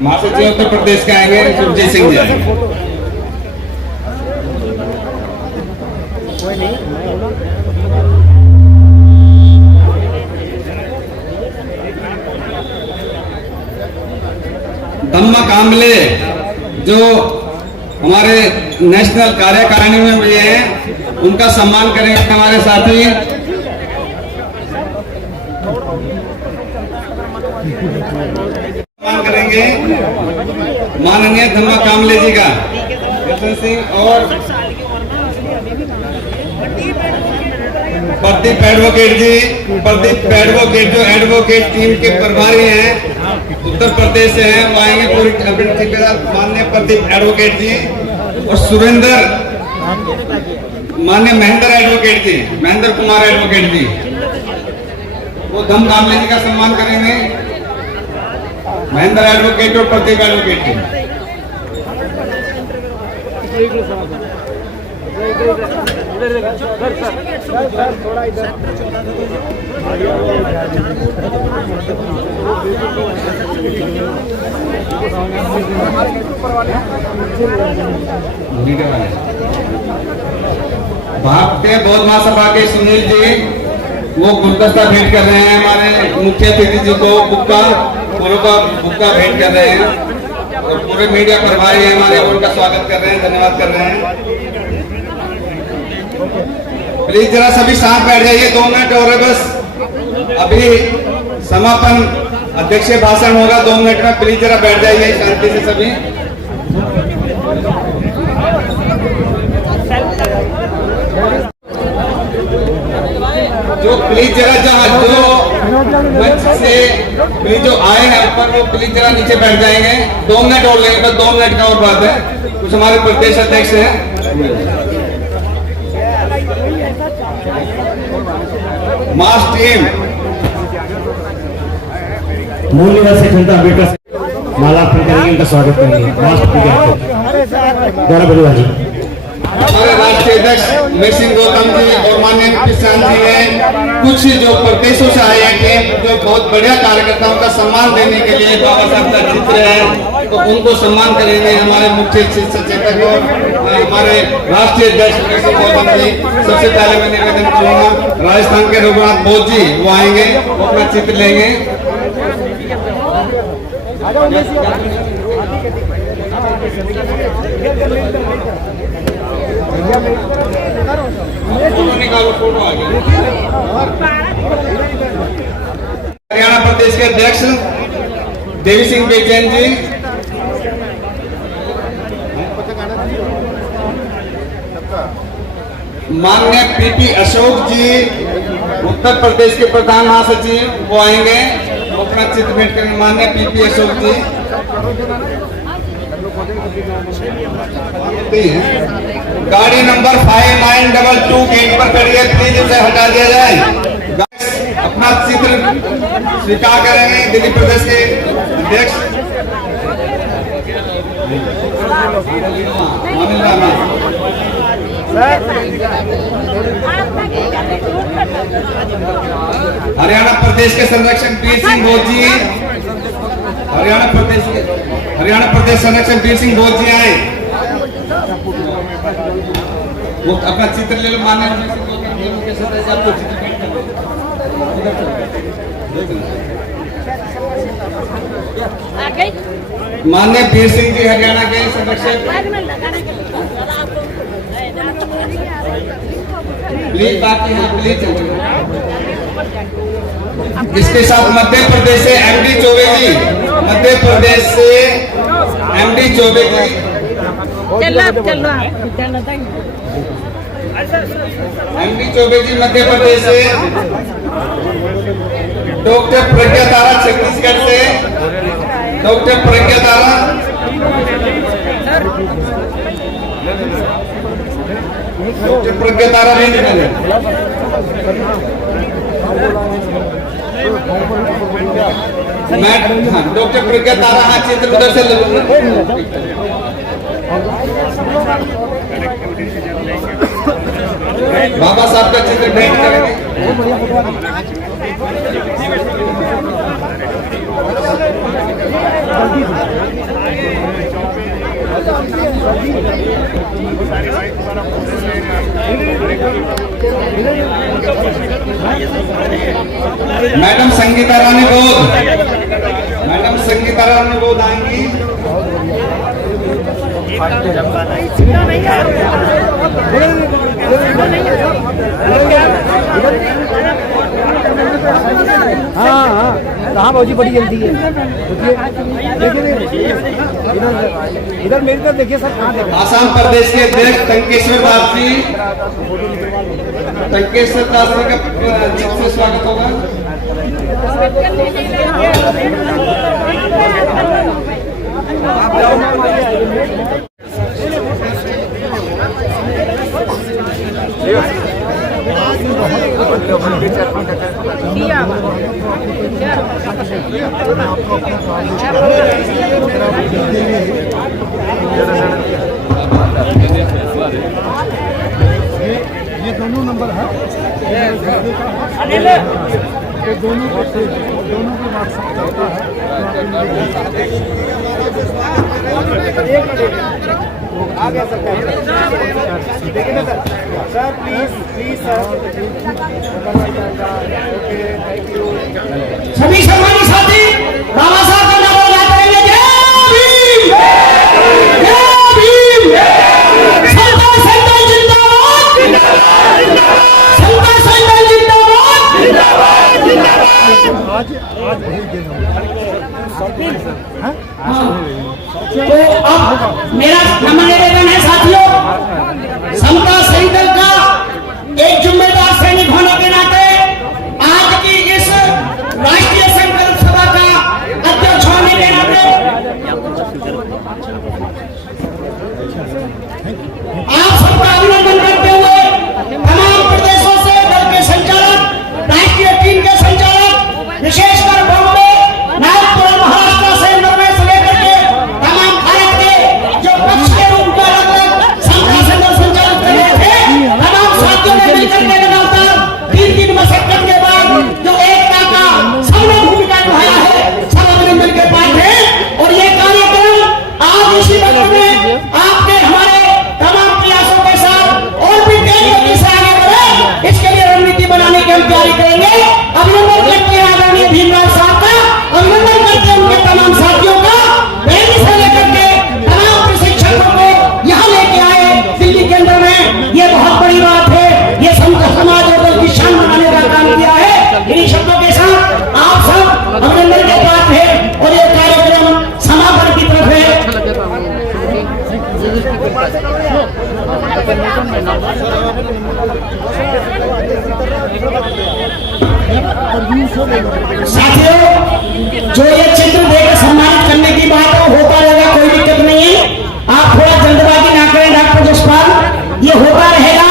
महासचिव उत्तर प्रदेश के आएंगे, सुरजीत सिंह जी आएंगे। धम्मा कामले जो हमारे नेशनल कार्यकारिणी में भी हैं, उनका सम्मान करेंगे हमारे साथी। सम्मान करेंगे माननीय धम्मा कामले जी का, जशन सिंह और प्रदीप एडवोकेट जो एडवोकेट टीम के प्रभारी हैं, उत्तर प्रदेश से हैं, वो आएंगे पूरी टीम के साथ। माननीय प्रदीप एडवोकेट जी और सुरेंद्र माननीय महेंद्र कुमार एडवोकेट जी, वो धम कामले जी का सम्मान करेंगे। महेंद्र एडवोकेट और प्रदीप एडवोकेट जी। भारतीय बौद्ध महासभा के सुनील जी, वो गुलदस्ता भेंट कर रहे हैं हमारे मुख्य अतिथि जी को, बुक्का भेंट कर रहे हैं, और पूरे मीडिया प्रभारी हैं हमारे, उनका स्वागत कर रहे हैं, धन्यवाद कर रहे हैं। प्लीज जरा सभी साथ बैठ जाइए, 2 मिनट और है बस। अभी समापन अध्यक्ष भाषण होगा 2 मिनट में, प्लीज जरा बैठ जाइए शांति से सभी। जो प्लीज जरा जो मंच से प्लीज जो आए हैं ऊपर, वो प्लीज जरा नीचे बैठ जाएंगे। 2 मिनट और लेंगे, बस 2 मिनट का और बात है। कुछ हमारे प्रदेश अध्यक्ष हैं, मास टीम मूल निवासी जनता अम्बेडकर मालार्पण करेंगे, उनका स्वागत करेंगे। मास टीम के गौरव बलुआ जी, हमारे राष्ट्रीय अध्यक्ष मेसिंग गौतम जी और माननीय किसान जी हैं। कुछ जो प्रदेशों से आए हैं टीम, जो बहुत बढ़िया कार्यकर्ताओं का सम्मान देने के लिए बाबा साहब का चित्र है, तो उनको सम्मान करेंगे हमारे मुख्य सचेतक और हमारे राष्ट्रीय अध्यक्ष मेसिंग गौतम जी। सबसे पहले मैं निवेदन करूंगा राजस्थान के रघुनाथ बोध जी, वो आएंगे, वो अपना चित्र लेंगे। हरियाणा प्रदेश के अध्यक्ष देवी सिंह बेचैन जी, माननीय पीपी अशोक जी, उत्तर प्रदेश के प्रधान महासचिव, वो आएंगे, वो अपना चित्र भेंट करेंगे। माननीय पीपी अशोक जी गाड़ी नंबर 5922 गेट पर खड़ी है, प्लीज उसे हटा दिया जाए। अपना चित्र स्वीकार करेंगे दिल्ली प्रदेश के अध्यक्ष हरियाणा प्रदेश के संरक्षण वीर सिंह बोध जी, हरियाणा प्रदेश संरक्षण वीर सिंह बोध जी आए, वो अपना चित्र ले लो। माननीय आपको माननीय वीर सिंह जी हरियाणा के संरक्षक, प्लीज बाकी है प्लीज। इसके साथ मध्य प्रदेश से एमडी चौबे जी, मध्य प्रदेश से एमडी चौबे जी, एमडी चौबे जी मध्य प्रदेश से, डॉक्टर प्रज्ञा तारा छत्तीसगढ़ से, डॉक्टर प्रज्ञा तारा, डॉक्टर प्रज्ञा तारा भी मैं डॉक्टर प्रज्ञा तारा, हाँ चित्र उधर से ले लो। बाबा साहब का चित्र भेंट करेंगे। मैडम संगीता रानी बोध आएंगी। हाँ भाजी बड़ी जल्दी है। देखिए इधर मेरी तरफ देखिए सर, कहाँ देखिए। आसाम प्रदेश के अध्यक्ष टंकेश्वर दास जी का जीत से स्वागत होगा। ये दोनों नंबर है, ये दोनों के व्हाट्सएप करता है। आ गया सर, देखिए ना sir please sir. Okay, thank you. सभी सम्मानित साथी बाबा साहब का नारा याद करेंगे। जय भीम, जय भीम। सरदार सैंडल जिंदाबाद, सरदार सैंडल जिंदाबाद। आज वही दिन तो अब मेरा नम्र निवेदन है साथियों, समता सैनिक दल का एक जिम्मेदार सैनिक होने के नाते आज की इस राष्ट्रीय संकल्प सभा का अध्यक्ष होने के नाते आप सबका अभिनंदन करते हुए तमाम प्रदेशों से दल के संचालक, राष्ट्रीय टीम के संचालक, विशेषकर बॉम्बे, नागपुर, महाराष्ट्र से निर्णय से लेकर के तमाम भारत के जो पक्ष के रूप में अलग-अलग संघ संचालित कर रहे थे, तमाम साथियों ने मिलकर के लगातार 3 दिन मशक्कत के बाद जो एकता का संगठन भूमिका निभाया है, सब अभिनंदन के पात्र है। और ये कार्यक्रम आज इसी वक्त में आपके हमारे तमाम प्रयासों के साथ और भी तेज गति से आगे बढ़े, इसके लिए रणनीति बनाने की हम तैयारी करेंगे। अभिनंदन करते हैं आदरणीय भीमराव साहब का, अभिनंदन करते हैं उनके तमाम साथियों का, दिल्ली से लेकर के तमाम प्रशिक्षकों को यहाँ लेके आए दिल्ली के अंदर में। ये बहुत बड़ी बात है, ये समाज और दल की शान बनाने का काम किया है। इन्हीं शब्दों के साथ आप सब अभिनंदन के पात्र है और ये कार्यक्रम समापन की तरफ है। साथियों, जो ये चित्र देकर सम्मानित करने की बात है होता रहेगा, कोई दिक्कत नहीं है। आप थोड़ा जल्दबाजी ना करें डॉक्टर जसपाल, ये होता रहेगा।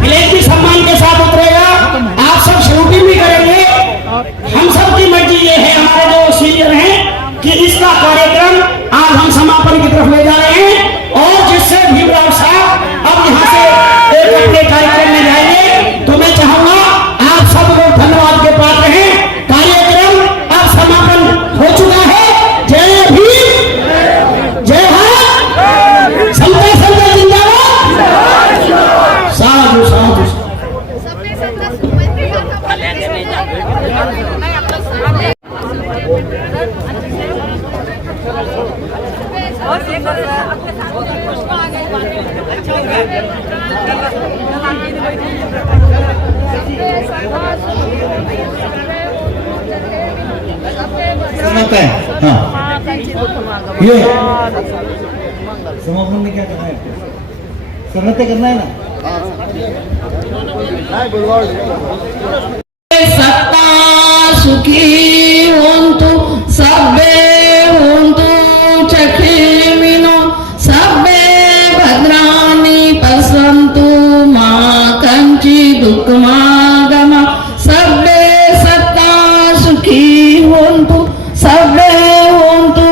प्लेट भी सम्मान के साथ उतरेगा, आप सब शूटिंग भी करेंगे। हम सब की मर्जी ये है, हमारे जो सीनियर हैं, कि इसका कार्यक्रम आज हम समापन की तरफ ले जा रहे हैं और जिससे भीमराव साहब अब यहाँ से एक अपने कार्यक्रम में जाएंगे। तो मैं चाहूंगा आप सब लोग धन्यवाद के पात्र हैं। कार्यक्रम अब समापन हो चुका है। जय भीम, जय भारत, समता संघ जिंदाबाद। साधु साधु। समझते हैं। हाँ, ये समापन में क्या करना है? सरलते करना है ना। सत्ता सुखी होन्तु सब्बे होन्तु चक्षिमिनो सब्बे भद्राणि पश्यन्तु मा कञ्चित् दुःखमागम सब्बे सत्ता सुखी होन्तु सब्बे होन्तु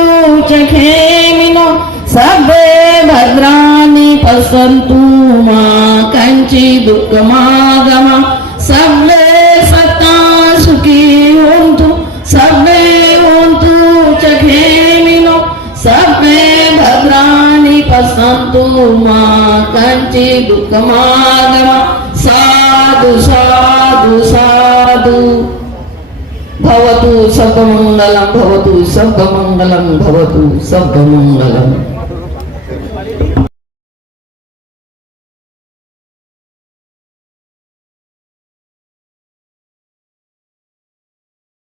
चक्षिमिनो सब्बे भद्राणि पश्यन्तु मा कञ्चित् कंची दुःखमागम सर्वे सत्ता सुखी होन्तु सर्वे होन्तु चखेमिनो सर्वे भद्राणि पश्यन्तु मा कंची दुःखमागम साधु साधु साधु भवतु सर्वमंगलम भवतु सर्वमंगलम भवतु सर्वमंगलम।